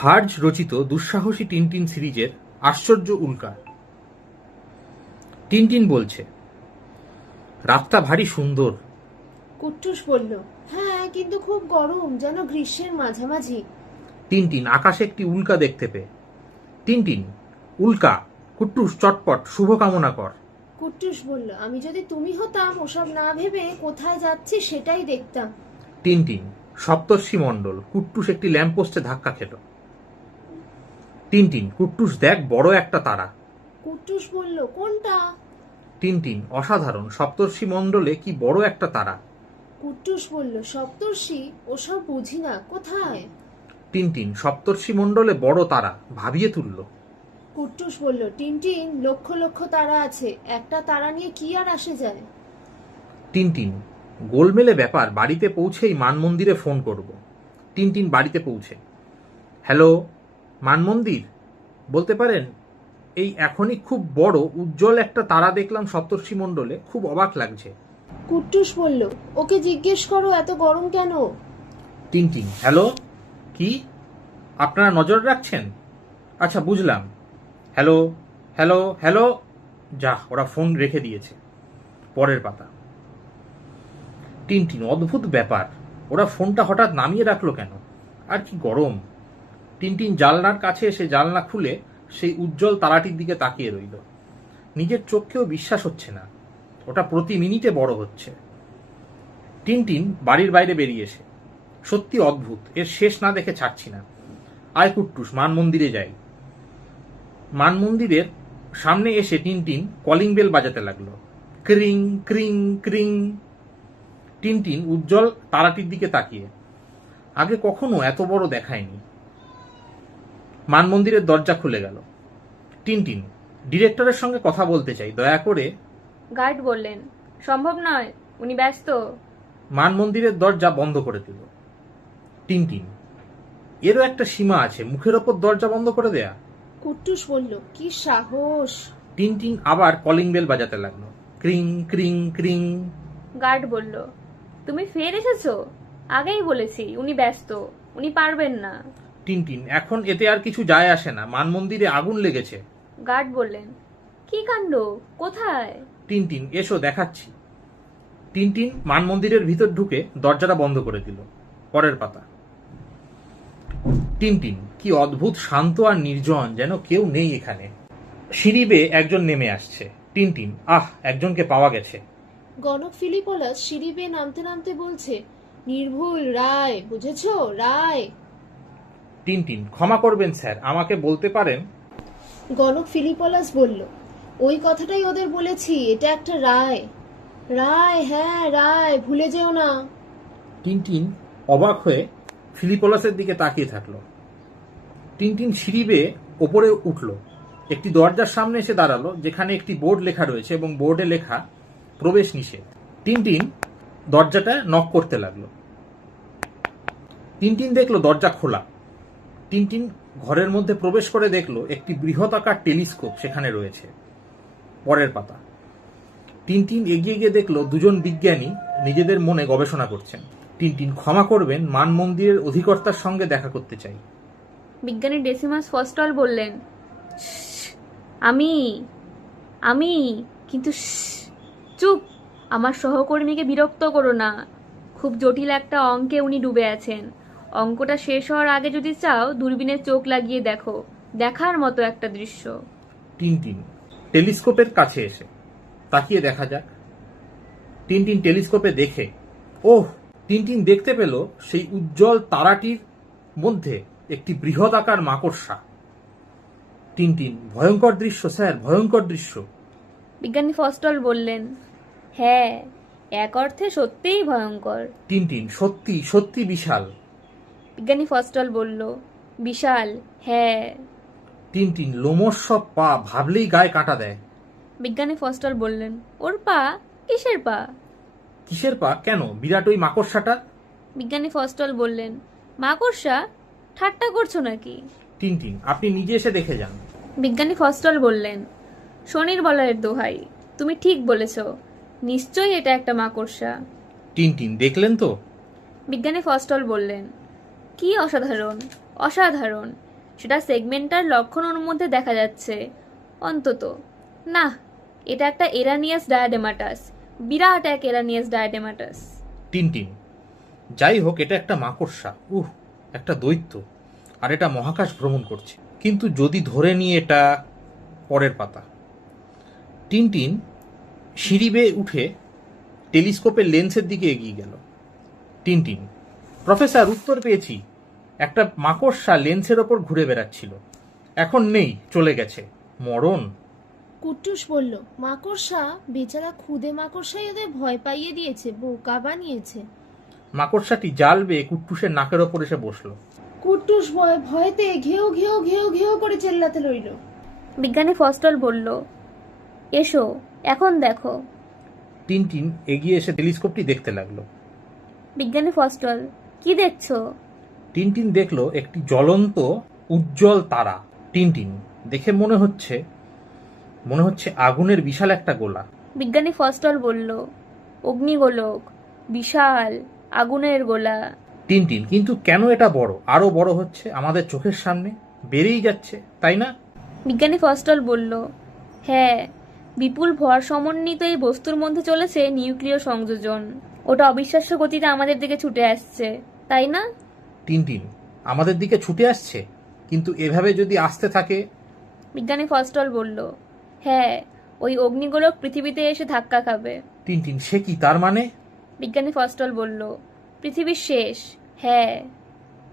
Hertz রচিত দুঃসাহসী Tintin সিরিজের আশ্চর্য উল্কা। টিনটিন বলছে, রাতটা ভারী সুন্দর। কুট্টুস বলল, হ্যাঁ কিন্তু খুব গরম, যেন গ্রীষ্মের মাঝামাঝি। টিনটিন আকাশে একটি উল্কা দেখতে পেয়ে, টিনটিন, উল্কা, কুট্টুস চটপট শুভকামনা কর। কুট্টুস বলল, আমি যদি তুমি হতাম ওসব না ভেবে কোথায় যাচ্ছি সেটাই দেখতাম। টিনটিন, সপ্তর্ষি মণ্ডল। কুট্টুস একটি ল্যাম্পপোস্টে ধাক্কা খেল। টিনটিন, কুট্টুস দেখ, বড় একটা তারা। কুট্টুস বলল, কোনটা? টিনটিন, অসাধারণ, সপ্তর্ষি মণ্ডলে কি বড় একটা তারা। কুট্টুস বলল, সপ্তর্ষি? ওসব বুঝি না, কোথায়? টিনটিন, সপ্তর্ষি মণ্ডলে বড় তারা, ভাবিয়ে তুলল। কুট্টুস বলল, টিনটিন, লক্ষ লক্ষ তারা আছে, একটা তারা নিয়ে কি আর আসে যায়? টিনটিন, গোলমেলে ব্যাপার, বাড়িতে পৌঁছেই মানমন্দিরে ফোন করব। টিনটিন বাড়িতে পৌঁছে, হ্যালো, মানমন্দির, বলতে পারেন এই এখনই খুব বড় উজ্জ্বল একটা তারা দেখলাম সপ্তর্ষি মণ্ডলে, খুব অবাক লাগছে। কুট্টুস বলল, ওকে জিজ্ঞেস করো এত গরম কেন। টিনটিন, হ্যালো, কি আপনারা নজর রাখছেন? আচ্ছা, বুঝলাম। Hello, hello, hello. যা, ওরা ফোন রেখে দিয়েছে। পরের পাতা। টিনটিন, অদ্ভুত ব্যাপার, ওরা ফোনটা হঠাৎ নামিয়ে রাখলো কেন? আর কি গরম। টিনটিন জানলার কাছে এসে জানলা খুলে সেই উজ্জ্বল তারাটির দিকে তাকিয়ে রইল। নিজের চোখকেও বিশ্বাস হচ্ছে না, ওটা প্রতি মিনিটে বড় হচ্ছে। টিনটিন বাড়ির বাইরে বেরিয়ে এসে, সত্যি অদ্ভুত, এর শেষ না দেখে ছাড়ছি না। আয় কুট্টুস, মান মন্দিরে যাই। মান মন্দিরের সামনে এসে টিনটিন কলিং বেল বাজাতে লাগলো। ক্রিং ক্রিং ক্রিং। টিনটিন উজ্জ্বল তারাটির দিকে তাকিয়ে, আগে কখনো এত বড় দেখায়নি। মান মন্দিরের দরজা খুলে গেল। টিনটিন, ডিরেক্টরের সঙ্গে কথা বলতে চাই, দয়া করে। গার্ড বললেন, সম্ভব নয়, উনি ব্যস্ত। মান মন্দিরের দরজা বন্ধ করে দিল। টিনটিন, এরও একটা সীমা আছে, মুখের ওপর দরজা বন্ধ করে দেয়া। কুট্টুস বলল, কি সাহস। টিনটিন আবার কলিং বেল বাজাতে লাগলো। ক্রিং ক্রিং ক্রিং। গার্ড বলল, তুমি ফের এসেছো? আগেই বলেছি উনি ব্যস্ত, উনি পারবেন না। টিনটিন, এখন এতে আর কিছু যায় আসে না, মান মন্দিরে আগুন লেগেছে। গার্ড বললেন, কি কাণ্ড, কোথায়? টিনটিন, এসো দেখাচ্ছি। টিনটিন মান মন্দিরের ভিতর ঢুকে দরজাটা বন্ধ করে দিল। পরের পাতা। টিনটিন, কি অদ্ভুত শান্ত আর নির্জন, যেন কেউ নেই এখানে। সিঁড়ি বেয়ে একজন নেমে আসছে। টিনটিন, আহ, একজনকে পাওয়া গেছে। গণক ফিলিপোলাস সিঁড়ি বেয়ে নামতে নামতে বলছে, নির্ভুল রায়, বুঝেছো, রায়। টিনটিন, ক্ষমা করবেন স্যার, আমাকে বলতে পারেন? গণক ফিলিপোলাস বলল, ওই কথাটাই ওদের বলেছি, এটা একটা রায়। রায়, হ্যাঁ রায়, ভুলে যেও না। টিনটিন অবাক হয়ে ফিলিপোলাসের দিকে তাকিয়ে থাকলো। টিনটিন সিঁড়ি বেয়ে ওপরে উঠল, একটি দরজার সামনে এসে দাঁড়ালো, যেখানে একটি বোর্ড লেখা রয়েছে এবং বোর্ডে লেখা প্রবেশ নিষেধ। টিনটিন দরজাটা নক করতে লাগলো। টিনটিন দেখলো দরজা খোলা। টিনটিন ঘরের মধ্যে প্রবেশ করে দেখলো একটি বৃহদাকার টেলিস্কোপ সেখানে রয়েছে। পরের পাতা। টিনটিন এগিয়ে গিয়ে দেখলো দুজন বিজ্ঞানী নিজেদের মনে গবেষণা করছেন। টিনটিন, ক্ষমা করবেন, মান মন্দিরের অধিকর্তার সঙ্গে দেখা করতে চাই। বিজ্ঞানী ডেসিমাস ফস্টল বললেন, "শ্শ্, আমি আমি কিন্তু চুপ, আমার সহকর্মীকে বিরক্ত করো না। খুব জটিল একটা অঙ্কে উনি ডুবে আছেন। অঙ্কটা শেষ হওয়ার আগে যদি চাও দূরবীনের চোখ লাগিয়ে দেখো, দেখার মতো একটা দৃশ্য। টিনটিন টেলিস্কোপের কাছে এসে তাকিয়ে দেখা যাক। টিনটিন টেলিস্কোপে দেখে, ওহ, টিনটিন দেখতে পেল সেই উজ্জ্বল তারাটির মধ্যে একটি বৃহদাকার মাকড়সা। টিনটিন, ভয়ঙ্কর দৃশ্য স্যার, ভয়ঙ্কর দৃশ্য। বিজ্ঞানী ফস্টল বললেন, হ্যাঁ, এক অর্থে সত্যিই ভয়ঙ্কর। টিনটিন, সত্যি সত্যি বিশাল। বিজ্ঞানী ফস্টল বলল, বিশাল, হ্যাঁ। টিনটিন, লোমশ সব পা, ভাবলেই গায়ে কাঁটা দেয়। বিজ্ঞানী ফস্টল বললেন, ওর পা? কিসের পা? কিসের পা কেন, বিরাট ওই মাকড়সাটা। বিজ্ঞানী ফস্টল বললেন, মাকড়সা? ঠাট্টা করছো নাকি? টিনটিন, আপনি নিজে এসে দেখে যান। বিজ্ঞানী ফস্টল বললেন, শনির বলয়ের দোহাই, তুমি ঠিক বলেছ, নিশ্চয়ই এটা একটা মাকড়সা। টিনটিন, দেখলেন তো? বিজ্ঞানী ফস্টল বললেন, কি অসাধারণ, অসাধারণ, সেটা সেগমেন্টার লক্ষণ মধ্যে দেখা যাচ্ছে অন্তত। না, এটা একটা এরানিয়াস ডায়াডেমাটাস, বিরাট এক এরানিয়াস ডায়াডেমাটাস। টিনটিন: যাই হোক, এটা একটা মাকড়সা, একটা দৈত্য, আর এটা মহাকাশ ভ্রমণ করছে। কিন্তু যদি ধরে নিয়ে এটা। পরের পাতা। টিনটিন সিঁড়ি বেয়ে উঠে টেলিস্কোপের লেন্সের দিকে এগিয়ে গেল। টিনটিন: প্রফেসর, উত্তর পেয়েছি। একটা মাকড়সা লেন্সের ওপর ঘুরে বেড়াচ্ছিল। এখন নেই, চলে গেছে। মরণ। কুট্টুস বলল, মাকড়সা? বেচারা খুদে মাকড়সাই ওদের ভয় পাইয়ে দিয়েছে, বোকা বানিয়েছে। মাকড়সাটি জাল বেয়ে কুট্টুসের নাকের ওপর এসে বসলো। কুট্টুস ভয়তে ঘেউ ঘেউ ঘেউ ঘেউ করে চেল্লাতে রইল। বিজ্ঞানী ফস্টল বলল, এসো, এখন দেখো। টিনটিন এগিয়ে এসে টেলিস্কোপটি দেখতে লাগলো। বিজ্ঞানী ফস্টল, কি দেখছো? টিনটিন দেখলো একটি জ্বলন্ত উজ্জ্বল তারা। টিনটিন দেখে মনে হচ্ছে আগুনের বিশাল একটা গোলা। বিজ্ঞানী ফস্টল বলল, অগ্নিগোলক, বিশাল আগুনের গোলা। টিনটিন: কিন্তু কেন এটা বড়, আরো বড় হচ্ছে, আমাদের চোখের সামনে বেড়েই যাচ্ছে, তাই না? বিজ্ঞানী ফস্টল বলল, হ্যাঁ, বিপুল ভর সমন্বিত এই বস্তুর মধ্যে চলেছে নিউক্লিয় সংযোজন। ওটা অবিশ্বাস্য গতিতে আমাদের দিকে ছুটে আসছে, তাই না? টিনটিন: আমাদের দিকে ছুটে আসছে? কিন্তু এভাবে যদি আসতে থাকে? বিজ্ঞানী ফস্টল বলল, হ্যাঁ, ওই অগ্নিগোলক পৃথিবীতে এসে ধাক্কা খাবে। টিনটিন: সে কি, তার মানে? বিজ্ঞানী ফস্টল বলল, পৃথিবীর শেষ, হ্যাঁ।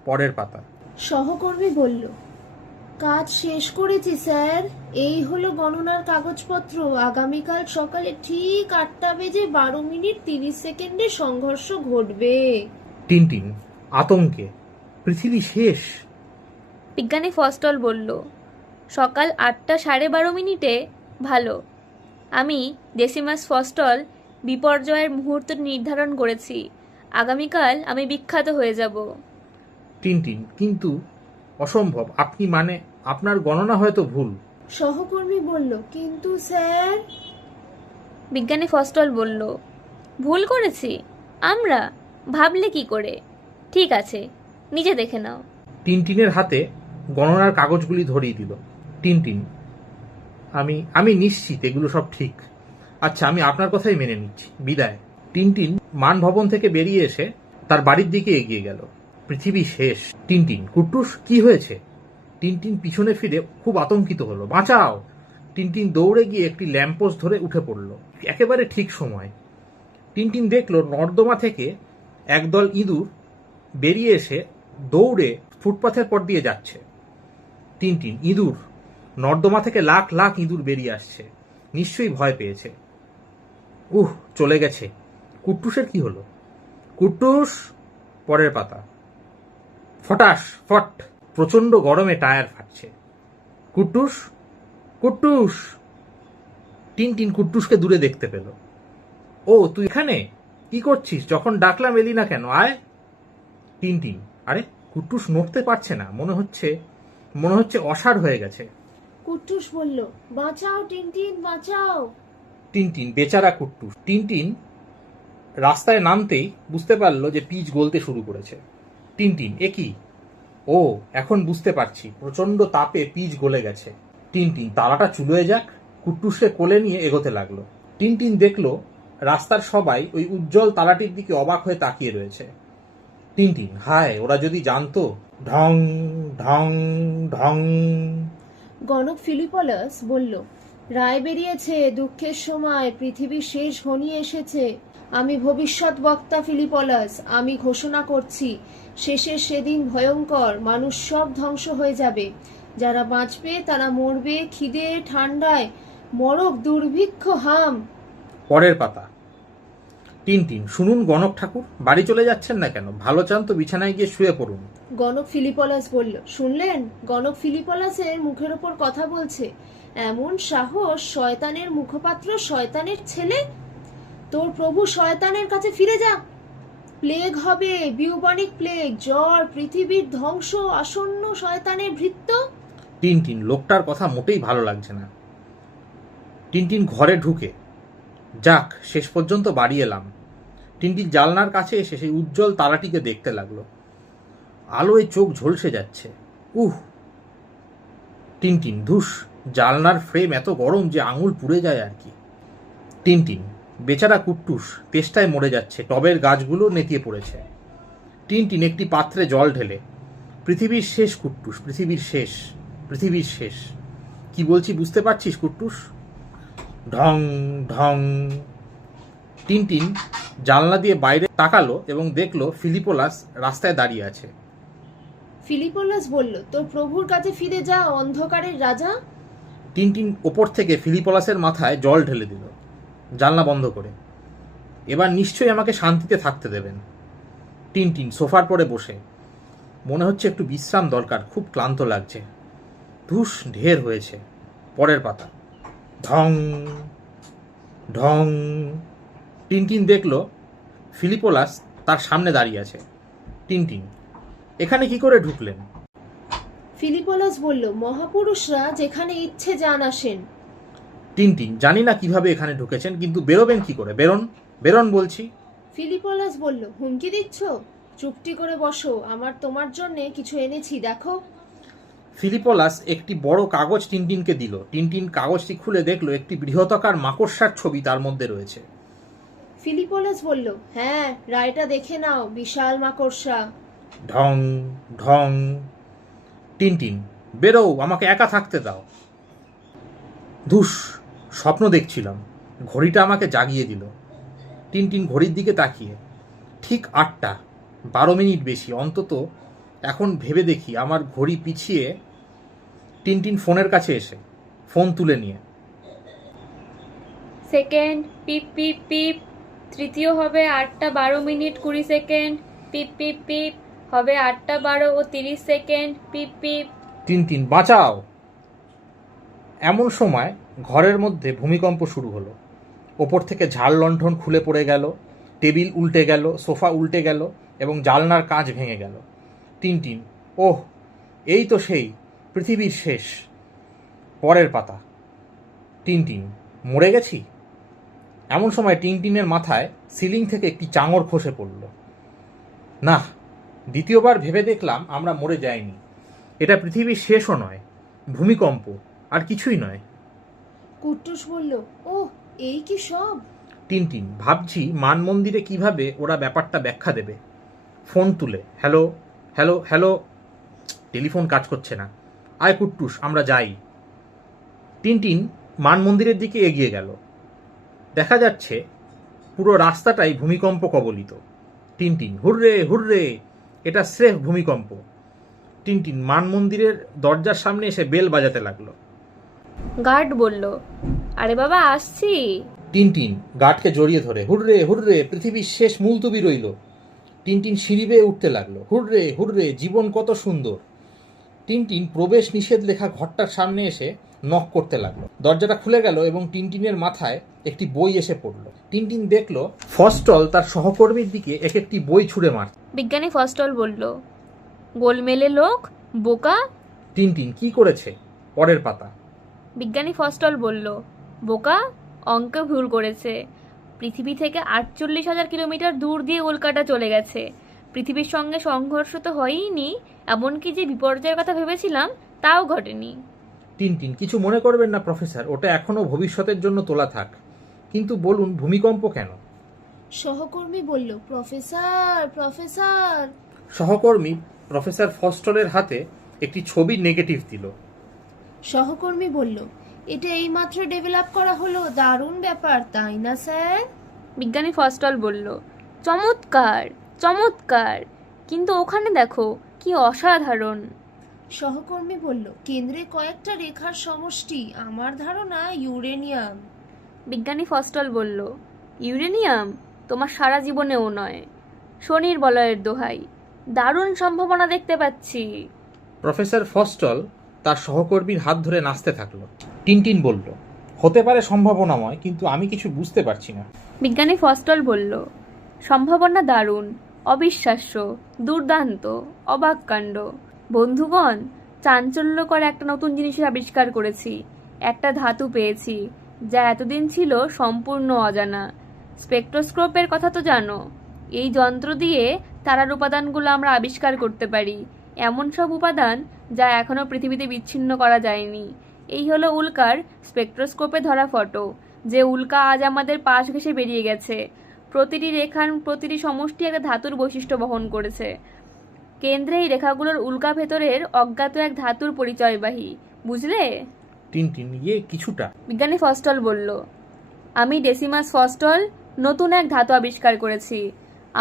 পরের পাতা। সহকর্মী বলল, কাজ শেষ করেছি স্যার, এই হলো গণনার কাগজপত্র। আগামীকাল সকালে ঠিক 8:12:30 সংঘর্ষ ঘটবে। টিনটিন আতঙ্কে: পৃথিবী শেষ? বিজ্ঞানী ফস্টল বলল, সকাল 8:12:30 ভালো। আমি ডেসিমাস ফস্টল বিপর্যয়ের মুহূর্ত নির্ধারণ করেছি। আগামীকাল আমি বিখ্যাত হয়ে যাব। টিনটিন: কিন্তু অসম্ভব, আপনি মানে আপনার গণনা হয়তো ভুল। সহকর্মী বলল, কিন্তু স্যার। বিজ্ঞানী ফস্টল বলল, ভুল করেছি আমরা? ভাবলে কি করে? ঠিক আছে, নিজে দেখে নাও। টিনটিনের হাতে গণনার কাগজগুলি ধরিয়ে দিল। টিনটিন: আমি নিশ্চিত এগুলো সব ঠিক। আচ্ছা, আমি আপনার কথাই মেনে নিচ্ছি, বিদায়। টিনটিন মানভবন থেকে বেরিয়ে এসে তার বাড়ির দিকে এগিয়ে গেল। পৃথিবী শেষ। টিনটিন: কুট্টুস, কি হয়েছে? টিনটিন পিছনে ফিরে খুব আতঙ্কিত হলো। বাঁচাও! টিনটিন দৌড়ে গিয়ে একটি ল্যাম্পপোস্ট ধরে উঠে পড়ল। একেবারে ঠিক সময়। টিনটিন দেখল নর্দমা থেকে একদল ইঁদুর বেরিয়ে এসে দৌড়ে ফুটপাথের পর দিয়ে যাচ্ছে। টিনটিন: ইঁদুর? নর্দমা থেকে লাখ লাখ ইঁদুর বেরিয়ে আসছে, নিশ্চয়ই ভয় পেয়েছে। চলে গেছে। কুট্টুসের কি হলো? কুট্টুস! পরের পাতা। ফটাস ফট! প্রচন্ড গরমে টায়ার ফাটছে। কুট্টুস! কুট্টুস! টিনটিন কুট্টুসকে দূরে দেখতে পেল। তুই এখানে কি করছিস? যখন ডাকলাম এলি না কেন? আয়। টিনটিন: আরে, কুট্টুস নড়তে পারছে না, মনে হচ্ছে অসাড় হয়ে গেছে। কুট্টুস বলল, বাঁচাও টিনটিন, বাঁচাও। টিনটিন: বেচারা কুট্টুস। টিনটিন রাস্তায় নামতেই বুঝতে পারলো যে পিচ গলতে শুরু করেছে। টিনটিন: এ কি? এখন বুঝতে পারছি, প্রচন্ড তাপে পিচ গলে গেছে। টিনটিন: তালাটা চুলোয় যাক। কুট্টুসকে কোলে নিয়ে এগোতে লাগলো। টিনটিন দেখলো রাস্তার সবাই ওই উজ্জ্বল তালাটির দিকে অবাক হয়ে তাকিয়ে রয়েছে। টিনটিন: হায়, ওরা যদি জানতো। ঢং ঢং ঢং। গণক ফিলিপলাস বলল, রায় বেরিয়েছে, দুঃখের সময়, পৃথিবীর শেষ ঘনিয়ে এসেছে। আমি ভবিষ্যৎ বক্তা ফিলিপলাস, আমি ঘোষণা করছি, শেষের সেদিন ভয়ঙ্কর, মানুষ সব ধ্বংস হয়ে যাবে। যারা বাঁচবে তারা মরবে খিদে ঠান্ডায়, মরক দুর্ভিক্ষ হাম। পরের পাতা। টিনটিন: শুনুন গণক ঠাকুর, বাড়ি চলে যাচ্ছেন না কেন? ভালো চান তো বিছানায় গিয়ে শুয়ে পড়ুন। গণক ফিলিপলাস বলল, শুনলেন? গণক ফিলিপলাসের মুখের ওপর কথা বলছে। এমন সাহস! শয়তানের মুখপাত্র, শয়তানের ছেলে। তোর প্রভু শয়তানের কাছে ফিরে যা। প্লেগ হবে, বিউবনিক প্লেগ, জ্বর, পৃথিবীর ধ্বংস আসন্ন, শয়তানের ভৃত্য। টিনটিন: লোকটার কথা মোটেই ভালো লাগছে না। টিনটিন ঘরে ঢুকে, যাক, শেষ পর্যন্ত বাড়ি এলাম। টিনটিন জানলার কাছে এসে সেই উজ্জ্বল তারাটিকে দেখতে লাগলো। আলোয় চোখ ঝলসে যাচ্ছে। টিনটিন, ধুস, জানলার ফ্রেম এত গরম যে আঙুল পুড়ে যায় আর কি। টিনটিন, বেচারা কুট্টুস তেষ্টায় মরে যাচ্ছে, টবের গাছগুলো নেতিয়ে পড়েছে। টিনটিন একটি পাত্রে জল ঢেলে, পৃথিবীর শেষ কুট্টুস, পৃথিবীর শেষ, পৃথিবীর শেষ। কি বলছি বুঝতে পারছিস কুট্টুস? ঢং ঢং। টিনটিন জানলা দিয়ে বাইরে তাকালো এবং দেখলো ফিলিপোলাস রাস্তায় দাঁড়িয়ে আছে। ফিলিপোলাস বলল, তোর প্রভুর কাছে ফিরে যা, অন্ধকারের রাজা। টিনটিন ওপর থেকে ফিলিপোলাসের মাথায় জল ঢেলে দিল, জানলা বন্ধ করে। এবার নিশ্চয়ই আমাকে শান্তিতে থাকতে দেবেন। টিনটিন সোফার পরে বসে, মনে হচ্ছে একটু বিশ্রাম দরকার, খুব ক্লান্ত লাগছে। ধুস, ঢের হয়েছে। পরের পাতা। ঢং ঢং। টিনটিন দেখল ফিলিপোলাস তার সামনে দাঁড়িয়ে আছে। টিনটিন, এখানে কি করে ঢুকলেন? ফিলিপোলাস বলল, মহাপুরুষরা যেখানে ইচ্ছে যান আসেন। টিনটিন, জানি না কিভাবে এখানে ঢুকেছেন, কিন্তু বেরোবেন কি করে? বেরোন, বেরোন বলছি। ফিলিপোলাস বলল, হুমকি দিচ্ছ? চুপটি করে বসো, আমার তোমার জন্য কিছু এনেছি, দেখো। ফিলিপোলাস একটি বড় কাগজ টিনটিনকে দিল। টিনটিন কাগজটি খুলে দেখলো একটি বৃহতাকার মাকড়সার ছবি তার মধ্যে রয়েছে। ফিলিপোলাস বলল, হ্যাঁ, রায়টা দেখে নাও, বিশাল মাকড়সা। ঢং ঢং। টিনটিন, বেরো, আমাকে একা থাকতে দাও। ধুস, স্বপ্ন দেখছিলাম। ঘড়িটা আমাকে জাগিয়ে দিল। টিনটিন ঘড়ির দিকে তাকিয়ে, ঠিক 8টা, 12 মিনিট বেশি অন্তত। এখন ভেবে দেখি, আমার ঘড়ি পিছিয়ে। টিনটিন ফোনের কাছে এসে ফোন তুলে নিয়ে, সেকেন্ড, পিপ পিপ পিপ। তৃতীয় হবে 8:12:20 পিপ পিপ পিপ। হবে 8:12:30, পিপ পিপ। টিনটিন, বাঁচাও। এমন সময় ঘরের মধ্যে ভূমিকম্প শুরু হলো। ওপর থেকে ঝাড় লণ্ঠন খুলে পড়ে গেল, টেবিল উল্টে গেল, সোফা উল্টে গেল এবং জানলার কাঁচ ভেঙে গেল। টিনটিন, ওহ, এই তো সেই পৃথিবীর শেষ। পরের পাতা। টিনটিন, মরে গেছি? এমন সময় টিনটিনের মাথায় সিলিং থেকে একটি চাঙড় খসে পড়ল। না, দ্বিতীয়বার ভেবে দেখলাম আমরা মরে যাইনি। এটা পৃথিবীর শেষও নয়, ভূমিকম্প, আর কিছুই নয়। কুট্টুস বলল, ওহ, এই কি সব? টিনটিন, ভাবছি মান মন্দিরে কিভাবে ওরা ব্যাপারটা ব্যাখ্যা দেবে। ফোন তুলে, হ্যালো হ্যালো হ্যালো। টেলিফোন কাজ করছে না। আয় কুট্টুস, আমরা যাই। টিনটিন মান মন্দিরের দিকে এগিয়ে গেল। দেখা যাচ্ছে পুরো রাস্তাটাই ভূমিকম্প কবলিত। টিনটিন, হুররে হুররে, এটা স্রেফ ভূমিকম্প। টিনটিন মান মন্দিরের দরজার সামনে এসে বেল বাজাতে লাগলো। গার্ড বলল, আরে বাবা, আসছি। টিনটিন গার্ডকে জড়িয়ে ধরে, হুররে হুররে, পৃথিবীর শেষ মুলতুবি রইল। টিনটিন সিঁড়ি বেয়ে উঠতে লাগলো। হুররে হুররে, জীবন কত সুন্দর। টিনটিন প্রবেশ নিষেধ লেখা ঘরটার সামনে এসে নক করতে লাগলো। দরজাটা খুলে গেল এবং টিনটিনের মাথায় একটি বই এসে পড়ল। টিনটিন দেখলো ফস্টল তার সহকর্মীর দিকে এক একটি বই ছুঁড়ে মারছে। বিজ্ঞানী ফস্টল বলল, গোলমেলে লোক, বোকা। টিনটিন, কি করেছে? পরের পাতা। বিজ্ঞানী ফস্টল বলল, বোকা, অঙ্কে ভুল করেছে। পৃথিবী থেকে 48,000 কিলোমিটার দূর দিয়ে উল্কাটা চলে গেছে। পৃথিবীর সঙ্গে সংঘর্ষ তো হয়ইনি, এমনকি যে বিপর্যয়ের কথা ভেবেছিলাম তাও ঘটেনি। টিনটিন, কিছু মনে করবেন না প্রফেসর, ওটা এখনো ভবিষ্যতের জন্য তোলা থাক। কিন্তু বলুন, ভূমিকম্প কেন? সহকর্মী বলল, প্রফেসর প্রফেসর। সহকর্মী প্রফেসর ফস্টলের হাতে একটি ছবির নেগেটিভ দিল। সহকর্মী বলল, এটা এইমাত্র ডেভেলপ করা হলো, দারুণ ব্যাপার, তাই না স্যার? বিজ্ঞানী ফস্টল বলল, চমৎকার চমৎকার, কিন্তু ওখানে দেখো কি অসাধারণ। সহকর্মী বলল, কেন্দ্রে কয়েকটা রেখার সমষ্টি, আমার ধারণা ইউরেনিয়াম। বিজ্ঞানী ফস্টল বলল, ইউরেনিয়াম? তোমার সারা জীবনেও নয়। শনির বলয়ের দোহাই, দারুণ সম্ভাবনা দেখতে পাচ্ছি। প্রফেসর ফস্টল তার সহকর্মীর হাত ধরে নাচতে থাকলো। টিনটিন বলল, হতে পারে সম্ভাবনাময়, কিন্তু আমি কিছু বুঝতে পারছি না। বিজ্ঞানী ফস্টল বলল, সম্ভাবনা দারুণ, অবিশ্বাস্য, দুর্দান্ত, অবাক কাণ্ড। বন্ধুগণ, চাঞ্চল্যকর একটা নতুন জিনিসের আবিষ্কার করেছি। একটা ধাতু পেয়েছি যা এতদিন ছিল সম্পূর্ণ অজানা। স্পেকট্রোস্কোপের কথা তো জানো। এই যন্ত্র দিয়ে তারার উপাদানগুলো আমরা আবিষ্কার করতে পারি। এমন সব উপাদান যা এখনও পৃথিবীতে বিচ্ছিন্ন করা যায়নি। এই হলো উল্কার স্পেকট্রোস্কোপে ধরা ফটো। যে উল্কা আজ আমাদের পাশ ঘেঁষে বেরিয়ে গেছে। প্রতিটি রেখার প্রতিটি সমষ্টি একটা ধাতুর বৈশিষ্ট্য বহন করেছে। কেন্দ্রে এই রেখাগুলোর উল্কা ভেতরের অজ্ঞাত এক ধাতুর পরিচয়বাহী। বুঝলে? টিনটিন কিছুটা। বিজ্ঞানী ফস্টল বলল, আমি ডেসিমাস ফস্টল নতুন এক ধাতু আবিষ্কার করেছি।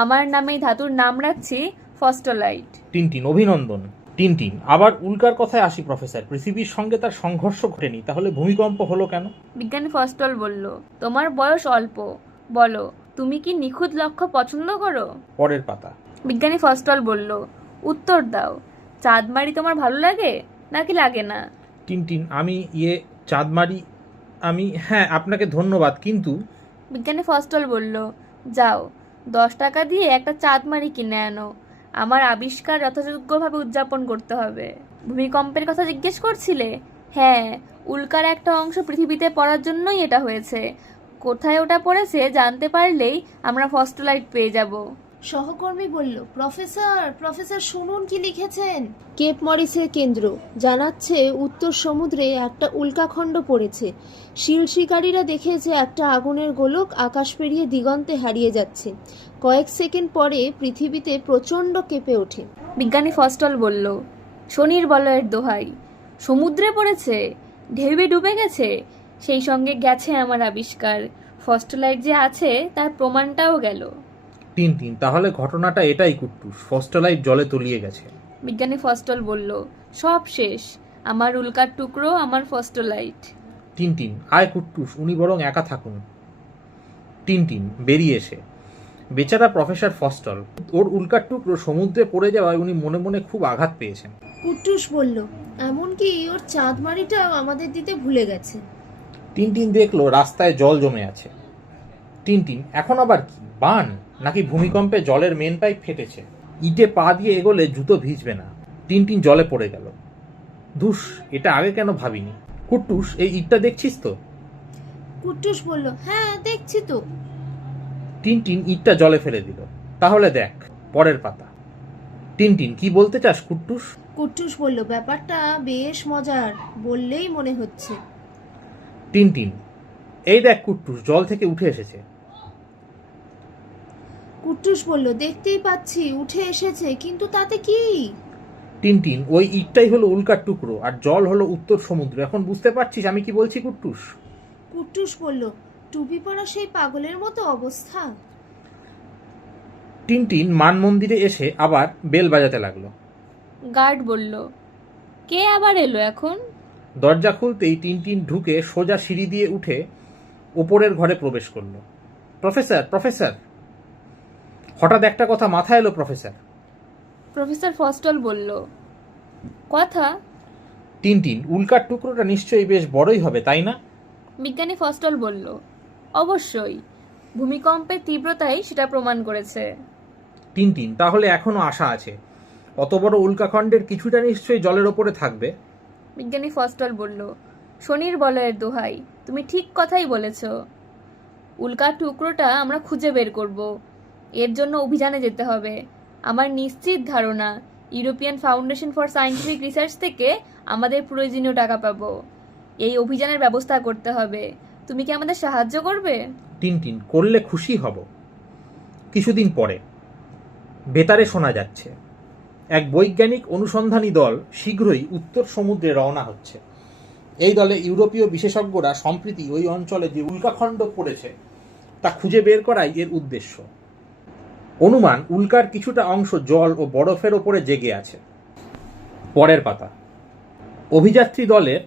আমার নামে এই ধাতুর নাম রাখছি ফস্টলাইট। টিনটিন অভিনন্দন। টিনটিন আবার উল্কার কথায় আসি প্রফেসর, পৃথিবীর সঙ্গে তার সংঘর্ষ ঘটেনি, তাহলে ভূমিকম্প হলো কেন? বিজ্ঞানী ফস্টল বলল, তোমার বয়স অল্প, বলো তুমি কি নিখুঁত লক্ষ্য পছন্দ করো? পরের পাতা। বিজ্ঞানী ফস্টল বলল, উত্তর দাও, চাঁদমারি তোমার ভালো লাগে নাকি লাগে না? টিনটিন চাঁদমারি হ্যাঁ, আপনাকে ধন্যবাদ, কিন্তু। বিজ্ঞানী ফস্টল বলল, যাও 10 টাকা দিয়ে একটা চাঁদমারি কিনে আনো। আমার আবিষ্কার যথাযোগ্যভাবে উদযাপন করতে হবে। ভূমিকম্পের কথা জিজ্ঞেস করছিলে? হ্যাঁ, উল্কার একটা অংশ পৃথিবীতে পড়ার জন্যই এটা হয়েছে। কোথায় ওটা পড়েছে জানতে পারলেই আমরা ফস্টলাইট পেয়ে যাব। সহকর্মী বলল, প্রফেসর শুনুন কি লিখেছেন। কেপ মরিসের কেন্দ্র জানাচ্ছে উত্তর সমুদ্রে একটা উল্কাখণ্ড পড়েছে। শিল শিকারীরা দেখেছে একটা আগুনের গোলক আকাশ পেরিয়ে দিগন্তে হারিয়ে যাচ্ছে। কয়েক সেকেন্ড পরে পৃথিবীতে প্রচণ্ড কেঁপে ওঠে। বিজ্ঞানী ফস্টল বলল, শনির বলয়ের দোহাই, সমুদ্রে পড়েছে, ঢেউয়ে ডুবে গেছে, সেই সঙ্গে গেছে আমার আবিষ্কার। ফস্টলাইট যে আছে তার প্রমাণটাও গেল। টিনটিন তাহলে ঘটনাটা এটাই কুট্টুস, ফস্টলাইট জলে তলিয়ে গেছে। বিজ্ঞানী ফস্টল বলল, সব শেষ, আমার উল্কার টুকরো, আমার ফস্টলাইট। টিনটিন আয় কুট্টুস, উনি বরং একা থাকুন। টিনটিন বেরিয়ে এসে, বেচারা প্রফেসর ফস্টল, ওর উল্কার টুকরো সমুদ্রে পড়ে যাওয়ায় উনি মনে মনে খুব আঘাত পেয়েছেন। কুট্টুস বলল, এমনকি ওর চাঁদমারিটাও আমাদের দিতে ভুলে গেছে। টিনটিন দেখলো রাস্তায় জল জমে আছে। টিনটিন এখন আবার কি, বান নাকি ভূমিকম্পে জলের মেন পাইপ ফেটেছে? ইটে পা দিয়ে এগোলে জুতো ভিজবে না। টিনটিন জলে পড়ে গেল। ধুস, এটা আগে কেন ভাবিনি। কুট্টুস, এই ইটটা দেখছিস তো? কুট্টুস বলল, হ্যাঁ দেখছি তো। টিনটিন ইটটা জলে ফেলে দিল। তাহলে দেখ পরের পাতা। টিনটিন কি বলতে চাস কুট্টুস? কুট্টুস বলল, ব্যাপারটা বেশ মজার, বললেই মনে হচ্ছে। টিনটিন এই দেখ কুট্টুস জল থেকে উঠে এসেছে। কুট্টুস বলল, দেখতেই পাচ্ছি উঠে এসেছে, কিন্তু তাতে কি? টিনটিন ওই ইটটাই হলো উল্কার টুকরো, আর জল হলো উত্তর সমুদ্র। এখন বুঝতে পারছিস আমি কি বলছি কুট্টুস? কুট্টুস বলল, টুপি পরা সেই পাগলের মতো অবস্থা। টিনটিন মান মন্দিরে এসে আবার বেল বাজাতে লাগলো। গার্ড বলল, কে আবার এলো এখন? দরজা খুলতেই টিনটিন ঢুকে সোজা সিঁড়ি দিয়ে উঠে ওপরের ঘরে প্রবেশ করলো। প্রফেসর হঠাৎ একটা কথা মাথায় এলো প্রফেসর। প্রফেসর ফস্টল বলল, কথা? টিনটিন উল্কার টুকরোটা নিশ্চয়ই বেশ বড়ই হবে, তাই না? বিজ্ঞানী ফস্টল বলল, অবশ্যই, ভূমিকম্পের তীব্রতাই সেটা প্রমাণ করেছে। টিনটিন তাহলে এখনো আশা আছে, অত বড় উল্কাখণ্ডের কিছুটা নিশ্চয়ই জলের ওপরে থাকবে। বিজ্ঞানী ফস্টল বলল, শনির বলয়ের দোহাই, তুমি ঠিক কথাই বলেছ। উল্কার টুকরোটা আমরা খুঁজে বের করব। এর জন্য অভিযানে যেতে হবে। আমার নিশ্চিত ধারণা European foundation for scientific research থেকে আমাদের প্রয়োজনীয় টাকা পাবো। এই অভিযানের ব্যবস্থা করতে হবে। তুমি কি আমাদের সাহায্য করবে? টিনটিন করলে খুশি হব। কিছুদিন পরে বেতারে শোনা যাচ্ছে এক বৈজ্ঞানিক অনুসন্ধানী দল শীঘ্রই উত্তর সমুদ্রে রওনা হচ্ছে। এই দলে ইউরোপীয় বিশেষজ্ঞরা সম্প্রতি ওই অঞ্চলে যে উল্কাখণ্ড পড়েছে তা খুঁজে বের করাই এর উদ্দেশ্য। অনুমান উল্কার কিছুটা অংশ জল ও বরফের ওপরে জেগে আছে। পরের পাতা। অভিযাত্রী দলের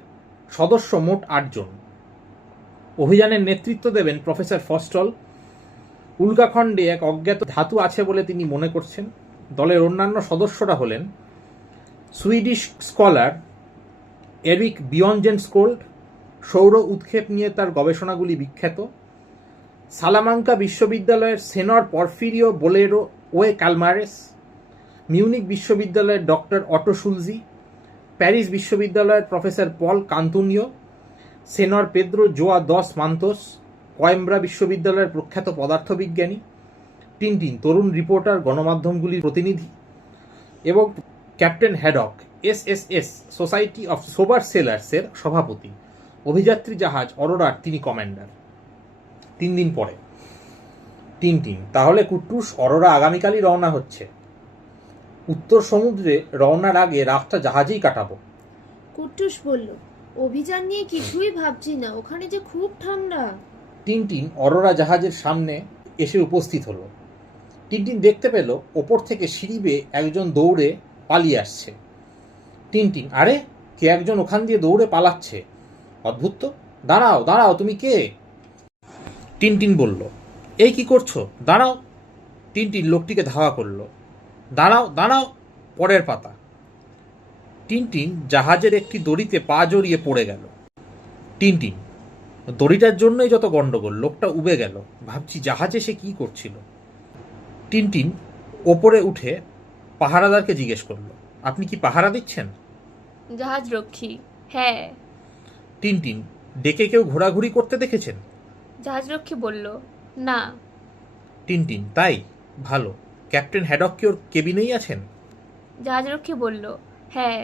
সদস্য মোট 8 জন। অভিযানের নেতৃত্ব দেবেন প্রফেসর ফস্টল। উল্কাখণ্ডে এক অজ্ঞাত ধাতু আছে বলে তিনি মনে করছেন। দলের অন্যান্য সদস্যরা হলেন সুইডিশ স্কলার এরিক বিয়নজেনস্কোল্ড, সৌর উৎক্ষেপ নিয়ে তার গবেষণাগুলি বিখ্যাত। সালামাঙ্কা বিশ্ববিদ্যালয়ের সেনর পরফিরিও বোলেরো ওয়ে কালমারেস, মিউনিক বিশ্ববিদ্যালয়ের ডক্টর অটো শুলজি, প্যারিস বিশ্ববিদ্যালয়ের প্রফেসর পল কান্তুনিও, সেনর পেদ্রো জোয়া দস মান্তোস, কয়েম্ব্রা বিশ্ববিদ্যালয়ের প্রখ্যাত পদার্থবিজ্ঞানী। টিনটিন তরুণ রিপোর্টার, গণমাধ্যমগুলির প্রতিনিধি এবং captain Haddock SSS society of sober সেলার্সের সভাপতি, অভিযাত্রী জাহাজ অরোরার তিনি কমান্ডার। 3 দিন পরে টিনটিন, তাহলে কুট্টুস, অরোরা আগামীকালই রওনা হচ্ছে। উত্তর সমুদ্রে রওনার আগে রাতটা জাহাজেই কাটাবো। কুট্টুস বলল, অভিযান নিয়ে কিছুই ভাবছি না, ওখানে যে খুব ঠান্ডা। টিনটিন অরোরা জাহাজের সামনে এসে উপস্থিত হলো। টিনটিন দেখতে পেল ওপর থেকে সিঁড়ি বেয়ে একজন দৌড়ে পালিয়ে আসছে। টিনটিন, আরে, কে একজন ওখান দিয়ে দৌড়ে পালাচ্ছে, অদ্ভুত তো। দাঁড়াও দাঁড়াও, তুমি কে? টিনটিন বলল, এই কি করছো, দাঁড়াও। টিনটিন লোকটিকে ধাওয়া করলো। দাঁড়াও দাঁড়াও। পরের পাতা। টিনটিন জাহাজের একটি দড়িতে পা জড়িয়ে পড়ে গেল। টিনটিন, দড়িটার জন্যই যত গন্ডগোল, লোকটা উবে গেল। ভাবছি জাহাজে সে কি করছিল। টিনটিন ওপরে উঠে পাহারাদারকে জিজ্ঞেস করলো, আপনি কি পাহারা দিচ্ছেন? জাহাজ রক্ষী। হ্যাঁ। টিনটিন, ডেকে কেউ ঘোরাঘুরি করতে দেখেছেন? জাহাজ রক্ষী বলল, না। টিনটিন, তাই ভালো। ক্যাপ্টেন হ্যাডক কি ওর কেবিনেই আছেন? জাহাজ রক্ষী বলল, হ্যাঁ।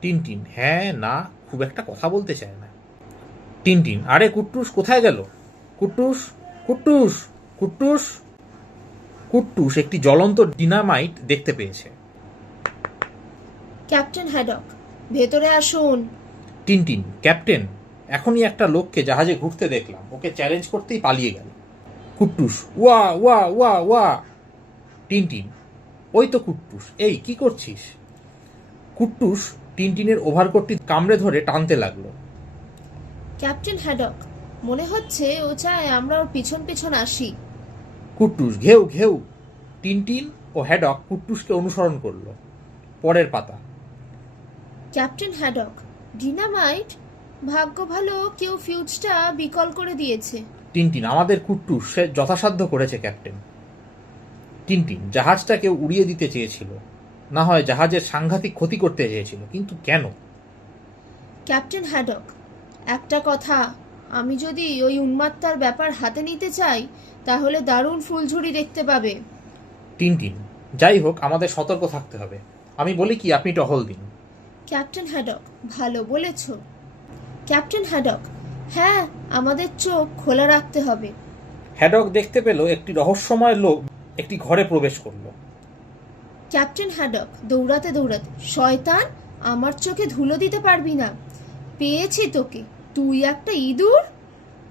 টিনটিন হ্যাঁ না খুব একটা কথা বলতে চায় না। টিনটিন, আরে কুট্টুস কোথায় গেল? কুট্টুস, কুট্টুস, কুট্টুস। কুট্টুস একটি জ্বলন্ত ডিনামাইট দেখতে পেয়েছে। ক্যাপ্টেন হ্যাডক, ভেতরে আসুন। টিনটিন, ক্যাপ্টেন, এখনই একটা লোককে জাহাজে ঘুরতে দেখলাম, ওকে চ্যালেঞ্জ করতেই পালিয়ে গেল। কুট্টুস, ওয়া ওয়া ওয়া ওয়া। টিনটিন, ওই তো কুট্টুস, এই কি করছিস? কুট্টুস টিনটিনের ওভারকোটটি কামড়ে ধরে টানতে লাগলো। ক্যাপ্টেন হ্যাডক, মনে হচ্ছে ও চায় আমরা ওর পিছন পিছন আসি। কুট্টুস, ঘেউ ঘেউ। টিনটিন ও হ্যাডক কুট্টুসকে অনুসরণ করলো। পরের পাতা। Captain Haddock, dynamite? ভাগ্য ভালো কেউ ফিউজটা বিকল করে দিয়েছে। টিনটিন, আমাদের কুট্টুস সে যথাসাধ্য করেছে ক্যাপ্টেন। টিনটিন, জাহাজটা কেউ উড়িয়ে দিতে চেয়েছিল, না হয় জাহাজের সাংঘাতিক ক্ষতি করতে চেয়েছিল, কিন্তু কেন? ক্যাপ্টেন হ্যাডক, একটা কথা, আমি যদি ওই উন্মাত্তার ব্যাপার হাতে নিতে চাই তাহলে দারুণ ফুলঝুরি দেখতে পাবে। টিনটিন, যাই হোক, আমাদের সতর্ক থাকতে হবে। আমি বলি কি, আপনি টহল দিন। ক্যাপ্টেন হ্যাডক, ভালো বলেছ। ক্যাপ্টেন হ্যাডক, হ্যাঁ, আমাদের চোখ খোলা রাখতে হবে। হ্যাডক দেখতে পেল একটি রহস্যময় লোক একটি ঘরে প্রবেশ করলো। ক্যাপ্টেন হ্যাডক দৌড়াতে দৌড়াতে, শয়তান, আমার চোখে ধুলো দিতে পারবি না। পেয়েছি তোকে, তুই একটা ইঁদুর।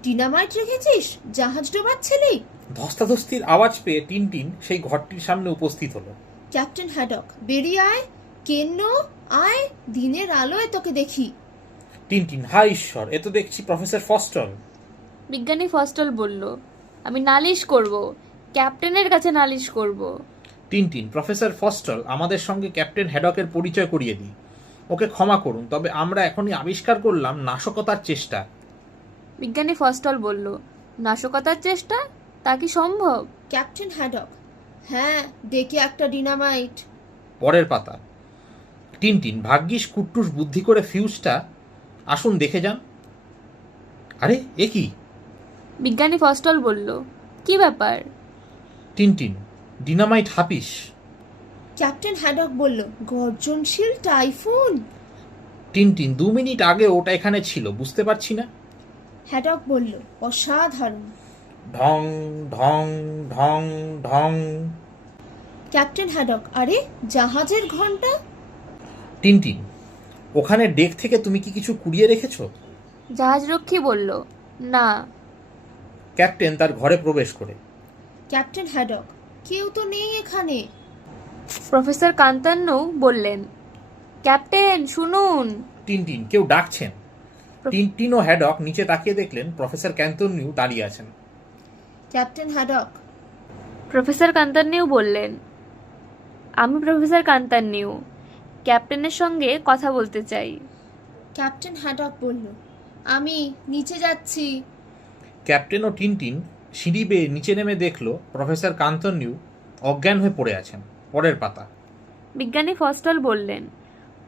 ডিনামাইট রেখেছিস, জাহাজ ডোবাচ্ছিলি। ধস্তাধস্তির আওয়াজ পেয়ে টিনটিন সেই ঘরটির সামনে উপস্থিত হলো। ক্যাপ্টেন হ্যাডক, বেরিয়ে আয়। কেন? আয়, দিনের আলোয় তোকে দেখি। টিনটিন, হায় ঈশ্বর, এ তো দেখছি প্রফেসর ফস্টল। বিজ্ঞানী ফস্টল বলল, আমি নালিশ করব, ক্যাপ্টেনের কাছে নালিশ করব। টিনটিন, প্রফেসর ফস্টল, আমাদের সঙ্গে ক্যাপ্টেন হ্যাডকের পরিচয় করিয়ে দিই। ওকে ক্ষমা করুন, তবে আমরা এখনই আবিষ্কার করলাম নাশকতার চেষ্টা। বিজ্ঞানী ফস্টল বলল, নাশকতার চেষ্টা? তা কি সম্ভব? ক্যাপ্টেন হ্যাডক, হ্যাঁ, ডেকে একটা ডিনামাইট। পরের পাতা। টিনটিন, ভাগ্যিস কুট্টুস বুদ্ধি করে ফিউজটা, আসুন দেখে যান। আরে, এ কি? বিজ্ঞানী ফস্টল বলল, কি ব্যাপার? টিনটিন, ডিনামাইট হাপিস। ক্যাপ্টেন হ্যাডক বলল, গর্জনশীল টাইফুন। টিনটিন, 2 মিনিট আগে ওটা এখানে ছিল, বুঝতে পারছি না। হ্যাডক বলল, অসাধারণ। ঢং ঢং ঢং ঢং। ক্যাপ্টেন হ্যাডক, আরে, জাহাজের ঘন্টা। টিনটিন, ওখানে ডেক থেকে তুমি কি কিছু কুড়িয়ে রেখেছো? জাহাজরক্ষী বলল, না। ক্যাপ্টেন তার ঘরে প্রবেশ করে। ক্যাপ্টেন হ্যাডক, কেউ তো নেই এখানে। প্রফেসর কান্তান্নু বললেন, ক্যাপ্টেন শুনুন। টিনটিন, কেউ ডাকছেন। টিনটিন ও হ্যাডক নিচে তাকিয়ে দেখলেন প্রফেসর ক্যান্তনিউ দাঁড়িয়ে আছেন। Captain Haddock. প্রফেসর কান্তান্নু বললেন, আমি প্রফেসর কান্তান্নু, ক্যাপ্টেনের সঙ্গে কথা বলতে চাই। ক্যাপ্টেন হ্যাডক বলল, আমি নিচে যাচ্ছি। ক্যাপ্টেন ও টিনটিন সিঁড়ি বেয়ে নিচে নেমে দেখলো প্রফেসর কান্তনিউ অজ্ঞান হয়ে পড়ে আছেন। পরের পাতা। বিজ্ঞানী ফস্টল বললেন,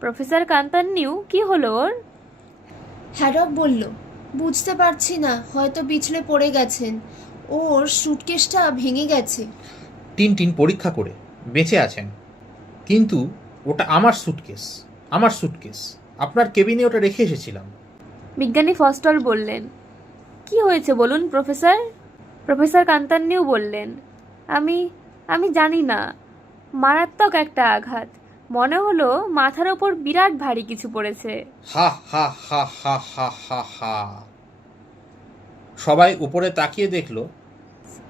প্রফেসর কান্তান্নু, কি হলো ওর? হ্যাডক বলল, বুঝতে পারছি না, হয়তো পিছলে পড়ে গেছেন, ওর সুটকেসটা ভেঙে গেছে। টিনটিন পরীক্ষা করে, বেঁচে আছেন, কিন্তু ওটা আমার সুটকেস আপনার কেবিনে ওটা রেখে এসেছিলাম। বিজ্ঞানী ফস্টল বললেন, কি হয়েছে বলুন প্রফেসর? প্রফেসর কান্তান্নিও বললেন, আমি আমি জানি না, মারাত্মক একটা আঘাত, মনে হলো মাথার ওপর বিরাট ভারী কিছু পড়েছে। হা হা হা হা হা হা হা। সবাই উপরে তাকিয়ে দেখল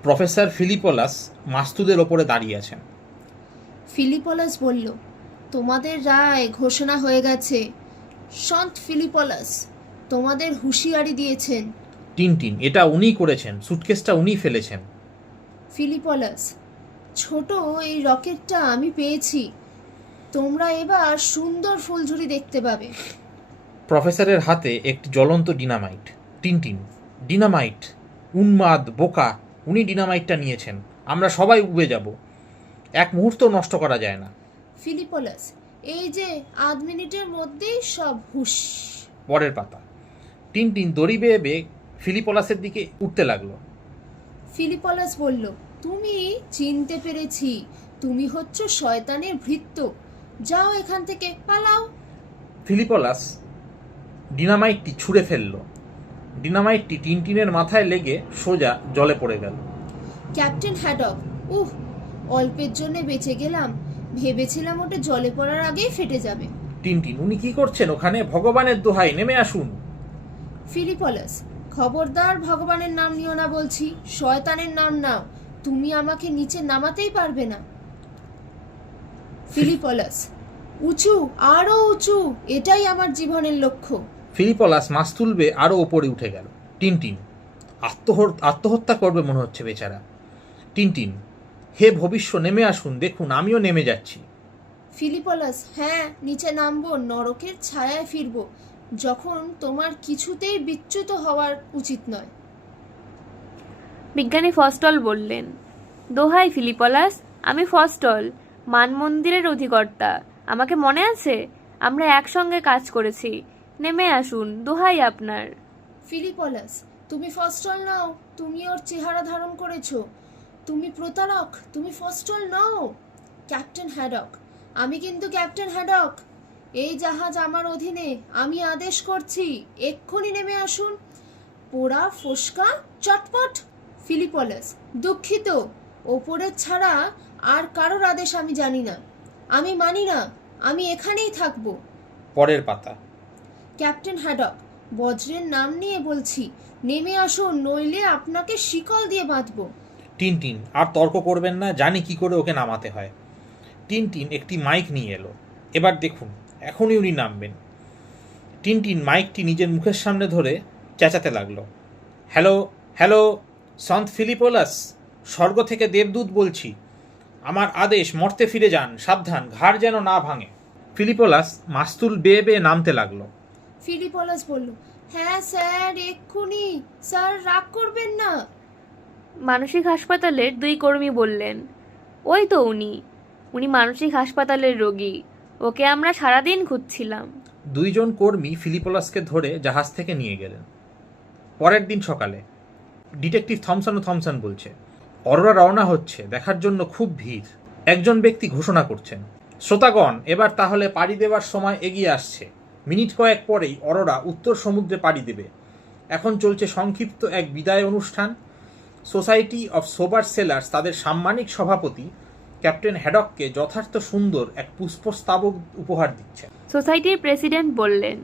প্রফেসর ফিলিপোলাস মাস্তুদের ওপরে দাঁড়িয়ে আছেন। ফিলিপোলাস বলল, তোমাদের রায় ঘোষণা হয়ে গেছে। সন্ত ফিলিপোলাস তোমাদের হুঁশিয়ারি দিয়েছেন। টিনটিন, এটা উনিই করেছেন, সুটকেসটা উনিই ফেলেছেন। ফিলিপোলাস, ছোট এই রকেটটা আমি পেয়েছি। তোমরা এবার সুন্দর ফুলঝুরি দেখতে পাবে। প্রফেসরের হাতে একটি জ্বলন্ত ডিনামাইট। Tintin, dynamite? উন্মাদ, বোকা, উনি ডিনামাইটটা নিয়েছেন। আমরা সবাই উবে যাব, এক মুহূর্ত নষ্ট করা যায় না। ফিলিপোলাস, এই যে আধ মিনিটের মধ্যেই সব হুশ। পরের পাতা। টিনটিন দড়ি বেয়ে বেয়ে ফিলিপোলাসের দিকে উঠতে লাগলো। ফিলিপোলাস বলল, তুমি চিনতে পেরেছি, তুমি হচ্ছ শয়তানের ভৃত্য। যাও এখান থেকে, পালাও। ফিলিপোলাস ডিনামাইটটি ছুঁড়ে ফেলল। ডিনামাইটটি টিনটিনের মাথায় লেগে সোজা জলে পড়ে গেল। ক্যাপ্টেন হ্যাডক, অল্পের জন্য বেঁচে গেলাম, ভেবেছিলাম ওটা জলে পড়ার আগেই ফেটে যাবে। টিনটিন, উনি কি করছেন ওখানে? ভগবানের দোহাই, নেমে আসুন। ফিলিপোলাস, খবরদার ভগবানের নাম নিও না বলছি, শয়তানের নাম নাও। তুমি আমাকে নিচে নামাতেই পারবে না। ফিলিপোলাস, উঁচু, আরো উঁচু, এটাই আমার জীবনের লক্ষ্য। ফিলিপোলাস মাছ তুলবে আরো ওপরে উঠে গেল। টিনটিন, আত্মহত্যা করবে মনে হচ্ছে বেচারা। টিনটিন, হে ভবিষ্য, নেমে আসুন, দেখুন আমিও নেমে যাচ্ছি। ফিলিপোলাস, হ্যাঁ, নিচে নামবো, নরকের ছায়ায় ফিরবো, যখন তোমার কিছুতেই বিচ্যুত হওয়ার উচিত নয়। বিজ্ঞানী ফস্টল বললেন, দোহাই ফিলিপোলাস, আমি ফস্টল, মানমন্দিরের অধিকর্তা। আমাকে মনে আছে? আমরা একসঙ্গে কাজ করেছি। নেমে আসুন, দোহাই আপনার। ফিলিপোলাস, তুমি ফস্টল নাও, তুমি ওর চেহারা ধারণ করেছো। তুমি প্রতারক, তুমি ফস্টল নও। ক্যাপ্টেন হ্যাডক, আমি কিন্তু ক্যাপ্টেন হ্যাডক। এই জাহাজ আমার অধীনে, আমি আদেশ করছি, এক্ষুনি নেমে আসুন। পোড়া ফোসকা চটপট। ফিলিপোলাস, দুঃখিত, ওপরের ছাড়া আর কারোর আদেশ আমি জানি না, আমি মানি না, আমি এখানেই থাকবো। পরের পাতা। ক্যাপ্টেন হ্যাডক, বজ্রের নাম নিয়ে বলছি, নেমে আসুন, নইলে আপনাকে শিকল দিয়ে বাঁধবো। টিনটিন, আর তর্ক করবেন না, জানি কি করে ওকে নামাতে হয়। টিনটিন একটি মাইক নিয়ে এলো। এবার দেখুন, এখনই উনি নামবেন। টিনটিন মাইকটি নিজের মুখের সামনে ধরে চেঁচাতে লাগলো, হ্যালো হ্যালো, সন্ত ফিলিপোলাস, স্বর্গ থেকে দেবদূত বলছি, আমার আদেশ, মর্তে ফিরে যান, সাবধান, ঘাড় যেন না ভাঙে। ফিলিপোলাস মাস্তুল বেয়ে বেয়ে নামতে লাগলো। ফিলিপোলাস বলল, হ্যাঁ স্যার, এক্ষুনি, স্যার রাগ করবেন না। মানসিক হাসপাতালের দুই কর্মী বললেন, ওই তো উনি মানসিক হাসপাতালের রোগী, ওকে আমরা সারাদিন খুঁজছিলাম। দুইজন কর্মী ফিলিপোলাসকে ধরে জাহাজ থেকে নিয়ে গেলেন। পরের দিন সকালে ডিটেকটিভ থমসন বলছে, অরোরা রওনা হচ্ছে, দেখার জন্য খুব ভিড়। একজন ব্যক্তি ঘোষণা করছেন, শ্রোতাগণ, এবার তাহলে পাড়ি দেওয়ার সময় এগিয়ে আসছে। মিনিট কয়েক পরেই অরোরা উত্তর সমুদ্রে পাড়ি দেবে। এখন চলছে সংক্ষিপ্ত এক বিদায় অনুষ্ঠান। সোসাইটি অফ সোবার সেলার্স তাদের সাম্মানিক সভাপতি ক্যাপ্টেন হ্যাডককে যথার্থ সুন্দর এক পুষ্পস্তবক উপহার দিচ্ছে। সোসাইটির প্রেসিডেন্ট বললেন,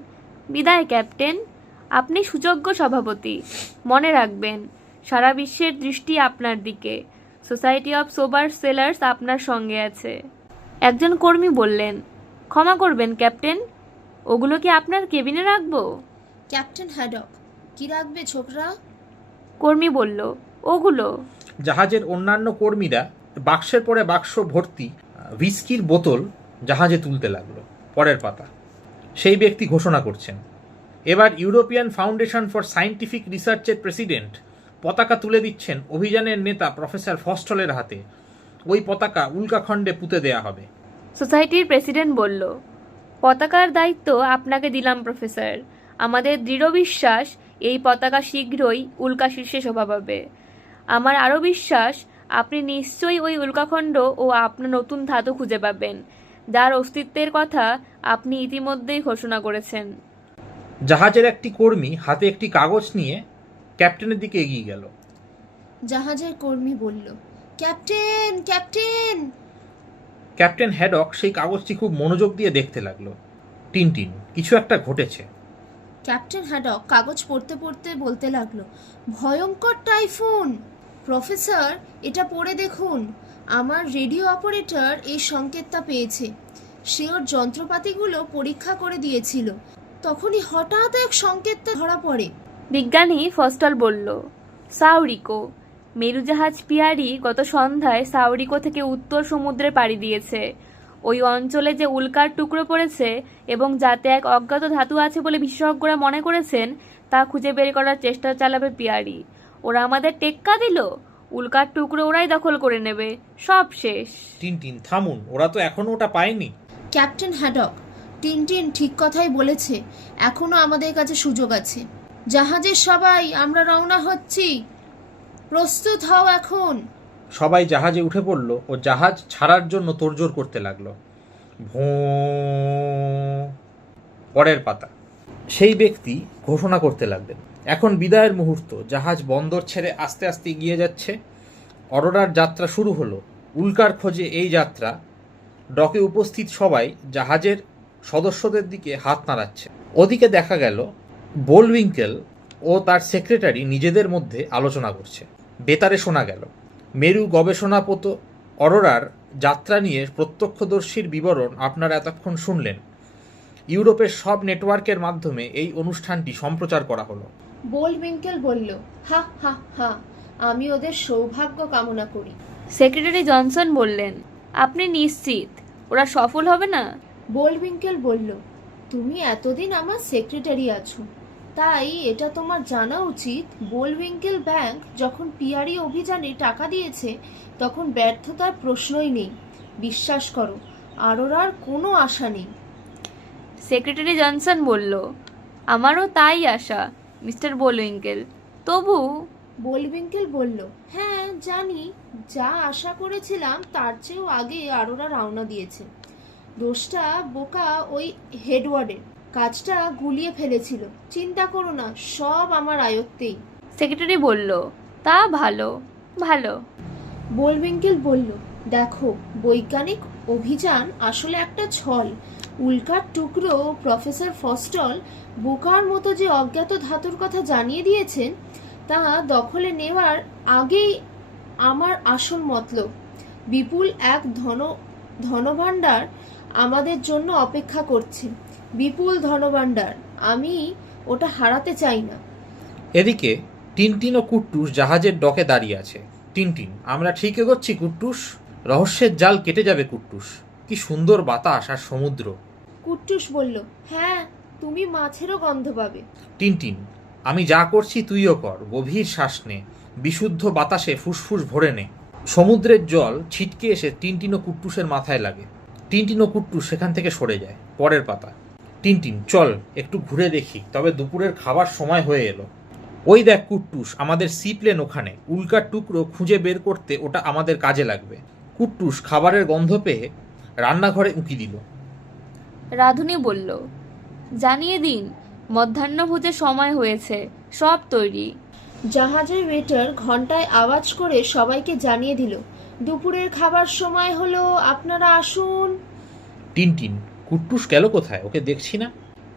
বিদায় ক্যাপ্টেন, আপনি সুযোগ্য সভাপতি। মনে রাখবেন, সারা বিশ্বের দৃষ্টি আপনার দিকে। সোসাইটি অফ সোবার সেলার্স আপনার সঙ্গে আছে। একজন কর্মী বললেন, ক্ষমা করবেন ক্যাপ্টেন, ওগুলো কি আপনার কেবিনে রাখবো? ক্যাপ্টেন হ্যাডক, কি রাখবে ছোকরা? কর্মী বলল, ওগুলো। জাহাজের অন্যান্য কর্মীরা বাক্সের পরে বাক্স ভর্তি হুইস্কির বোতল জাহাজে তুলতে লাগলো। পরের পাতা। সেই ব্যক্তি ঘোষণা করছেন, এবার ইউরোপিয়ান ফাউন্ডেশন ফর সায়েন্টিফিক রিসার্চের প্রেসিডেন্ট পতাকা তুলে দিচ্ছেন অভিযানের নেতা প্রফেসর ফস্টলের হাতে। ওই পতাকা উল্কাখণ্ডে পুঁতে দেয়া হবে। সোসাইটির প্রেসিডেন্ট বলল, পতাকার দায়িত্ব আপনাকে দিলাম প্রফেসর। আমাদের দৃঢ় বিশ্বাস এই পতাকা শীঘ্রই উল্কা শীর্ষে শোভা পাবে। আমার আরও বিশ্বাস আপনি নিশ্চয়ই ওই উল্কাখণ্ড ও আপনার নতুন ধাতু খুঁজে পাবেন। যার অস্তিত্বের কথা আপনি ইতিমধ্যেই ঘোষণা করেছেন। জাহাজের একটি কর্মী হাতে একটি কাগজ নিয়ে ক্যাপ্টেনের দিকে এগিয়ে গেল। জাহাজের কর্মী বলল, ক্যাপ্টেন ক্যাপ্টেন। ক্যাপ্টেন হ্যাডক সেই কাগজটি খুব মনোযোগ দিয়ে দেখতে লাগলো। টিনটিন, কিছু একটা ঘটেছে। ক্যাপ্টেন হ্যাডক কাগজ পড়তে পড়তে বলতে লাগলো, ভয়ঙ্কর টাইফুন। প্রফেসর, এটা পড়ে দেখুন। আমার রেডিও অপারেটর এই সংকেতটা পেয়েছে। সে ওর যন্ত্রপাতিগুলো পরীক্ষা করে দিয়েছিল। তখনই হঠাৎ এক সংকেতটা ধরা পড়ে। বিজ্ঞানী ফস্টল বলল, সাউরিকো। মেরুজাহাজ পিয়ারি গত সন্ধ্যায় সাউরিকো থেকে উত্তর সমুদ্রে পাড়ি দিয়েছে। ওই অঞ্চলে যে উল্কার টুকরো পড়েছে এবং যাতে এক অজ্ঞাত ধাতু আছে বলে বিশেষজ্ঞরা মনে করেছেন, তা খুঁজে বের করার চেষ্টা চালাবে পিয়ারি। ওরা আমাদের টেক্কা দিল। উল্কার টুকরো ওরাই দখল করে নেবে। সব শেষ। টিনটিন, থামুন, ওরা তো এখনো ওটা পায়নি। ক্যাপ্টেন হ্যাডক, টিনটিন ঠিক কথাই বলেছে। এখনো আমাদের কাছে সুযোগ আছে। জাহাজের সবাই, আমরা রওনা হচ্ছি। প্রস্তুত হও এখন। সবাই জাহাজে উঠে পড়ল ও জাহাজ ছাড়ার জন্য তোড়জোড় করতে লাগলো। ভোঁ। পরের পাতা। সেই ব্যক্তি ঘোষণা করতে লাগলেন, এখন বিদায়ের মুহূর্ত। জাহাজ বন্দর ছেড়ে আস্তে আস্তে এগিয়ে যাচ্ছে। অরোরার যাত্রা শুরু হলো। উল্কার খোঁজে এই যাত্রা। ডকে উপস্থিত সবাই জাহাজের সদস্যদের দিকে হাত নাড়াচ্ছে। ওদিকে দেখা গেল বোলউইঙ্কেল ও তার সেক্রেটারি নিজেদের মধ্যে আলোচনা করছে। বেতারে শোনা গেল, মেরু গবেষণাপত অরোরার যাত্রা নিয়ে প্রত্যক্ষদর্শীর বিবরণ আপনারা এতক্ষণ শুনলেন। ইউরোপের সব নেটওয়ার্কের মাধ্যমে এই অনুষ্ঠানটি সম্প্রচার করা হলো। বোলউইঙ্কেল বলল, হা হা হা, আমি ওদের সৌভাগ্য কামনা করি। সেক্রেটারি জনসন বললেন, আপনি নিশ্চিত ওরা সফল হবে না? বোলউইঙ্কেল বলল, তুমি এতদিন আমার সেক্রেটারি আছো, তাই এটা তোমার জানা উচিত। বোলউইঙ্কেল ব্যাংক যখন পিয়ারি অভিযানে টাকা দিয়েছে, তখন ব্যর্থতার প্রশ্নই নেই। বিশ্বাস করো, আরোরার কোনো আশা নেই। সেক্রেটারি জনসন বলল, আমারও তাই আশা মিস্টার বোলউইঙ্কেল। তবু বোলউইঙ্কেল বলল, হ্যাঁ জানি, যা আশা করেছিলাম তার চেয়েও আগে আরোরা রওনা দিয়েছে। দোষটা বোকা ওই হেডওয়ার্ডের। কাজটা গুলিয়ে ফেলেছিল। চিন্তা করো না, সব আমার আয়ত্তেই। সেক্রেটারি বলল, তা ভালো ভালো। বোলউইঙ্কেল বলল, দেখো, বৈজ্ঞানিক অভিযান আসলে একটা ছল। উল্কার টুকরো প্রফেসর ফস্টল বোকার মতো যে অজ্ঞাত ধাতুর কথা জানিয়ে দিয়েছেন, তা দখলে নেওয়ার আগেই আমার আসল মতলব। বিপুল এক ধনভাণ্ডার আমাদের জন্য অপেক্ষা করছে। বিপুল ধনভাণ্ডার। আমি ওটা হারাতে চাই না। এদিকে টিনটিন ও কুট্টুস জাহাজের ডকে দাঁড়িয়ে আছে। টিনটিন, আমরা ঠিক এগোচ্ছি কুট্টুস। রহস্যের জাল কেটে যাবে কুট্টুস। কি সুন্দর বাতাস আর সমুদ্র। কুট্টুস বলল, হ্যাঁ, তুমি মাছেরও গন্ধ পাবে। টিনটিন, আমি যা করছি তুইও কর। গভীর শ্বাস নে, বিশুদ্ধ বাতাসে ফুসফুস ভরে নে। সমুদ্রের জল ছিটকে এসে টিনটিন ও কুট্টুসের মাথায় লাগে। টিনটিন ও কুট্টুস সেখান থেকে সরে যায়। পরের পাতা। টিনটিন, চল একটু ঘুরে দেখি, তবে দুপুরের খাবার সময় হয়ে এলো। ওই দেখ কুট্টুস, আমাদের সি প্লেন ওখানে। উল্কার টুকরো খুঁজে বের করতে ওটা আমাদের কাজে লাগবে। কুট্টুস খাবারের গন্ধ পেয়ে রান্নাঘরে উঁকি দিল। রাধুনী বলল, জানিয়ে দিন, মধ্যাহ্নভোজের সময় হয়েছে, সব তৈরি। জাহাজের ওয়েটার ঘন্টায় আওয়াজ করে সবাইকে জানিয়ে দিল, দুপুরের খাবার সময় হলো, আপনারা আসুন। টিনটিন, কুট্টুস গেল কোথায়? ওকে দেখছি না।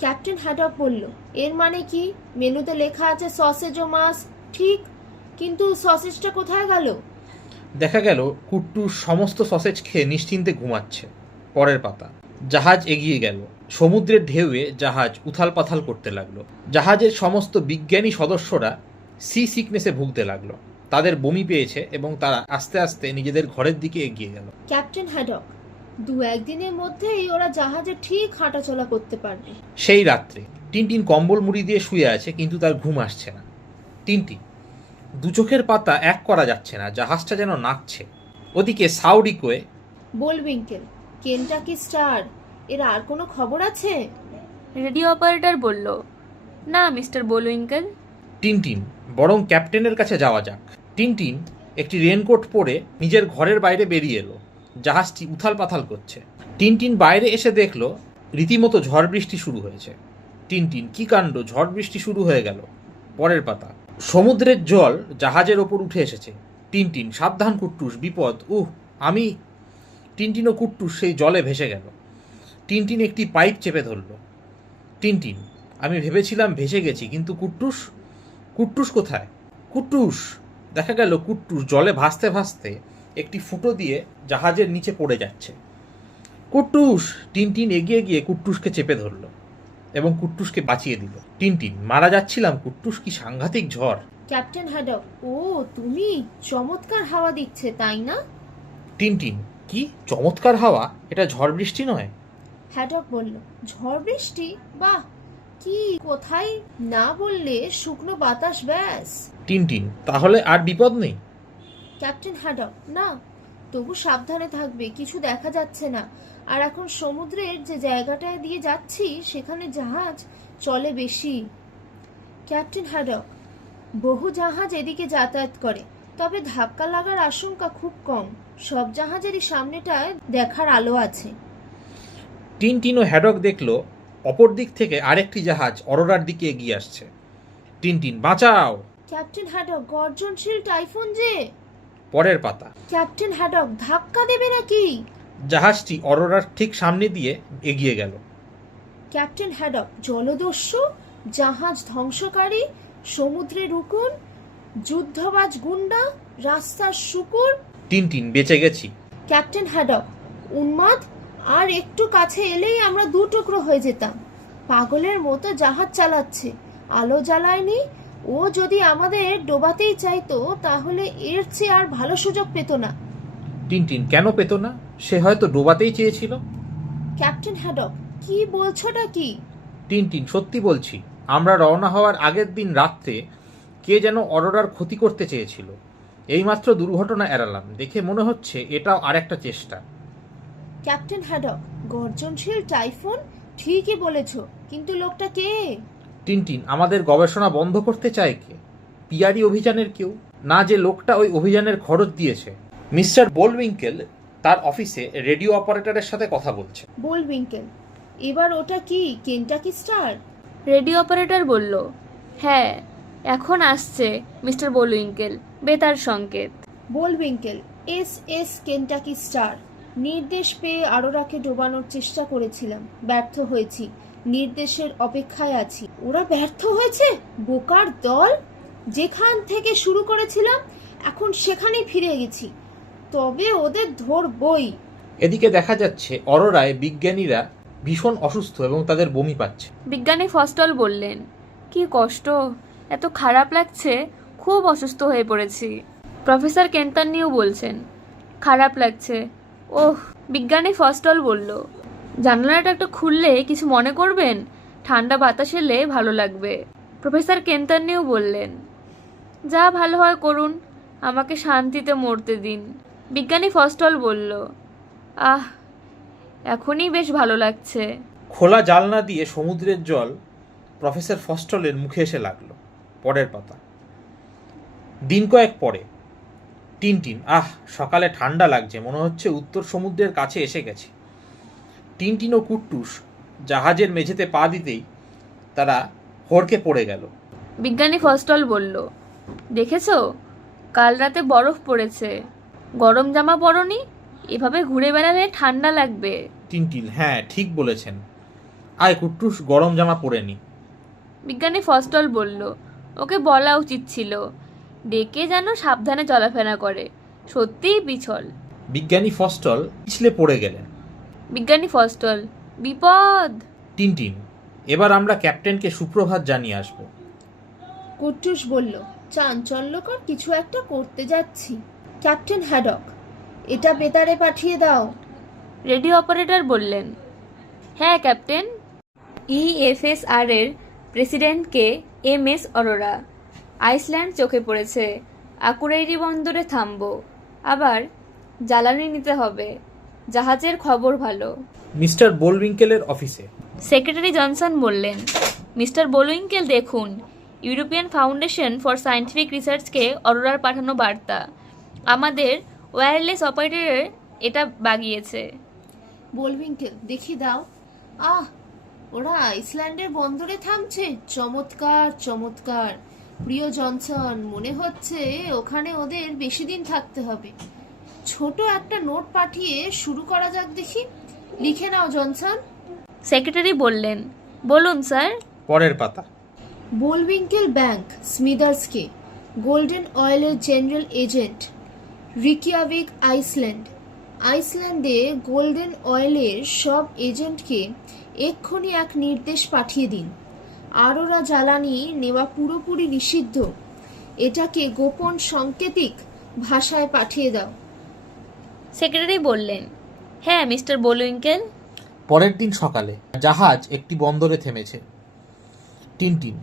ক্যাপ্টেন হ্যাডক বলল, এর মানে কি? মেনুতে লেখা আছে সসেজ ও মাছ, ঠিক, কিন্তু সসেজটা কোথায় গেল? দেখা গেল কুট্টুস সমস্ত সসেজ খেয়ে নিশ্চিন্তে ঘুমাচ্ছে। পরের পাতা। জাহাজ এগিয়ে গেল। সমুদ্রের ঢেউয়ে জাহাজ উথাল পাথাল করতে লাগলো। জাহাজের সমস্ত বিজ্ঞানী সদস্যরা সি সিকনেসে ভুগতে লাগলো। তাদের বমি পেয়েছে এবং তারা আস্তে আস্তে নিজেদের ঘরের দিকে এগিয়ে গেল। ক্যাপ্টেন হ্যাডক, 2-1 দিনের মধ্যেই ওরা জাহাজে ঠিক হাঁটাচলা করতে পারবে। সেই রাত্রে টিনটিন কম্বল মুড়ি দিয়ে শুয়ে আছে, কিন্তু তার ঘুম আসছে না। টিনটিন, দু চোখের পাতা এক করা যাচ্ছে না, জাহাজটা যেন নাচছে। ওদিকে সাউরিকোয়ে বোলউইঙ্কেল, কেন্টাকি স্টার, এর আর কোনো খবর আছে? রেডিও অপারেটর বলল, না মিস্টার বোলউইঙ্কেল। টিনটিন, বরং ক্যাপ্টেনের কাছে যাওয়া যাক। টিনটিন একটি রেনকোট পরে নিজের ঘরের বাইরে বেরিয়ে এলো। জাহাজটি উথাল পাথাল করছে। টিনটিন বাইরে এসে দেখলো রীতিমতো ঝড় বৃষ্টি শুরু হয়েছে। টিনটিন, কি কাণ্ড, ঝড় বৃষ্টি শুরু হয়ে গেল। পরের পাতা, সমুদ্রের জল জাহাজের ওপর উঠে এসেছে। টিনটিন, সাবধান কুট্টুস, বিপদ। আমি। টিনটিন ও কুট্টুস সেই জলে ভেসে গেল। টিনটিন একটি পাইপ চেপে ধরল। টিনটিন, আমি ভেবেছিলাম ভেসে গেছি, কিন্তু কুট্টুস? কুট্টুস কোথায়? কুট্টুস! দেখা গেল কুট্টুস জলে ভাসতে ভাসতে একটি ফুটো দিয়ে জাহাজের নিচে পড়ে যাচ্ছে। কুট্টুস! টিনটিন এগিয়ে গিয়ে কুট্টুসকে চেপে ধরল এবং কুট্টুসকে বাঁচিয়ে দিল। টিনটিন, মারা যাচ্ছিলাম কুট্টুস, কি সাংঘাতিক ঝড়। ক্যাপ্টেন হ্যাডক, ও তুমি, চমৎকার হাওয়া দিচ্ছে তাই না? টিনটিন, কি চমৎকার হাওয়া? এটা ঝড় বৃষ্টি নয়? হ্যাডক বলল, ঝড় বৃষ্টি? বাহ, কি কোথায় না বললে শুকনো বাতাস ব্যাস। টিনটিন, তাহলে আর বিপদ নেই? ক্যাপ্টেন হ্যাডক, না, তবু সাবধানে থাকবে, কিছু দেখা যাচ্ছে না। আর এখন সমুদ্রের যে জায়গাটায় দিয়ে যাচ্ছি সেখানে জাহাজ চলে বেশি। ক্যাপ্টেন হ্যাডক, বহু জাহাজ এদিকে যাতায়াত করে, তবে ধাক্কা লাগার আশঙ্কা খুব কম। সব জাহাজেরই সামনেটায় দেখার আলো আছে। টিনটিন ও হ্যাডক দেখল অপর দিক থেকে আরেকটি জাহাজ অরোরার দিকে এগিয়ে আসছে। টিনটিন, বাঁচাও! ক্যাপ্টেন হ্যাডক, গর্জনশীল টাইফুন যে। পরের পাতা, ক্যাপ্টেন হ্যাডক, ধাক্কা দেবে নাকি? জাহাজটি অরোরার ঠিক সামনে দিয়ে এগিয়ে গেল। ক্যাপ্টেন হ্যাডক, জলদস্যু, জাহাজ ধ্বংসকারী, সমুদ্রের উকুন, যুদ্ধবাজ গুন্ডা, রাস্তার শুকুর। টিনটিন, বেঁচে গেছি। ক্যাপ্টেন হ্যাডক, উন্মাদ, আর একটু কাছে এলেই আমরা দু টুকরো হয়ে যেতাম। পাগলের মতো জাহাজ চালাচ্ছে, আলো জ্বালায়নি। ও যদি আমাদের ডোবাতেই চাইতো তাহলে এর চেয়ে আর ভালো সুযোগ পেত না। টিনটিন, কেন পেত না? সে হয়তো ডোবাতেই চেয়েছিল। ক্যাপ্টেন হ্যাডক, কি বলছোটা কি? টিনটিন, সত্যি বলছি, আমরা রওনা হওয়ার আগের দিন রাত্রে কে যেন অরোরার ক্ষতি করতে চেয়েছিল। এইমাত্র দুর্ঘটনা এড়ালাম, দেখে মনে হচ্ছে এটাও আরেকটা চেষ্টা। ক্যাপ্টেন হ্যাডক, গর্জনশীল টাইফুন, ঠিকই বলেছ, কিন্তু লোকটা কে? টিনটিন, আমাদের গবেষণা বন্ধ করতে চায় কে? পিয়ারি অভিযানের কেউ? না, যে লোকটা ওই অভিযানের খরচ দিয়েছে। মিস্টার বোলউইঙ্কেল তার অফিসে রেডিও অপারেটরের সাথে কথা বলছে। বোলউইঙ্কেল, এবার ওটা কি কেন্টাকি স্টার? রেডিও অপারেটর বলল, হ্যাঁ, এখন আসছে মিস্টার বোলউইঙ্কেল, বেতার সংকেত। বোলউইঙ্কেল, এস কেন্টাকি স্টার। নির্দেশ পেয়ে আরোরাকে ডোবানোর চেষ্টা করেছিলাম, ব্যর্থ হয়েছি। নির্দেশের অপেক্ষায় আছি। ওরা ব্যর্থ হয়েছে? বোকার দল! যেখান থেকে শুরু করেছিলাম এখন সেখানেই ফিরে গেছি। তবে ওদের ধরবই। এদিকে দেখা যাচ্ছে অরোরায় বিজ্ঞানীরা ভীষণ অসুস্থ এবং তাদের বমি পাচ্ছে। বিজ্ঞানী ফস্টল বললেন, কি কষ্ট, এত খারাপ লাগছে, খুব অসুস্থ হয়ে পড়েছি। প্রফেসর কেন্তান্নিও বলছেন, খারাপ লাগছে। ওহ! বিজ্ঞানী ফস্টল বলল, জানালাটা একটু খুললে কিছু মনে করবেন? ঠান্ডা বাতাস এলে ভালো লাগবে। প্রফেসর কেন্তান্নিও বললেন, যা ভালো হয় করুন, আমাকে শান্তিতে মরতে দিন। বিজ্ঞানী ফস্টল বলল, আহ, এখনই বেশ ভালো লাগছে। খোলা জালনা দিয়ে সমুদ্রের জল প্রফেসর ফস্টলের মুখে এসে লাগলো। পরের পাতা, দিন কয়েক পরে। টিনটিন, সকালে ঠান্ডা লাগছে, মনে হচ্ছে উত্তর সমুদ্রের কাছে এসে গেছে। টিনটিন ও কুট্টুস জাহাজের মেঝেতে পা দিতেই তারা হড়কে পড়ে গেল। বিজ্ঞানী ফস্টল বলল, দেখেছো, কাল রাতে বরফ পড়েছে। গরম জামা পরনি, এভাবে ঘুরে বেড়ালে ঠান্ডা লাগবে। টিনটিন, হ্যাঁ, ঠিক বলেছেন। আয় কুট্টুস, গরম জামা পরে নি। বিজ্ঞানী ফস্টল বলল, ওকে বলা উচিত ছিল, ডেকে যেন সাবধানে চলাফেরা করে, সত্যিই পিছল। বিজ্ঞানী ফস্টল পিছলে পড়ে গেলেন। বিজ্ঞানী ফস্টল, বিপদ। টিনটিন, এবার আমরা ক্যাপ্টেনকে সুপ্রভাত জানিয়ে আসব। কুট্টুস বলল, চাঞ্চল্যকর কিছু একটা করতে যাচ্ছি। ক্যাপ্টেন হ্যাডক, এটা বেতারে পাঠিয়ে দাও। রেডিও অপারেটর বললেন, হ্যাঁ ক্যাপ্টেন। ইএফএসআর এর প্রেসিডেন্টকে MS অরোরা। আইসল্যান্ড চোখে পড়েছে, আকুরেইরি বন্দরে থামবো, আবার জ্বালানি নিতে হবে, জাহাজের খবর ভালো। মিস্টার বোলউইঙ্কেলের অফিসে সেক্রেটারি জনসন বললেন, মিস্টার বোলউইঙ্কেল দেখুন, ইউরোপিয়ান ফাউন্ডেশন ফর সায়েন্টিফিক রিসার্চকে অরোরার পাঠানো বার্তা। আমাদের ওয়্যারলেস অপারেটরের এটা বাগিয়েছে। বোলভিঙ্কেল, দেখি দাও। আহ, ওরা আইসল্যান্ডের বন্দরে থামছে। চমৎকার চমৎকার। প্রিয় জনসন, মনে হচ্ছে ওখানে ওদের বেশি দিন থাকতে হবে। ছোট একটা নোট পাঠিয়ে শুরু করা যাক দেখি। লিখে নাও জনসন। সেক্রেটারি বললেন, বলুন স্যার। পরের পাতা। বোলভিঙ্কেল ব্যাংক, স্মিদার্সকে, গোল্ডেন অয়েলের জেনারেল এজেন্ট, রিকিয়াভিক, আইসল্যান্ড। আইসল্যান্ডে গোল্ডেন অয়েলের সব এজেন্টকে এক্ষুনি এক নির্দেশ পাঠিয়ে দিন। আরোরা জ্বালানি নেওয়া পুরোপুরি নিষিদ্ধ। এটাকে গোপন সাংকেতিক ভাষায় পাঠিয়ে দাও। সেক্রেটারি বললেন, হ্যাঁ মিস্টার বোলউইঙ্কেল। পরের দিন সকালে জাহাজ একটি বন্দরে থেমেছে। টিনটিন,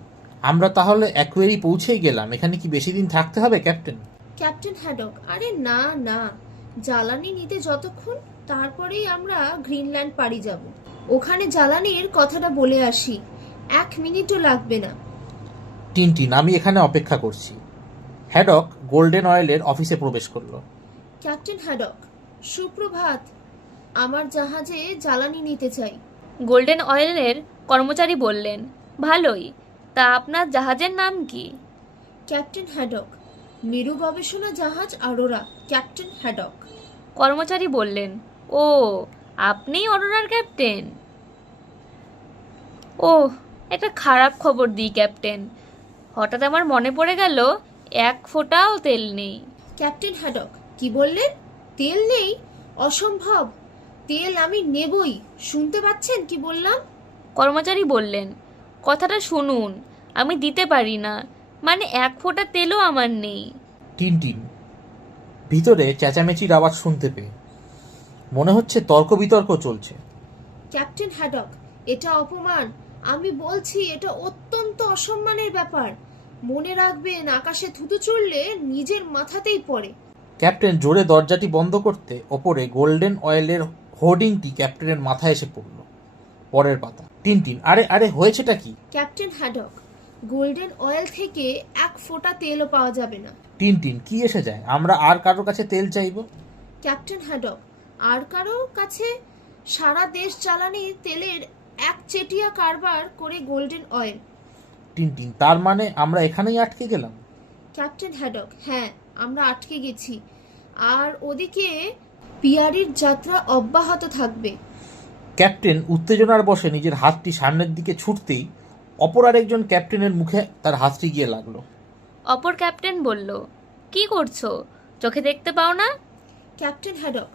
আমরা তাহলে অ্যাকুয়ারি পৌঁছেই গেলাম। এখানে কি বেশি দিন থাকতে হবে ক্যাপ্টেন? ক্যাপ্টেন হ্যাডক, আরে না না, জ্বালানি নিতে যতক্ষণ, তারপরেই আমরা গ্রিনল্যান্ড পাড়ি যাব। ওখানে জ্বালানির কথাটা বলে আসি, 1 মিনিটও লাগবে না। টিনটিন, আমি এখানে অপেক্ষা করছি। হ্যাডক গোল্ডেন অয়েলের অফিসে প্রবেশ করলো। ক্যাপ্টেন হ্যাডক, সুপ্রভাত। আমার জাহাজে জ্বালানি নিতে চাই। গোল্ডেন অয়েলের কর্মচারী বললেন, ভালোই, তা আপনার জাহাজের নাম কি? ক্যাপ্টেন হ্যাডক, মেরু গবেষণা জাহাজ আরোরা। Captain Haddock. কর্মচারী বললেন, ও, আপনিই অরোরার ক্যাপ্টেন? ওহ, একটা খারাপ খবর দিই ক্যাপ্টেন। হঠাৎ আমার মনে পড়ে গেল 1 ফোঁটাও তেল নেই। ক্যাপ্টেন হ্যাডক, কি বললেন? তেল নেই? অসম্ভব। তেল আমি নেবই। শুনতে পাচ্ছেন কি বললাম? কর্মচারী বললেন, কথাটা শুনুন, আমি দিতে পারি না, মানে 1 ফোঁটা তেলও আমার নেই। টিনটিন ভিতরে চেঁচামেচির আওয়াজ শুনতে পেয়ে মনে হচ্ছে তর্ক বিতর্ক চলছে। ক্যাপ্টেন হ্যাডক, এটা অপমান। আমি বলছি, এটা অত্যন্ত অসম্মানের ব্যাপার। মনে রাখবেন, আকাশে থুতু চড়লে নিজের মাথাতেই পড়ে। ক্যাপ্টেন জোরে দরজাটি বন্ধ করতে ওপরে গোল্ডেন অয়েলের হোর্ডিংটি ক্যাপ্টেনের মাথায় এসে পড়ল। পরের পাতা। টিনটিন, আরে আরে, হয়েছেটা কি? ক্যাপ্টেন হ্যাডক, গোল্ডেন অয়েল থেকে 1 ফোঁটা তেলও পাওয়া যাবে না। টিনটিন, কি এসে যায়? আমরা আর কারোর কাছে তেল চাইবো? ক্যাপ্টেন হ্যাডক, আর কারো কাছে? সারা দেশ জ্বালানি তেলের একচেটিয়া কারবার করে গোল্ডেন অয়েল। টিনটিন, তার মানে আমরা এখানেই আটকে গেলাম? ক্যাপ্টেন হ্যাডক, হ্যাঁ, আমরা আটকে গেছি। আর ওদিকে পিয়ারির যাত্রা অব্যাহত থাকবে। ক্যাপ্টেন উত্তেজনার বশে নিজের হাতটি সামনের দিকে ছুটতেই অপর আরেকজন ক্যাপ্টেনের মুখে তার হাতটি গিয়ে লাগলো। অপর ক্যাপ্টেন বলল, কি করছো? চোখে দেখতে পাও না? ক্যাপ্টেন হ্যাডক,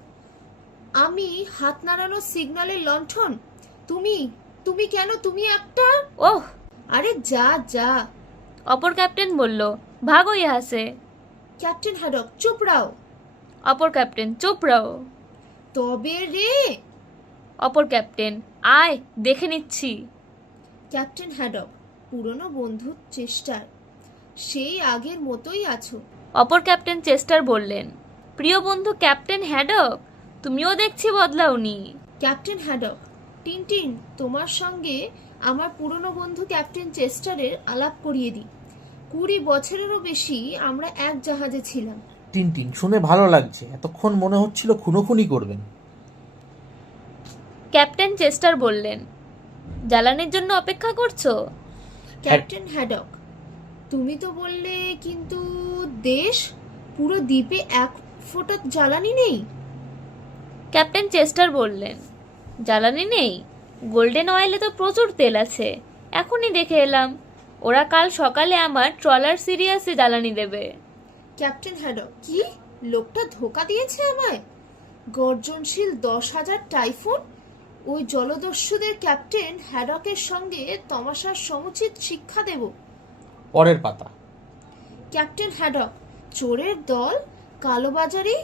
আমি হাত নাড়ানোর সিগন্যালের লণ্ঠন। তুমি তুমি কেন? তুমি একটা... ওহ! আরে যা যা। অপর ক্যাপ্টেন বলল, ভাগো ইহা সে। ক্যাপ্টেন হ্যাডক, চুপ রাও। অপর ক্যাপ্টেন, চুপ রাও। তবে রে। অপর ক্যাপ্টেন, আয়, দেখে নিচ্ছি। ক্যাপ্টেন হ্যাডক, পুরনো বন্ধুর চেষ্টার সেই আগের মতোই আছো। অপর ক্যাপ্টেন চেস্টার বললেন, প্রিয় বন্ধু ক্যাপ্টেন হ্যাডক, তুমিও দেখছি বদলাওনি। ক্যাপ্টেন হ্যাডক, টিনটিন, তোমার সঙ্গে আমার পুরনো বন্ধু ক্যাপ্টেন চেস্টারের আলাপ করিয়ে দিই। 20 বছরেরও বেশি আমরা এক জাহাজে ছিলাম। টিনটিন, শুনে ভালো লাগছে। এতক্ষণ মনে হচ্ছিল খুনোখুনি করবেন। ক্যাপ্টেন চেস্টার বললেন, জ্বালানির জন্য অপেক্ষা করছো? ক্যাপ্টেন হ্যাডক, তুমি তো বললে, কিন্তু দেশ পুরো দ্বীপে 1 ফোঁটা জ্বালানি নেই। ক্যাপ্টেন চেস্টার বললেন, জ্বালানি নেই? গোল্ডেন অয়েলে তো প্রচুর তেল আছে, এখনই দেখে এলাম। ওরা কাল সকালে আমার ট্রলার সিরিয়াসে জ্বালানি দেবে। ক্যাপ্টেন হ্যাডক, কি? লোকটা ধোকা দিয়েছে আমায়। গর্জনশীল 10,000 টাইফুন। ওই জলদস্যুদের ক্যাপ্টেন হ্যাডকের সঙ্গে তমাশার সমুচিত শিক্ষা দেব। পরের পাতা। ক্যাপ্টেন হ্যাডক, চোরের দল, কালোবাজারি,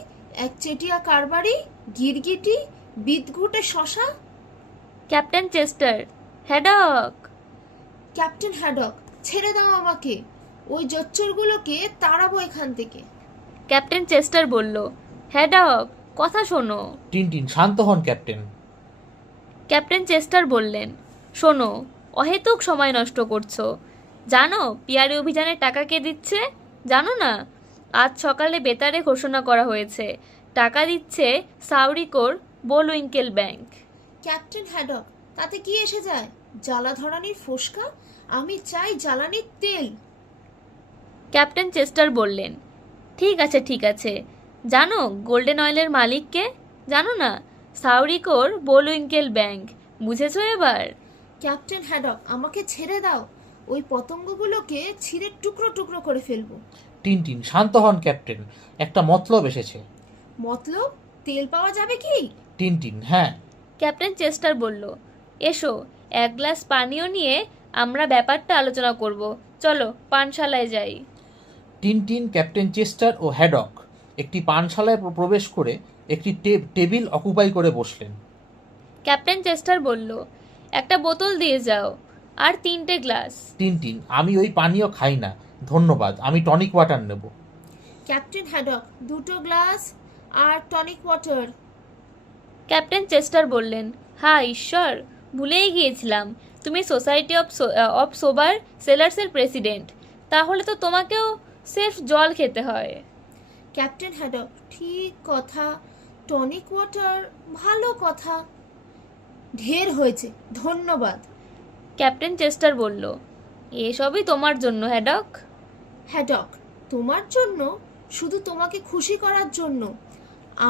একচেটিয়া কারবারি, গিরগিটি, বিদঘুটে শশা। Captain Chester, Haddock. Captain Haddock, ছেড়ে দাও আমাকে। ওই জচ্চরগুলোকে তাড়াবো এখান থেকে। ক্যাপ্টেন চেস্টার বলল, হ্যাডক, কথা শোনো। টিনটিন, শান্ত হন ক্যাপ্টেন। ক্যাপ্টেন চেস্টার বললেন, শোনো, অহেতুক সময় নষ্ট করছো। জানো পিয়ারি অভিযানের টাকা কে দিচ্ছে? জানো না? আজ সকালে বেতারে ঘোষণা করা হয়েছে টাকা দিচ্ছে সাউরিকোর বোলউইঙ্কেল ব্যাংক। ক্যাপ্টেন হ্যাডক, তাতে কি এসে যায়? জ্বালা ধরানির ফোসকা, আমি চাই জ্বালানির তেল। ক্যাপ্টেন চেস্টার বললেন, ঠিক আছে ঠিক আছে, জানো গোল্ডেন অয়েলের মালিককে? জানো না, সাউরিকোর বোলউইঙ্কেল ব্যাংক। বুঝেছো এবার? ক্যাপ্টেন হ্যাডক, আমাকে ছেড়ে দাও, ওই পতঙ্গগুলোকে ছিঁড়ে টুকরো টুকরো করে ফেলবো। টিনটিন, শান্ত হন ক্যাপ্টেন, একটা মতলব এসেছে। মতলব? তেল পাওয়া যাবে কি? টিনটিন, হ্যাঁ। ক্যাপ্টেন চেস্টার বলল, এসো এক গ্লাস পানীয় নিয়ে আমরা ব্যাপারটা আলোচনা করব। চলো পানশালায় যাই। টিনটিন, ক্যাপ্টেন চেস্টার ও হ্যাডক একটি পানশালায় প্রবেশ করে একটি টেবিল অকুপাই করে বসলেন। ক্যাপ্টেন চেস্টার বলল, একটা বোতল দিয়ে যাও আর 3টে গ্লাস। টিনটিন, আমি ওই পানীয় খাই না, ধন্যবাদ, আমি টনিক ওয়াটার নেব। ক্যাপ্টেন হ্যাডক, 2টো গ্লাস আর টনিক ওয়াটার। ক্যাপ্টেন চেস্টার বললেন, হ্যাঁ ঈশ্বর, ভুলেই গিয়েছিলাম, তুমি সোসাইটি অফ সোবার সেলার্সের প্রেসিডেন্ট, তাহলে তো তোমাকেও সেফ জল খেতে হয়। ক্যাপ্টেন হ্যাডক, ঠিক কথা, টনিক ওয়াটার, ভালো কথা, ঢের হয়েছে, ধন্যবাদ। ক্যাপ্টেন চেস্টার বলল, এসবই তোমার জন্য হ্যাডক। হ্যাডক, তোমার জন্য? শুধু তোমাকে খুশি করার জন্য।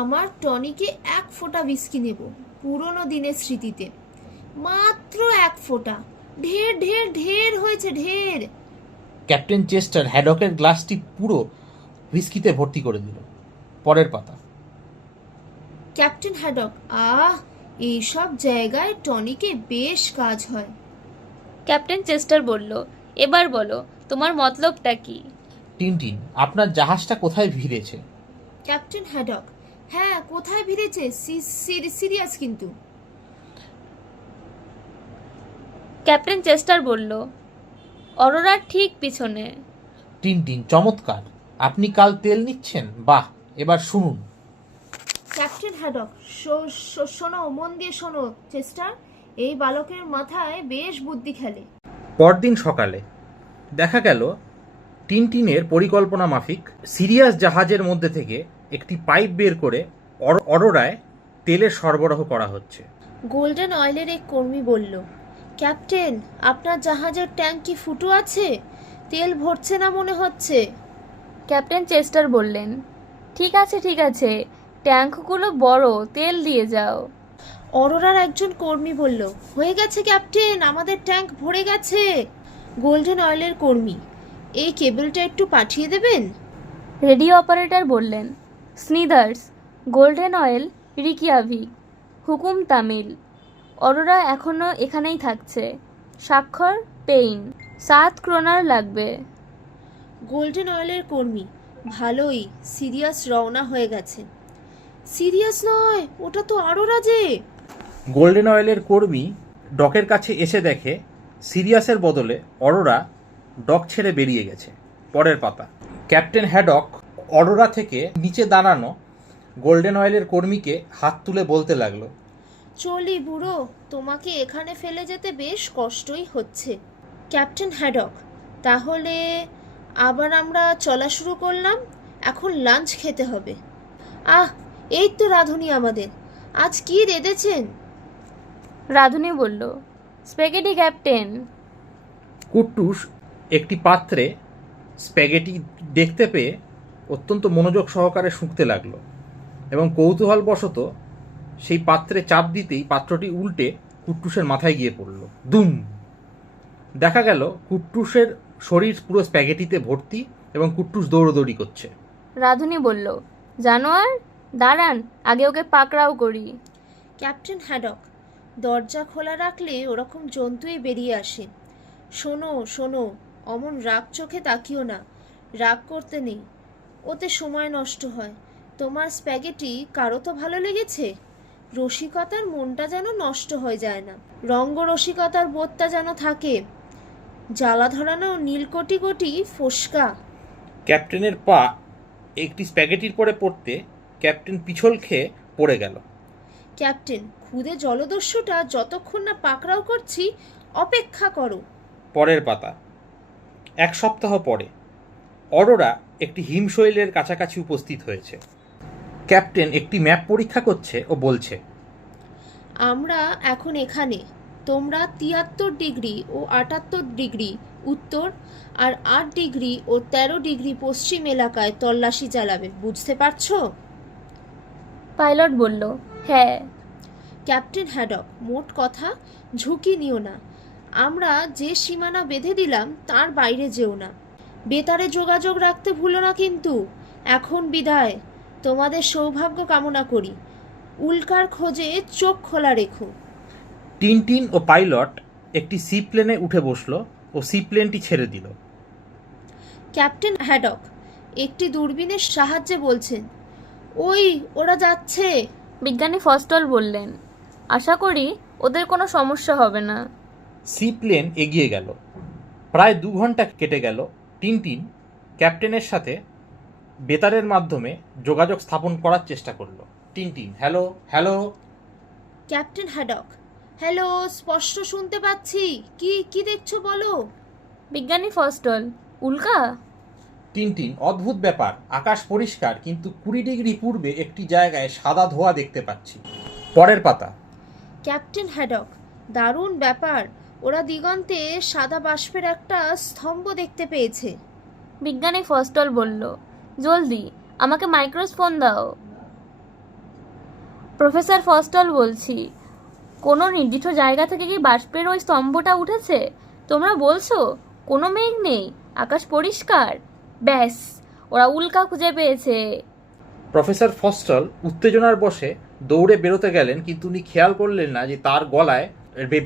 আমার টনিকে 1 ফোঁটা উইস্কি নেব, পুরনো দিনের স্মৃতিতে, মাত্র 1 ফোঁটা। ঢের ঢের ঢের হয়েছে, ঢের। ক্যাপ্টেন চেস্টার হ্যাডকের গ্লাসটি পুরো হুইস্কিতে ভর্তি করে দিল। পরের পাতা। ক্যাপ্টেন হ্যাডক, এইসব জায়গায় টনিকে বেশ কাজ হয়। ক্যাপ্টেন চেস্টার বলল, এবার বলো তোমার মতলবটা কি? টিনটিন, আপনার জাহাজটা কোথায় ভিড়েছে? ক্যাপ্টেন হ্যাডক, হ্যাঁ, কোথায় ভিড়েছে? সিরিয়াস কিন্তু। ক্যাপ্টেন চেস্টার বলল, অরোরার ঠিক পিছনে। টিনটিন, চমৎকার, আপনি কাল তেল নিচ্ছেন? বাহ, এবার শুনুন। ক্যাপ্টেন হ্যাডক, শোনো, মন দিয়ে শোনো চেস্টার, এই বালকের মাথায় বেশ বুদ্ধি খেলে। পরদিন সকালে দেখা গেল টিনটিনের পরিকল্পনা মাফিক সিরিয়াস জাহাজের মধ্যে থেকে একটি পাইপ বের করে অরোরায় তেলের সরবরাহ করা হচ্ছে। গোল্ডেন অয়েলের এক কর্মী বলল, ক্যাপ্টেন, আপনার জাহাজের ট্যাঙ্ক কি ফুটো আছে? তেল ভরছে না মনে হচ্ছে। ক্যাপ্টেন চেস্টার বললেন, ঠিক আছে, ট্যাঙ্কগুলো বড়, তেল দিয়ে যাও। অরোরার একজন কর্মী বলল, হয়ে গেছে ক্যাপ্টেন, আমাদের ট্যাঙ্ক ভরে গেছে। গোল্ডেন অয়েলের কর্মী, এই কেবলটা একটু পাঠিয়ে দেবেন? রেডিও অপারেটর বললেন, স্নিদার্স, গোল্ডেন অয়েল, রিকিয়াভিক, হুকুম তামিল। অরোরা এখনও এখানেই থাকছে। স্বাক্ষর পেইন। 7 ক্রোনার লাগবে। গোল্ডেন অয়েলের কর্মী, ভালোই, সিরিয়াস রওনা হয়ে গেছে। সিরিয়াস নয়, ওটা তো আরোরা যে। গোল্ডেন অয়েলের কর্মী ডকের কাছে এসে দেখে সিরিয়াসের বদলে অরোরা ডক ছেড়ে বেরিয়ে গেছে। পরের পাতা। ক্যাপ্টেন হ্যাডক অরোরা থেকে নিচে দাঁড়ানো গোল্ডেন অয়েলের কর্মীকে হাত তুলে বলতে লাগলো, চলি বুড়ো, তোমাকে এখানে ফেলে যেতে বেশ কষ্টই হচ্ছে। ক্যাপ্টেন হ্যাডক, তাহলে আবার আমরা চলা শুরু করলাম, এখন লাঞ্চ খেতে হবে। এই তো রাঁধুনি আমাদের, আজ কি রেঁধেছেন? রাধুনী বলল, স্প্যাগেটি ক্যাপ্টেন। কুট্টুস একটি পাত্রে স্প্যাগেটি দেখতে পেয়ে অত্যন্ত মনোযোগ সহকারে শুঁকতে লাগলো এবং কৌতূহলবশত সেই পাত্রে চাপ দিতেই পাত্রটি উল্টে কুট্টুসের মাথায় গিয়ে পড়ল। দুম! দেখা গেল কুট্টুসের শরীর পুরো স্প্যাগেটিতে ভর্তি এবং কুট্টুস দৌড়দৌড়ি করছে। রাধুনী বলল, জানোয়ার, দাঁড়ান, আগে ওকে পাকড়াও করি। ক্যাপ্টেন হ্যাডক, দরজা খোলা রাখলে ওরকম জন্তুই বেরিয়ে আসে। শোনো শোনো, অমন রাগ চোখে তাকিও না, রাগ করতে নেই, ওতে সময় নষ্ট হয়। তোমার স্প্যাগেটি কারো তো ভালো লেগেছে? রসিকতার মনটা যেন নষ্ট হয়ে যায় না, রঙ্গরসিকতার বোধটা যেন থাকে। জ্বালা ধরানো নীলকটি কোটি ফোসকা। ক্যাপ্টেনের পা একটি স্প্যাগেটির পরে পড়তে ক্যাপ্টেন পিছল খেয়ে পড়ে গেল। ক্যাপ্টেন, খুদে জলদস্যুটা যতক্ষণ না পাকড়াও করছি অপেক্ষা করো। পরের পাতা। 1 সপ্তাহ পরে অরোরা একটি হিমশৈলের কাছাকাছি উপস্থিত হয়েছে। ক্যাপ্টেন একটি ম্যাপ পরীক্ষা করছে ও বলছে, আমরা এখন এখানে। তোমরা 73 ডিগ্রি ও 78 ডিগ্রি উত্তর আর 8 ডিগ্রি ও 13 ডিগ্রি পশ্চিম এলাকায় তল্লাশি চালাবে, বুঝতে পারছো? পাইলট বলল, হ্যাঁ। ক্যাপ্টেন হ্যাডক, মোট কথা, ঝুঁকি নিও না। আমরা যে সীমানা বেঁধে দিলাম তার বাইরে যেও না। বেতারে যোগাযোগ রাখতে ভুলো না কিন্তু। এখন বিদায়। তোমাদের সৌভাগ্য কামনা করি। উল্কার খোঁজে চোখ খোলা রেখো। টিনটিন ও পাইলট একটি সি প্লেনে উঠে বসলো ও সি প্লেনটি ছেড়ে দিল। ক্যাপ্টেন হ্যাডক একটি দূরবীনের সাহায্যে বলছেন, ওই ওরা যাচ্ছে। বিজ্ঞানী ফস্টল বললেন, আশা করি ওদের কোনো সমস্যা হবে না। সি প্লেন এগিয়ে গেল। প্রায় 2 ঘন্টা কেটে গেল। টিনটিন ক্যাপ্টেনের সাথে বেতারের মাধ্যমে যোগাযোগ স্থাপন করার চেষ্টা করলো। Tintin, hello hello. Captain Haddock, hello, স্পষ্ট শুনতে পাচ্ছি। কি কি দেখছো বলো? বিজ্ঞানী ফস্টল, উল্কা? টিনটিন, অদ্ভুত ব্যাপার, আকাশ পরিষ্কার কিন্তু 20 ডিগ্রি পূর্বে একটি জায়গায় সাদা ধোঁয়া দেখতে পাচ্ছি। পরের পাতা। ক্যাপ্টেন হ্যাডক, দারুণ ব্যাপার। ওরা দিগন্তে সাদা বাষ্পের একটা স্তম্ভ দেখতে পেয়েছে। বিজ্ঞানী ফস্টল বলল, জলদি আমাকে মাইক্রোফোন দাও। প্রফেসর ফস্টল বলছি, কোনো নির্দিষ্ট জায়গা থেকে কি বাষ্পের ওই স্তম্ভটা উঠেছে? তোমরা বলছো কোনো মেঘ নেই, আকাশ পরিষ্কার। ব্যাস, ওরা উল্কা খুঁজে পেয়েছে। প্রফেসর ফস্টল উত্তেজনার বশে দৌড়ে বেরোতে গেলেন, কিন্তু উনি খেয়াল করলেন না যে তার গলায়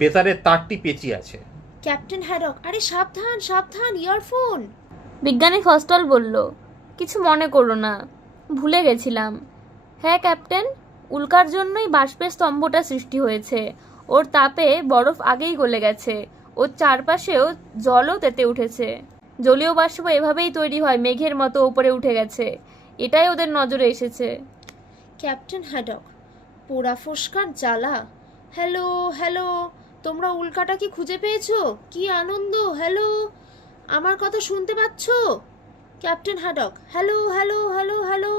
বেতারের তারটি পেঁচিয়ে আছে। ক্যাপ্টেন হ্যাডক, আরে সাবধান সাবধান, ইয়ারফোন। বিজ্ঞানী ফস্টল বলল, কিছু মনে করো না, ভুলে গেছিলাম। হ্যাঁ ক্যাপ্টেন, উল্কার জন্যই বাষ্পের স্তম্ভটা সৃষ্টি হয়েছে। ওর তাপে বরফ আগেই গলে গেছে, ওর চারপাশেও জলও তেতে উঠেছে। জলীয় বাষ্প এভাবেই তৈরি হয়, মেঘের মতো উপরে উঠে গেছে। এটাই ওদের নজরে এসেছে। ক্যাপ্টেন হ্যাডক, পোড়া ফোস্কার জ্বালা। হ্যালো হ্যালো, তোমরা উল্কাটা কি খুঁজে পেয়েছো? কি আনন্দ! হ্যালো, আমার কথা শুনতে পাচ্ছো? Captain Haddock, hello hello hello hello.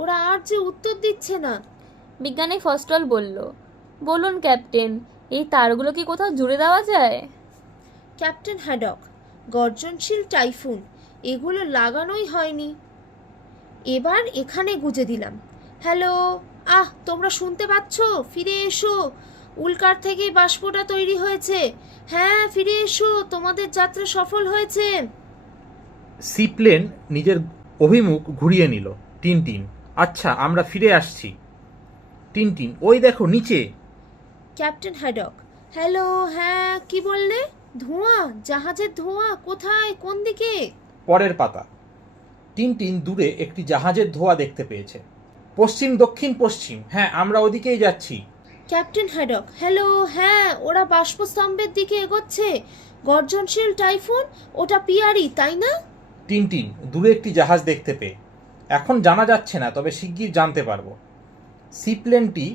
ওরা আর যে উত্তর দিচ্ছে না। বিজ্ঞানী ফস্টল বলল, বলুন ক্যাপ্টেন, এই তারগুলো কি কোথাও জুড়ে দেওয়া যায়? ক্যাপ্টেন হ্যাডক, গর্জনশীল টাইফুন, এগুলো লাগানোই হয়নি। এবার এখানে গুঁজে দিলাম। হ্যালো, তোমরা শুনতে পাচ্ছো? ফিরে এসো, উল্কার থেকেই বাষ্পটা তৈরি হয়েছে। হ্যাঁ, ফিরে এসো, তোমাদের যাত্রা সফল হয়েছে। সি প্লেন নিজের অভিমুখ ঘুরিয়ে নিল। টিনটিন, আচ্ছা আমরা ফিরে আসছি। টিনটিন, ওই দেখো নিচে। ক্যাপ্টেন হ্যাডক, হ্যালো, হ্যাঁ, কি বললে? ধোঁয়া, জাহাজের ধোঁয়া? কোথায়, কোন দিকে? পরের পাতা। টিনটিন দূরে একটি জাহাজের ধোঁয়া দেখতে পেয়েছে। পশ্চিম দক্ষিণ পশ্চিম, হ্যাঁ আমরা ওদিকেই যাচ্ছি। ক্যাপ্টেন হ্যাডক, হ্যালো, হ্যাঁ, ওরা বাষ্পস্তম্ভের দিকে এগোচ্ছে। গর্জনশীল টাইফুন, ওটা পিয়ারি, তাই না? টিনটিন, দূরে একটি জাহাজ দেখতে পেয়ে, এখন জানা যাচ্ছে না, তবে শিগগির জানতে পারবো। সি প্লেনটি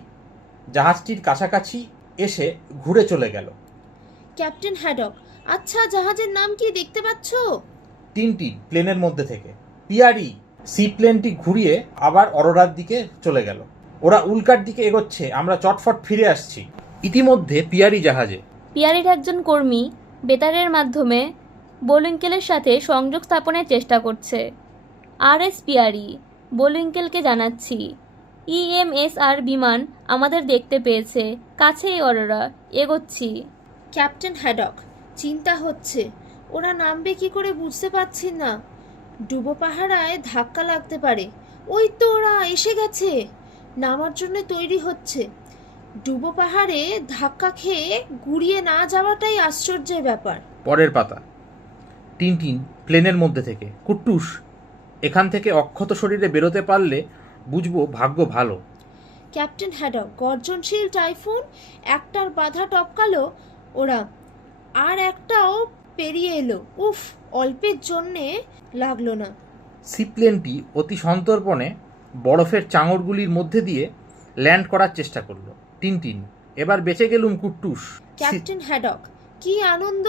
জাহাজটির কাছাকাছি এসে ঘুরে চলে গেল। ক্যাপ্টেন হ্যাডক, আচ্ছা জাহাজের নাম কি দেখতে পাচ্ছো? টিনটিন প্লেনের মধ্যে থেকে, পিয়ারি। সি প্লেনটি ঘুরিয়ে আবার অরোরার দিকে চলে গেল। ওরা উল্কার দিকে এগোচ্ছে, আমরা চটফট ফিরে আসছি। ইতিমধ্যে পিয়ারি জাহাজে। পিয়ারির একজন কর্মী বেতারের মাধ্যমে বোলিঙ্কেলের সাথে সংযোগ স্থাপনের চেষ্টা করছে। RS পিয়ারি, বোলিঙ্কেলকে জানাচ্ছি, EMSR বিমান আমাদের দেখতে পেয়েছে, কাছেই অরোরা, এগোচ্ছি। ক্যাপ্টেন হ্যাডক, চিন্তা হচ্ছে, ওরা নামবে কি করে বুঝতে পারছি না। ডুবো পাহারায় ধাক্কা লাগতে পারে। ওই তো ওরা এসে গেছে, নামার জন্য তৈরি হচ্ছে। ডুবো পাহাড়ে ধাক্কা খেয়ে গুড়িয়ে না যাওয়াটাই আশ্চর্যের ব্যাপার। পরের পাতা। টিনটিন প্লেনের মধ্যে থেকে, কুট্টুস, এখান থেকে অক্ষত শরীরে বেরোতে পারলে বুঝবো ভাগ্য ভালো। ক্যাপ্টেন হ্যাডক, গর্জনশীল টাইফুন, একটার বাধা টপকালো ওরা, আর একটাও পেরিয়ে এলো। উফ, অল্পের জন্যে লাগলো না। সি প্লেনটি অতি সন্তর্পণে বরফের চাঙড়গুলির মধ্যে দিয়ে ল্যান্ড করার চেষ্টা করলো। টিনটিন, এবার বেঁচে গেলুম কুট্টুস। ক্যাপ্টেন হ্যাডক, কি আনন্দ!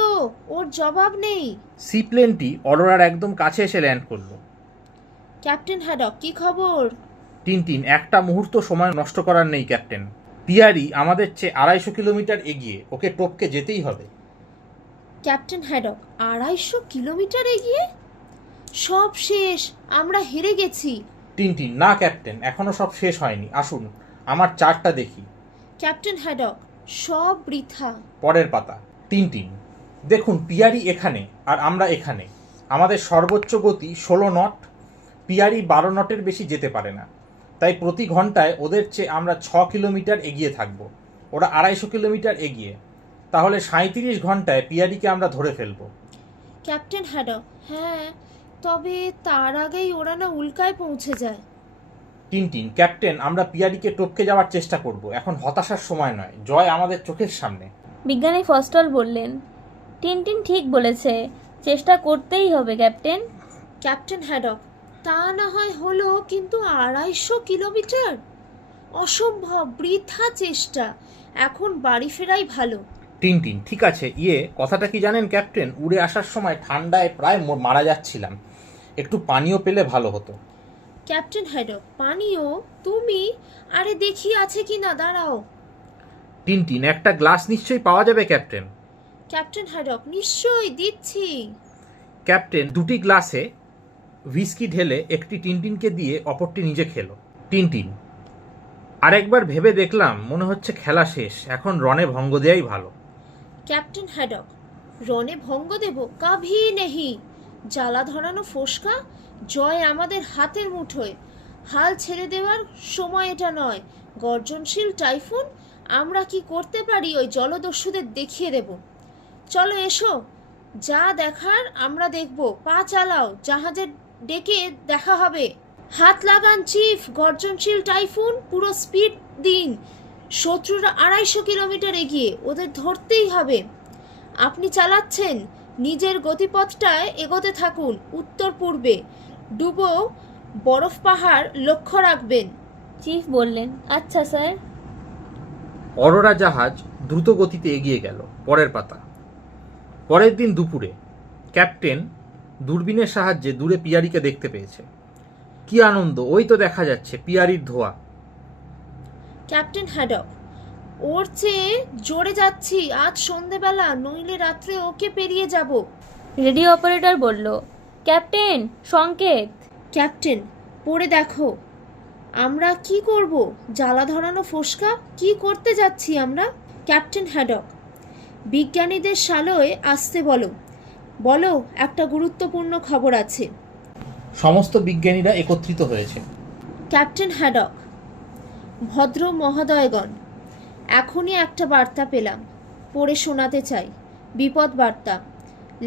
ওর জবাব নেই। সি প্লেনটি অরোরার একদম কাছে এসে ল্যান্ড করলো। ক্যাপ্টেন হ্যাডক, কি খবর? টিনটিন, একটা মুহূর্ত সময় নষ্ট করার নেই ক্যাপ্টেন। পিয়ারি আমাদের চেয়ে 250 কিলোমিটার এগিয়ে, ওকে টপকে যেতেই হবে। ক্যাপ্টেন হ্যাডক 250 কিলোমিটার এগিয়ে? সব শেষ, আমরা হেরে গেছি। টিনটিন, না ক্যাপ্টেন, এখনো সব শেষ হয়নি, আসুন আমার চার্টটা দেখি। ক্যাপ্টেন হ্যাডক, সব বৃথা। পরের পাতা। টিনটিন, দেখুন পিয়ারি এখানে আর আমরা এখানে। আমাদের সর্বোচ্চ গতি 16 নট, পিয়ারি 12 নটের বেশি যেতে পারে না। তাই প্রতি ঘন্টায় ওদের চেয়ে আমরা 6 কিলোমিটার এগিয়ে থাকব। ওরা 250 কিলোমিটার এগিয়ে, তাহলে 37 ঘন্টায় পিয়ারিকে আমরা ধরে ফেলব। ক্যাপ্টেন হ্যাডক, হ্যাঁ, তবে তার আগেই ওরা না উল্কায় পৌঁছে যায়। টিনটিন, ক্যাপ্টেন, আমরা পিয়ারিকে টপকে যাওয়ার চেষ্টা করব, এখন হতাশার সময় নয়, জয় আমাদের চোখের সামনে। বিজ্ঞানী ফস্টল বললেন, টিনটিন ঠিক বলেছে, চেষ্টা করতেই হবে ক্যাপ্টেন। ক্যাপ্টেন হ্যাডক, তা না হয় হলো, কিন্তু 250 কিলোমিটার? অসম্ভব, বৃথা চেষ্টা। এখন বাড়ি ফেরাই ভালো। টিনটিন, ঠিক আছে, কথাটা কি জানেন ক্যাপ্টেন, উড়ে আসার সময় ঠান্ডায় প্রায় মারা যাচ্ছিলাম, একটু পানীয় পেলে ভালো হতো। ক্যাপ্টেন হ্যাডক, পানীয়? তুমি? আরে দেখি আছে কি না, দাঁড়াও। টিনটিন, একটা গ্লাস নিশ্চয়ই পাওয়া যাবে ক্যাপ্টেন। ক্যাপ্টেন হ্যাডক, নিশ্চয়ই দিচ্ছি। ক্যাপ্টেন 2টি গ্লাসে হুইস্কি ঢেলে একটি টিনটিনকে দিয়ে অপরটি নিজে খেলো। টিনটিন, আরেকবার ভেবে দেখলাম, মনে হচ্ছে খেলা শেষ, এখন রনে ভঙ্গ দেয়াই ভালো। ক্যাপ্টেন হ্যাডক, রনে ভঙ্গ দেব? কাভি নেহি। জ্বালা ধরানো ফোসকা, জয় আমাদের হাতের মুঠোয়। হাল ছেড়ে দেওয়ার সময় এটা নয়। গর্জনশীল টাইফুন, আমরা কি করতে পারি ওই জলদস্যুদের দেখিয়ে দেব। চলো এসো, যা দেখার আমরা দেখব। পা চালাও, জাহাজের ডেকে দেখা হবে। হাত লাগান চিফ, গর্জনশীল টাইফুন, পুরো স্পিড দিন। শত্রুরা 250 কিলোমিটার এগিয়ে, ওদের ধরতেই হবে। আপনি চালাচ্ছেন, নিজের গতিপথটায় এগোতে থাকুন। উত্তর পূর্বে ডুবো বরফ পাহাড় লক্ষ্য রাখবেন। চিফ বললেন, আচ্ছা স্যার। অরোরা জাহাজ দ্রুত গতিতে এগিয়ে গেল। পরের পাতা। পরের দিন দুপুরে ক্যাপ্টেন দূরবীনের সাহায্যে দূরে পিয়ারিকে দেখতে পেয়েছে। কি আনন্দ, ওই তো দেখা যাচ্ছে পিয়ারির ধোঁয়া। ক্যাপ্টেন হ্যাডক, ওর চেয়ে জোরে যাচ্ছি। আজ সন্ধেবেলা, নইলে রাত্রে ওকে পেরিয়ে যাব। রেডিও অপারেটর বলল, ক্যাপ্টেন, সংকেত। ক্যাপ্টেন, পড়ে দেখো। আমরা কি করব? জ্বালা ধরানো ফোসকা, কি করতে যাচ্ছি আমরা? ক্যাপ্টেন হ্যাডক, বিজ্ঞানীদের শালয়ে আসতে বলো। বলো, একটা গুরুত্বপূর্ণ খবর আছে। সমস্ত বিজ্ঞানীরা একত্রিত হয়েছে। ক্যাপ্টেন হ্যাডক, ভদ্র মহোদয়গণ, এখনই একটা বার্তা পেলাম, পড়ে শোনাতে চাই। বিপদ বার্তা।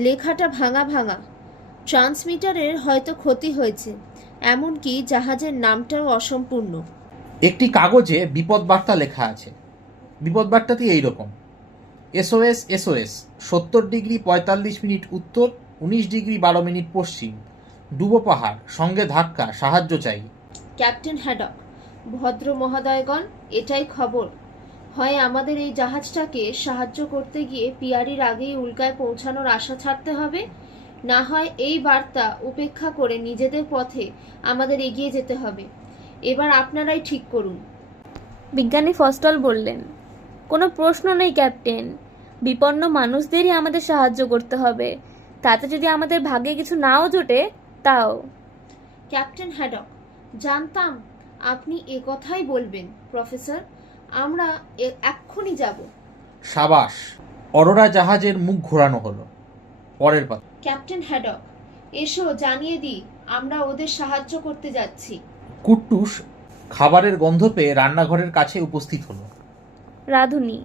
লেখাটা ভাঙা ভাঙা, ট্রান্সমিটারের হয়তো ক্ষতি হয়েছে, এমনকি জাহাজের নামটাও অসম্পূর্ণ। একটি কাগজে বিপদ বার্তা লেখা আছে। বিপদ বার্তাটি এইরকম: SOS SOS, 70 ডিগ্রি 45 মিনিট উত্তর, 19 ডিগ্রি 12 মিনিট পশ্চিম, ডুবো পাহাড়, সঙ্গে ধাক্কা, সাহায্য চাই। ক্যাপ্টেন হ্যাডক, ভদ্র মহোদয়গণ, এটাই খবর। হয় আমাদের এই জাহাজটাকে সাহায্য করতে গিয়ে পিয়ারির আগেই উল্কায় পৌঁছানোর আশা ছাড়তে হবে, না হয় এই বার্তা উপেক্ষা করে নিজেদের পথে আমাদের এগিয়ে যেতে হবে। এবার আপনারাই ঠিক করুন। বিজ্ঞানী ফস্টল বললেন, কোনো প্রশ্ন নেই ক্যাপ্টেন, বিপন্ন মানুষদেরই আমাদের সাহায্য করতে হবে, তাতে যদি আমাদের ভাগ্যে কিছু নাও জোটে তাও। ক্যাপ্টেন হ্যাডক, জানতাম আপনি এ কথাই বলবেন প্রফেসর। আমরা এক্ষুনি যাব। সাবাস। অরোরা জাহাজের মুখ ঘোরানো হলো। পরের পাতা। ক্যাপ্টেন হ্যাডক, এসো, জানিয়ে দিই, আমরা ওদের সাহায্য করতে যাচ্ছি। কুট্টুস খাবারের গন্ধ পেয়ে রান্নাঘরের কাছে উপস্থিত হলো। রাধুনি,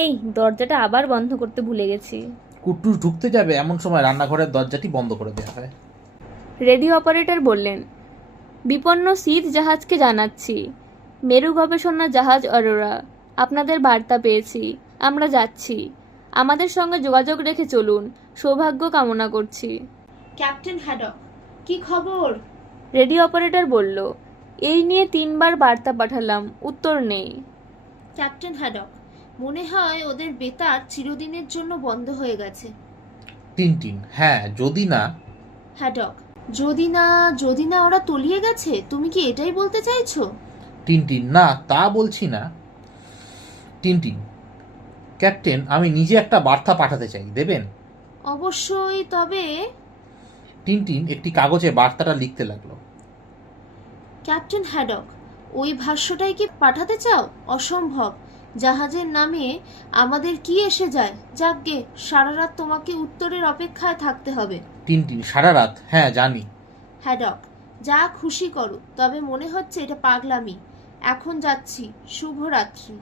এই দরজাটা আবার বন্ধ করতে ভুলে গেছি। কুট্টুস ঢুকতে যাবে এমন সময় রান্নাঘরের দরজাটি বন্ধ করে দেওয়া হয়। রেডিও অপারেটর বললেন, বিপন্ন শীত জাহাজকে জানাচ্ছি, মেরু গবেষণা জাহাজ অরোরা, আপনাদের বার্তা পেয়েছি, আমরা যাচ্ছি, আমাদের সঙ্গে যোগাযোগ রেখে চলুন, সৌভাগ্য কামনা করছি। ক্যাপ্টেন হ্যাডক, কি খবর? রেডিও অপারেটর বলল, এই নিয়ে 3 বার বার্তা পাঠালাম, উত্তর নেই। ক্যাপ্টেন হ্যাডক, মনে হয় ওদের বেতার চিরদিনের জন্য বন্ধ হয়ে গেছে। টিনটিন, হ্যাঁ, যদি না। হ্যাডক, যদি না ওরা তলিয়ে গেছে, তুমি কি এটাই বলতে চাইছো? টিনটিন, না, তা বলছি না। টিনটিন, ক্যাপ্টেন, আমি নিজে একটা বার্তা পাঠাতে চাই, দেবেন? অবশ্যই, তবে টিনটিন একটি কাগজে বার্তাটা লিখতে লাগলো। ক্যাপ্টেন হ্যাডক, ওই ভাষ্যটাই কি পাঠাতে চাও? অসম্ভব। জাহাজের নামে আমাদের কি এসে যায়? যাকগে, সারা রাত তোমাকে উত্তরের অপেক্ষায় থাকতে হবে। টিনটিন, সারা রাত? হ্যাঁ, জানি। হ্যাডক, যা খুশি করো, তবে মনে হচ্ছে এটা পাগলামি। এখন যাচ্ছি, শুভরাত্রি।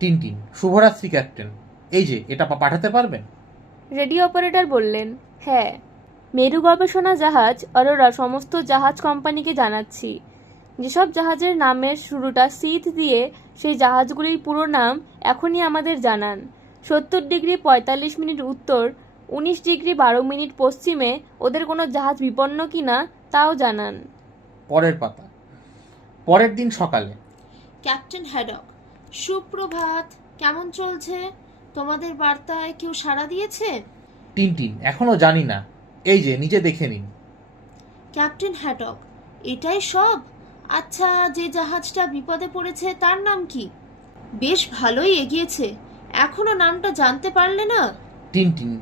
টিনটিন, শুভরাত্রি ক্যাপ্টেন। এই যে, এটা পাঠাতে পারবেন? রেডিও অপারেটর বললেন, হ্যাঁ। মেরু গবেষণা জাহাজ অরোরা সমস্ত জাহাজ কোম্পানিকে জানাচ্ছি, যেসব জাহাজের নামের শুরুটা সিথ দিয়ে সেই জাহাজগুলির পুরো নাম এখনই আমাদের জানান। 70°45' উত্তর, 19°12' পশ্চিমে ওদের কোনো জাহাজ বিপন্ন কিনা তাও জানান। পরের পাতা। পরের দিন সকালে। ক্যাপ্টেন হ্যাডক, সুপ্রভাত। কেমন চলছে? তোমাদের বার্তায় কেউ সাড়া দিয়েছে? টিনটিন, এখনো জানি না। এই যে, নিজে দেখে নিন। ক্যাপ্টেন হ্যাডক, এটাই সব? আচ্ছা, যে জাহাজটা বিপদে পড়েছে তার নাম কি? বেশ ভালোই এগিয়েছে, এখনো নামটা জানতে পারলে না? টিনটিন,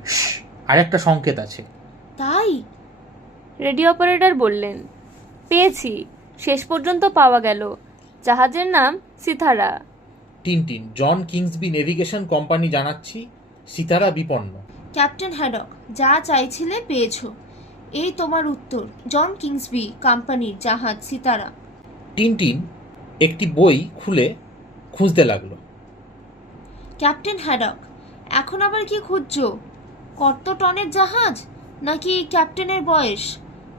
আরেকটা সংকেত আছে। তাই? রেডিও অপারেটর বললেন, পেয়েছি, শেষ পর্যন্ত পাওয়া গেল। জাহাজের নাম সিতারা। টিনটিন, জন কিংসবি নেভিগেশন কোম্পানি জানাচ্ছি, সিতারা বিপন্ন। ক্যাপ্টেন হ্যাডক, যা চাইছিলে পেয়েছো। এই তোমার উত্তর, জন কিংসবি কোম্পানির জাহাজ সিতারা। টিনটিন একটি বই খুলে খুঁজতে লাগলো। ক্যাপ্টেন হ্যাডক, এখন আবার কি খুঁজছো? কত টনের জাহাজ, নাকি ক্যাপ্টেনের বয়স?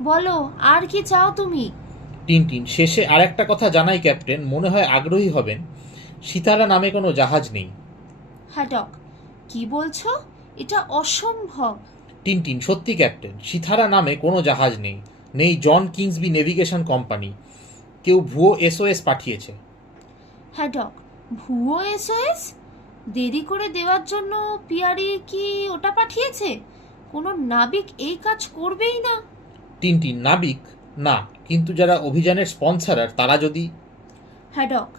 বলো, আর কি চাও তুমি? টিনটিন, শেষে আরেকটা কথা জানাই ক্যাপ্টেন, মনে হয় আগ্রহী হবেন। সিতারা নামে কোনো জাহাজ নেই। হ্যাডক, কি বলছো? এটা অসম্ভব। টিনটিন, সত্যি ক্যাপ্টেন, সিতারা নামে কোনো জাহাজ নেই। নেই জন কিংসবি নেভিগেশন কোম্পানি। কেউ ভুয়ো এসওএস পাঠিয়েছে। হ্যাডক, ভুয়ো এসওএস? দেরি করে দেওয়ার জন্য পিয়ারি কি ওটা পাঠিয়েছে? কোনো নাবিক এই কাজ করবেই না। টিনটিন, নাবিক না, কিন্তু যারা অভিযানের স্পন্সরার তারা যদি। হ্যাডক,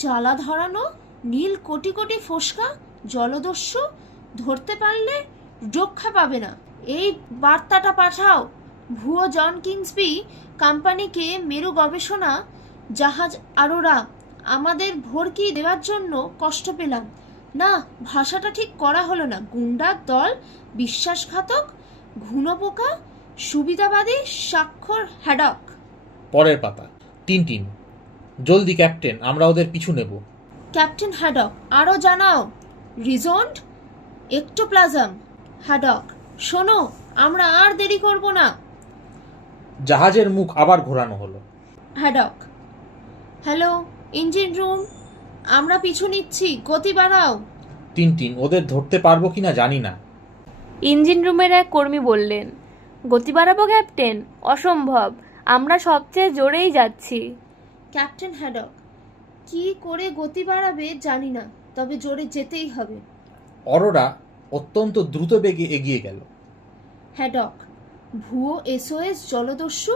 জ্বালা ধরানো নীল কোটি কোটি ফোসকা জলদস্যু ধরতে পারলে রক্ষা পাবে না। এই বার্তাটা পাঠাও। ভুয়ো জন কিংসবি কোম্পানিকে মেরু গবেষণা জাহাজ আরোরা আমাদের ভর্তি দেওয়ার জন্য কষ্ট পেলাম না। ভাষাটা ঠিক করা হলো না। গুন্ডার দল, বিশ্বাসঘাতক, ঘুণপোকা, সুবিধাবাদী, স্বাক্ষর হ্যাডক। পরের পাতা। টিনটিন, জলদি ক্যাপ্টেন, আমরা ওদের পিছু নেব। ক্যাপ্টেন হ্যাডক, আরও জানাও। রিজন্ড, এক্টোপ্লাজম। হ্যাডক, শোনো, আমরা আর দেরি করব না। জাহাজের মুখ আবার ঘোরানো হলো। হ্যাডক, হ্যালো, ইঞ্জিন রুম, আমরা পিছু নিচ্ছি, গতি বাড়াও। টিনটিন, ওদের ধরতে পারবো কিনা জানি না। ইঞ্জিন রুমের এক কর্মী বললেন, গতি বাড়াবো ক্যাপ্টেন? অসম্ভব, আমরা সবচেয়ে জোরেই যাচ্ছি। ক্যাপ্টেন হ্যাডক, কি করে গতি বাড়াবে জানি না, তবে জোরে যেতেই হবে। অরোরা অত্যন্ত দ্রুত বেগে এগিয়ে গেল। হ্যাডক, ভুয়ো এসওএস জলদস্যু,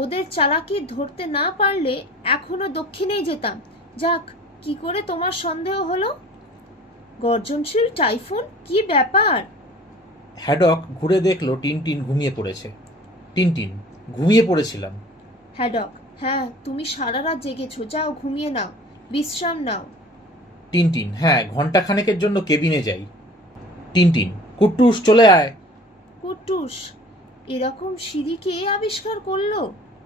ওদের চালাকি ধরতে না পারলে এখনো দক্ষিণেই যেতাম। যাক, কি করে তোমার সন্দেহ হলো? গর্জনশীল টাইফুন, কি ব্যাপার? হ্যাডক ঘুরে দেখলো টিনটিন ঘুমিয়ে পড়েছে। টিনটিন, ঘুমিয়ে পড়েছিলাম। হ্যাডক, হ্যাঁ, তুমি সারা রাত জেগেছো, যাও ঘুমিয়ে নাও, বিশ্রাম নাও। টিনটিন, হ্যাঁ, ঘন্টাখানেকের জন্য কেবিনে যাই। টিনটিন, কুট্টুস, চলে আয়। কুট্টুস? এরকম সিঁড়ি কে আবিষ্কার করলো?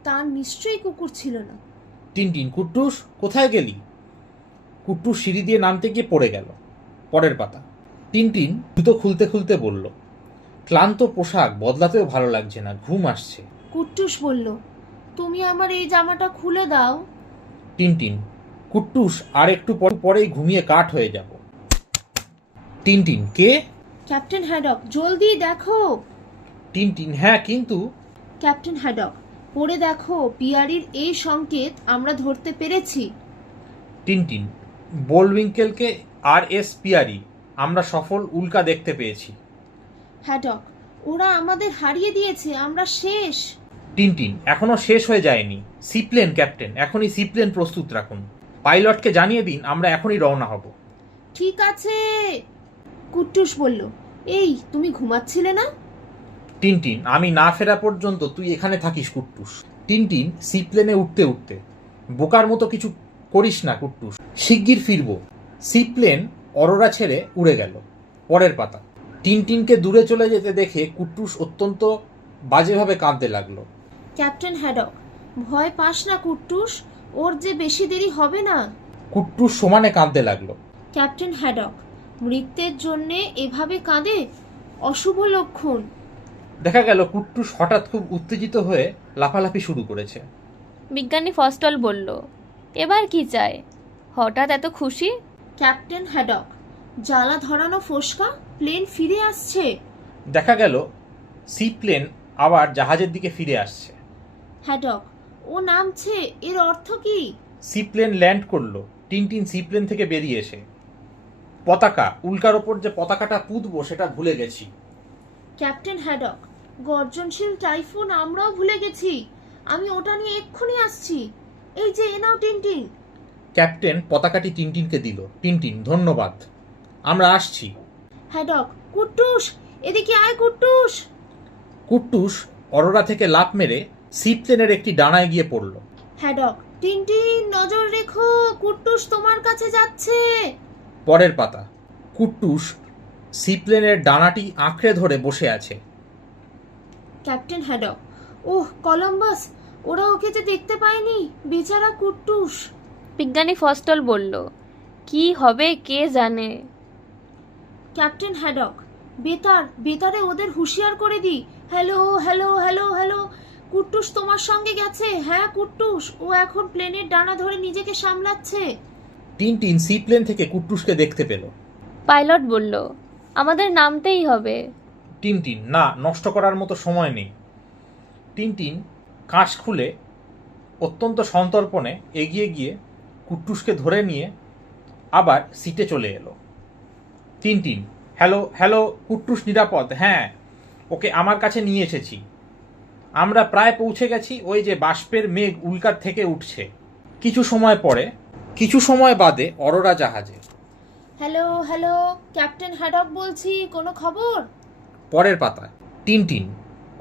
তার নিশ্চয়ই কুকুর ছিল না। টিনটিন, কুট্টুস, কোথায় গেলি? কুট্টুস সিঁড়ি দিয়ে নামতে গিয়ে পড়ে গেল। পরের পাতা। টিনটিন জুতো খুলতে খুলতে বলল, ক্লান্ত পোশাক বদলাতেও ভালো লাগছে না, ঘুম আসছে। কুট্টুস বলল, তুমি আমার এই জামাটা খুলে দাও। টিনটিন, কুট্টুস, আর একটু পরেই ঘুমিয়ে কাঠ হয়ে যাব। টিনটিন, কে? ক্যাপ্টেন হ্যাডক, জলদি দেখো। টিনটিন, হ্যাঁ, কিন্তু। ক্যাপ্টেন হ্যাডক, পড়ে দেখো, পিয়ারির এই সংকেত আমরা ধরতে পেরেছি। টিনটিন, বোলউইঙ্কেলকে আর এস পিয়ারি, আমরা সফল উল্কা দেখতে পেয়েছি। হ্যাডক, ওরা আমাদের হারিয়ে দিয়েছে, আমরা শেষ। টিনটিন, এখনো শেষ হয়ে যায়নি। সিপ্লেন ক্যাপ্টেন, এখনই সিপ্লেন প্রস্তুত রাখুন। পাইলটকে জানিয়ে দিন আমরা এখনই রওনা হব। ঠিক আছে। কুট্টুস বলল, এই তুমি ঘুমাচ্ছিলে না? টিনটিন, আমি না ফেরা পর্যন্ত তুই এখানে থাকিস কুট্টুস। টিনটিন সি প্লেনে উঠতে উঠতে, বোকার মতো কিছু করিস না কুট্টুস, শিগগির ফিরবো। সি প্লেন অরোরা ছেড়ে উড়ে গেল। পরের পাতা। টিনটিনকে দূরে চলে যেতে দেখে কুট্টুস অত্যন্ত বাজেভাবে কাঁদতে লাগলো। ক্যাপ্টেন হ্যাডক, ভয় পাস না কুট্টুস, ওর যে বেশি দেরি হবে না। কুট্টুস সমানে কাঁদতে লাগলো। ক্যাপ্টেন হ্যাডক, মৃত্যুর জন্যে এভাবে কাঁদে, অশুভ লক্ষণ। দেখা গেল কুট্টুস হঠাৎ খুব উত্তেজিত হয়ে লাফালাফি শুরু করেছে। বিজ্ঞানী ফস্টল বলল, এবার কি চায়? হঠাৎ এত খুশি? ক্যাপ্টেন হ্যাডক, জ্বালা ধরানো ফোসকা, প্লেন ফিরে আসছে। দেখা গেল সি প্লেন আবার জাহাজের দিকে ফিরে আসছে। হ্যাডক, ও নামছে, এর অর্থ কি? সি প্লেন ল্যান্ড করলো। টিনটিন সি প্লেন থেকে বেরিয়ে এসে, পতাকা, উল্কার ওপর যে পতাকাটা পুঁতবো সেটা ভুলে গেছি। ক্যাপ্টেন হ্যাডক, গর্জনশীল টাইফুন আমরাও ভুলে গেছি, আমি ওটা নিয়ে এক্ষুনি আসছি। এই যে এনাও টিনটিন। ক্যাপ্টেন পতাকাটি টিনটিনকে দিল। টিনটিন, ধন্যবাদ, আমরা আসছি। হ্যাডক, কুট্টুস, এদিকে আয় কুট্টুস। কুট্টুস অরোরা থেকে লাফ মেরে সি প্লেনের একটি ডানায় গিয়ে পড়ল। হ্যাডক, টিনটিন নজর রেখো, কুট্টুস তোমার কাছে যাচ্ছে। পরের পাতা। কুট্টুস সি প্লেনের ডানাটি আঁকড়ে ধরে বসে আছে। ক্যাপ্টেন হ্যাডক, ওহ কলম্বাস, ওরা ওকে যে দেখতে পায়নি, বেচারা কুট্টুস। বিজ্ঞানী ফস্টল বলল, কি হবে কে জানে। ক্যাপ্টেন হ্যাডক, বেতারে ওদের হুঁশিয়ার করে দি। হ্যালো হ্যালো হ্যালো হ্যালো, কুট্টুস তোমার সঙ্গে গেছে। হ্যাঁ কুট্টুস, ও এখন প্লেনের ডানা ধরে নিজেকে সামলাচ্ছে। টিনটিন সি প্লেন থেকে কুট্টুসকে দেখতে পেল। পাইলট বলল, আমাদের নামতেই হবে। টিনটিন, না, নষ্ট করার মতো সময় নেই। টিনটিন কাঁচ খুলে অত্যন্ত সন্তর্পণে এগিয়ে গিয়ে কুট্টুসকে ধরে নিয়ে আবার সিটে চলে এলো। টিনটিন, হ্যালো হ্যালো, কুট্টুস নিরাপদ, হ্যাঁ, ওকে আমার কাছে নিয়ে এসেছি। আমরা প্রায় পৌঁছে গেছি, ওই যে বাষ্পের মেঘ উল্কার থেকে উঠছে। কিছু সময় বাদে অরোরা জাহাজে। হ্যালো হ্যালো, ক্যাপ্টেন হ্যাডক বলছি, কোনো খবর? পরের পাতা। টিনটিন,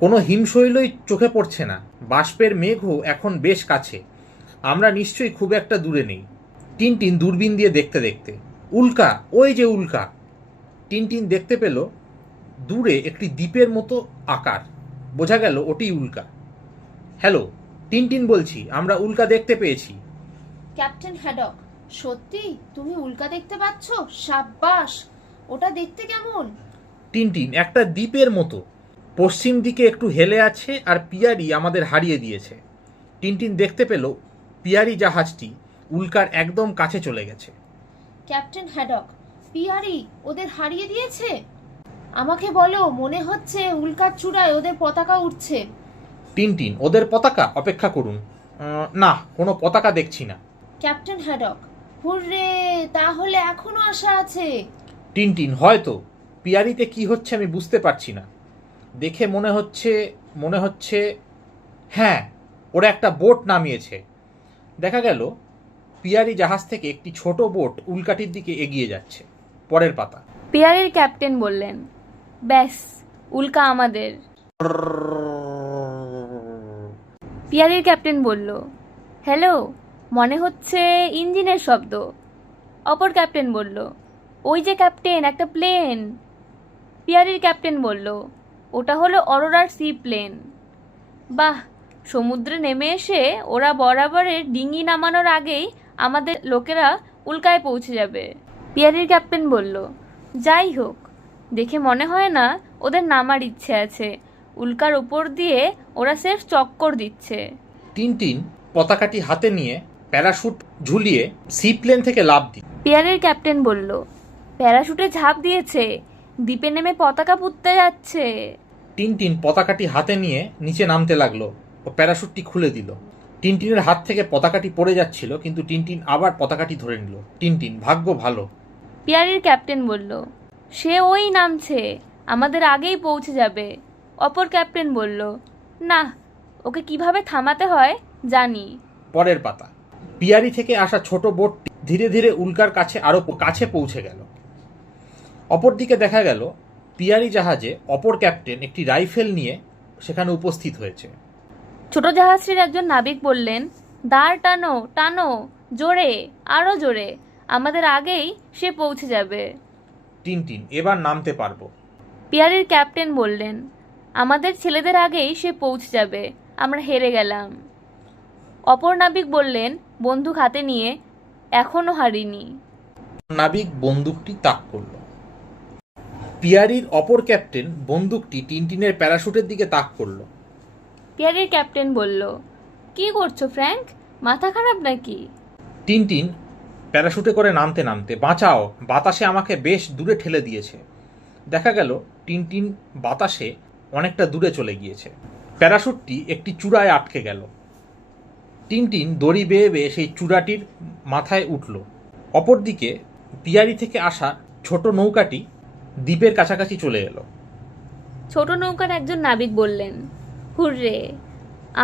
কোনো হিমশৈলই চোখে পড়ছে না, বাষ্পের মেঘও এখন বেশ কাছে, আমরা নিশ্চয়ই খুব একটা দূরে নেই। টিনটিন দূরবীন দিয়ে দেখতে দেখতে, উল্কা, ওই যে উল্কা। টিনটিন দেখতে পেল দূরে একটি দ্বীপের মতো আকার, বোঝা গেল ওটি উল্কা। হ্যালো, টিনটিন বলছি, আমরা উল্কা দেখতে পেয়েছি। ক্যাপ্টেন হ্যাডক, সত্যি তুমি উল্কা দেখতে পাচ্ছ? সাব্বাস, ওটা দেখতে কেমন? টিনটিন, একটা দ্বীপের মতো, পশ্চিম দিকে একটু হেলে আছে, আর পিয়ারি আমাদের হারিয়ে দিয়েছে। টিনটিন দেখতে পেল পিয়ারি জাহাজটি উল্কার একদম কাছে চলে গেছে। ক্যাপ্টেন হ্যাডক, পিয়ারি ওদের হারিয়ে দিয়েছে? আমাকে বলো, মনে হচ্ছে উল্কার চূড়ায় ওদের পতাকা উঠছে। টিনটিন, ওদের পতাকা? অপেক্ষা করুন, না, কোনো পতাকা দেখছি না। ক্যাপ্টেন হ্যাডক, হুররে, তাহলে এখনো আশা আছে। টিনটিন, হয়তো। পিয়ারিতে কি হচ্ছে আমি বুঝতে পারছি না, দেখে মনে হচ্ছে হ্যাঁ, ওরা একটা বোট নামিয়েছে। দেখা গেল পিয়ারি জাহাজ থেকে একটি ছোট বোট উল্কাটির দিকে এগিয়ে যাচ্ছে। পরের পাতা। পিয়ারের ক্যাপ্টেন বললেন, ব্যাস, উল্কা আমাদের। পিয়ারের ক্যাপ্টেন বলল, হ্যালো, মনে হচ্ছে ইঞ্জিনের শব্দ। অপর ক্যাপ্টেন বলল, ওই যে ক্যাপ্টেন, একটা প্লেন। পিয়ারের ক্যাপ্টেন বলল, ওটা হলো অরোরার সি প্লেন। বাহ, সমুদ্রে নেমে এসে ওরা বরাবরের ডিঙি নামানোর আগেই আমাদের লোকেরা উল্কায় পৌঁছে যাবে। পিয়ারের ক্যাপ্টেন বলল, যাই হোক, দেখে মনে হয় না ওদের নামার ইচ্ছে আছে, উল্কার উপর দিয়ে ওরা সেফ চক্কর দিচ্ছে। টিনটিন পতাকাটি হাতে নিয়ে প্যারাশুট ঝুলিয়ে সি প্লেন থেকে লাফ দিল। পিয়ারের ক্যাপ্টেন বলল, প্যারাশুটে ঝাঁপ দিয়েছে, দ্বীপে নেমে পতাকা পুঁততে যাচ্ছে। টিনটিন পতাকাটি হাতে নিয়ে নিচে নামতে লাগলো ও প্যারাশুটটি খুলে দিল। টিনটিনের হাত থেকে পতাকাটি পড়ে যাচ্ছিল, কিন্তু টিনটিন আবার পতাকাটি ধরে নিল। টিনটিন, ভাগ্য ভালো। পিয়ারের ক্যাপ্টেন বলল, সে ওই নামছে, আমাদের আগেই পৌঁছে যাবে। অপর ক্যাপ্টেন বলল, না, ওকে কিভাবে থামাতে হয় জানি। পরের পাতা। পিয়ারি থেকে আসা ছোট বোটটি ধীরে ধীরে উল্কার কাছে আরো কাছে পৌঁছে গেল। অপরদিকে দেখা গেল পিয়ারি জাহাজে অপর ক্যাপ্টেন একটি রাইফেল নিয়ে সেখানে উপস্থিত হয়েছে। ছোট জাহাজটির একজন নাবিক বললেন, দাঁড় টানো টানো, জোরে, আরো জোরে, আমাদের আগেই সে পৌঁছে যাবে। টিনটিন, এবার নামতে পারবো। পিয়ারির ক্যাপ্টেন বললেন, আমাদের ছেলেদের আগেই সে পৌঁছে যাবে, আমরা হেরে গেলাম। অপর নাবিক বললেন, বন্দুক হাতে নিয়ে, এখনো হারিনি। নাবিক বন্দুকটি তাক করল। পিয়ারির অপর ক্যাপ্টেন বন্দুকটি টিনটিনের প্যারাশুটের দিকে তাক করল। পিয়ারির ক্যাপ্টেন বলল, কি করছো ফ্র্যাঙ্ক, মাথা খারাপ নাকি? টিনটিন প্যারাশুটে করে নামতে নামতে, বাঁচাও, বাতাসে আমাকে বেশ দূরে ঠেলে দিয়েছে। দেখা গেল টিনটিন বাতাসে অনেকটা দূরে চলে গিয়েছে। প্যারাশুটটি একটি চূড়ায় আটকে গেল। টিনটিন দড়ি বেয়ে বেয়ে সেই চূড়াটির মাথায় উঠল। অপরদিকে পিয়ারি থেকে আসা ছোট নৌকাটি দ্বীপের কাছাকাছি চলে এলো। ছোট নৌকার একজন নাবিক বললেন, হুররে,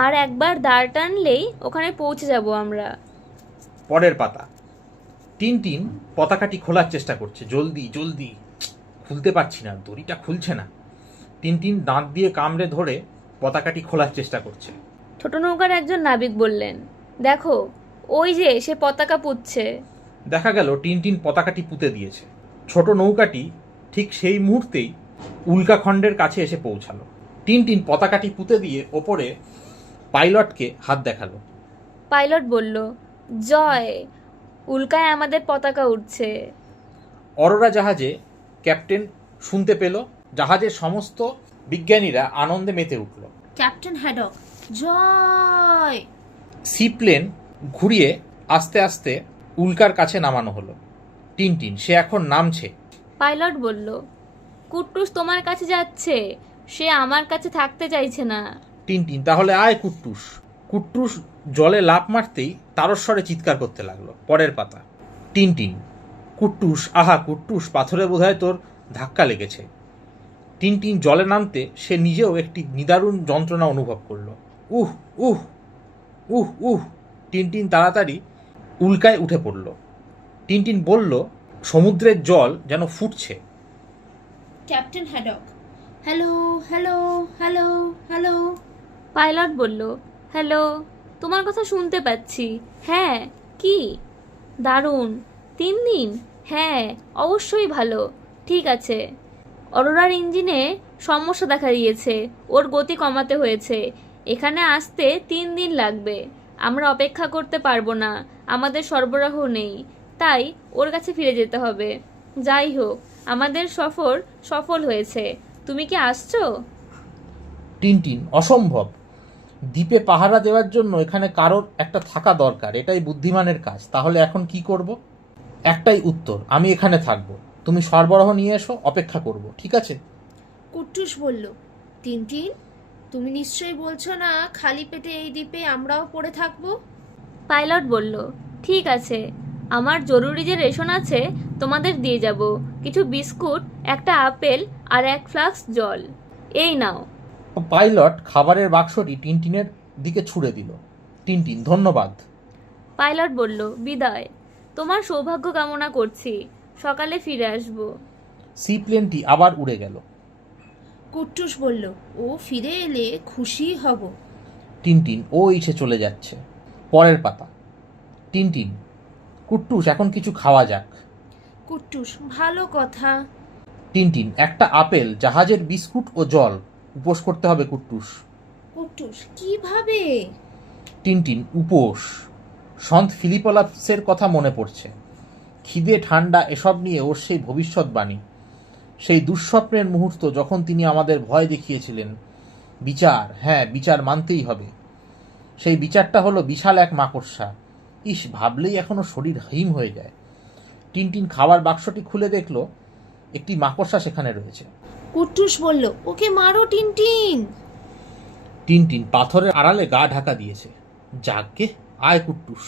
আর একবার দাঁড় টানলেই ওখানে পৌঁছে যাব আমরা। পরের পাতা। টিনটিন পতাকাটি খোলার চেষ্টা করছে। জলদি জলদি, খুলতে পারছি না, দড়িটা খুলছে না। টিনটিন দাঁত দিয়ে কামড়ে ধরে পতাকাটি খোলার চেষ্টা করছে। ছোট নৌকার একজন নাবিক বললেন, দেখো, ওই যে সে পতাকা পুঁতছে। দেখা গেল টিনটিন পতাকাটি পুঁতে দিয়েছে। ছোট নৌকাটি ঠিক সেই মুহূর্তেই উল্কাখণ্ডের কাছে এসে পৌঁছালো। টিনটিন পতাকাটি পুঁতে দিয়ে ওপরে পাইলটকে হাত দেখালো। পাইলট বলল, জয়, উল্কায় আমাদের পতাকা উঠছে। অরোরা জাহাজে ক্যাপ্টেন শুনতে পেল। জাহাজের সমস্ত বিজ্ঞানীরা আনন্দে মেতে উঠল। ক্যাপ্টেন হ্যাডক, জয়! সিপ্লেন ঘুরিয়ে আস্তে আস্তে উল্কার কাছে নামানো হলো। টিনটিন, সে এখন নামছে। পাইলট বলল, কুট্টুস তোমার কাছে যাচ্ছে, সে আমার কাছে থাকতে চাইছে না। টিনটিন, তাহলে আয় কুট্টুস। কুট্টুস জলে লাফ মারতেই তারস্বরে চিৎকার করতে লাগলো। পরের পাতা। টিনটিন, কুট্টুস, আহা কুট্টুস, পাথরে বোধহয় তোর ধাক্কা লেগেছে। টিনটিন জলে নামতে সে নিজেও একটি নিদারুণ যন্ত্রণা অনুভব করলো। উহ উহ উহ উহ। টিনটিন তাড়াতাড়ি উল্কায় উঠে পড়ল। টিনটিন বলল, সমুদ্রের জল যেন ফুটছে। Captain Haddock, hello hello hello hello. Pilot বলল, হ্যালো, তোমার কথা শুনতে পাচ্ছি। হ্যাঁ, কি দারুণ, 3 দিন? হ্যাঁ, অবশ্যই ভালো, ঠিক আছে। অরোরার ইঞ্জিনে সমস্যা দেখা দিয়েছে, ওর গতি কমাতে হয়েছে, এখানে আসতে 3 দিন লাগবে। আমরা অপেক্ষা করতে পারবো না, আমাদের সরবরাহ নেই, তাই ওর কাছে ফিরে যেতে হবে। যাই হোক, আমাদের সফর সফল হয়েছে। তুমি কি আসছো? টিনটিন, অসম্ভব। দ্বীপে পাহারা দেওয়ার জন্য এখানে কারোর একটা থাকা দরকার, এটাই বুদ্ধিমানের কাজ। তাহলে এখন কি করব? একটাই উত্তর, আমি এখানে থাকব। তুমি সরবরাহ নিয়ে এসো, অপেক্ষা করব, ঠিক আছে? কুট্টুস বলল, টিনটিন, তুমি নিশ্চয়ই বলছো না খালি পেটে এই দ্বীপে আমরাও পড়ে থাকবো? পাইলট বলল, ঠিক আছে, আমার জরুরি যে রেশন আছে তোমাদের দিয়ে যাব, কিছু বিস্কুট, একটা আপেল আর 1 ফ্লাস্ক জল, এই নাও। পাইলট খাবারের বাক্সটি টিনটিনের দিকে ছুড়ে দিল। টিনটিন, ধন্যবাদ। পাইলট বলল, বিদায়, তোমার সৌভাগ্য কামনা করছি, সকালে ফিরে আসব। সিপ্লেনটি আবার উড়ে গেল। কুট্টুস বলল, ও ফিরে এলে খুশি হব। টিনটিন, ও ইসে চলে যাচ্ছে। পরের পাতা। টিনটিন, কুট্টুস, এখন কিছু খাওয়া যাক। কুট্টুস, ভালো কথা। টিনটিন, একটা আপেল, জাহাজের বিস্কুট ও জল। উপোস করতে হবে কুট্টুস। কুট্টুস, কিভাবে? টিনটিন, উপোস। সন্ত ফিলিপোলাসের কথা মনে পড়ছে। খিদে, ঠান্ডা এসব নিয়ে ওর সেই ভবিষ্যৎবাণী, সেই দুঃস্বপ্নের মুহূর্ত যখন তিনি আমাদের ভয় দেখিয়েছিলেন। বিচার, হ্যাঁ, বিচার মানতেই হবে। সেই বিচারটা হলো বিশাল এক মাকড়সা। ইস, ভাবলেই এখনো শরীর হিম হয়ে যায়। টিনটিন খাবার বাক্সটি খুলে দেখল একটি মাকড়সা সেখানে রয়েছে। কুট্টুস বলল, ওকে মারো টিনটিন। টিনটিন পাথরের আড়ালে গা ঢাকা দিয়েছে। যাকগে, আয় কুট্টুস।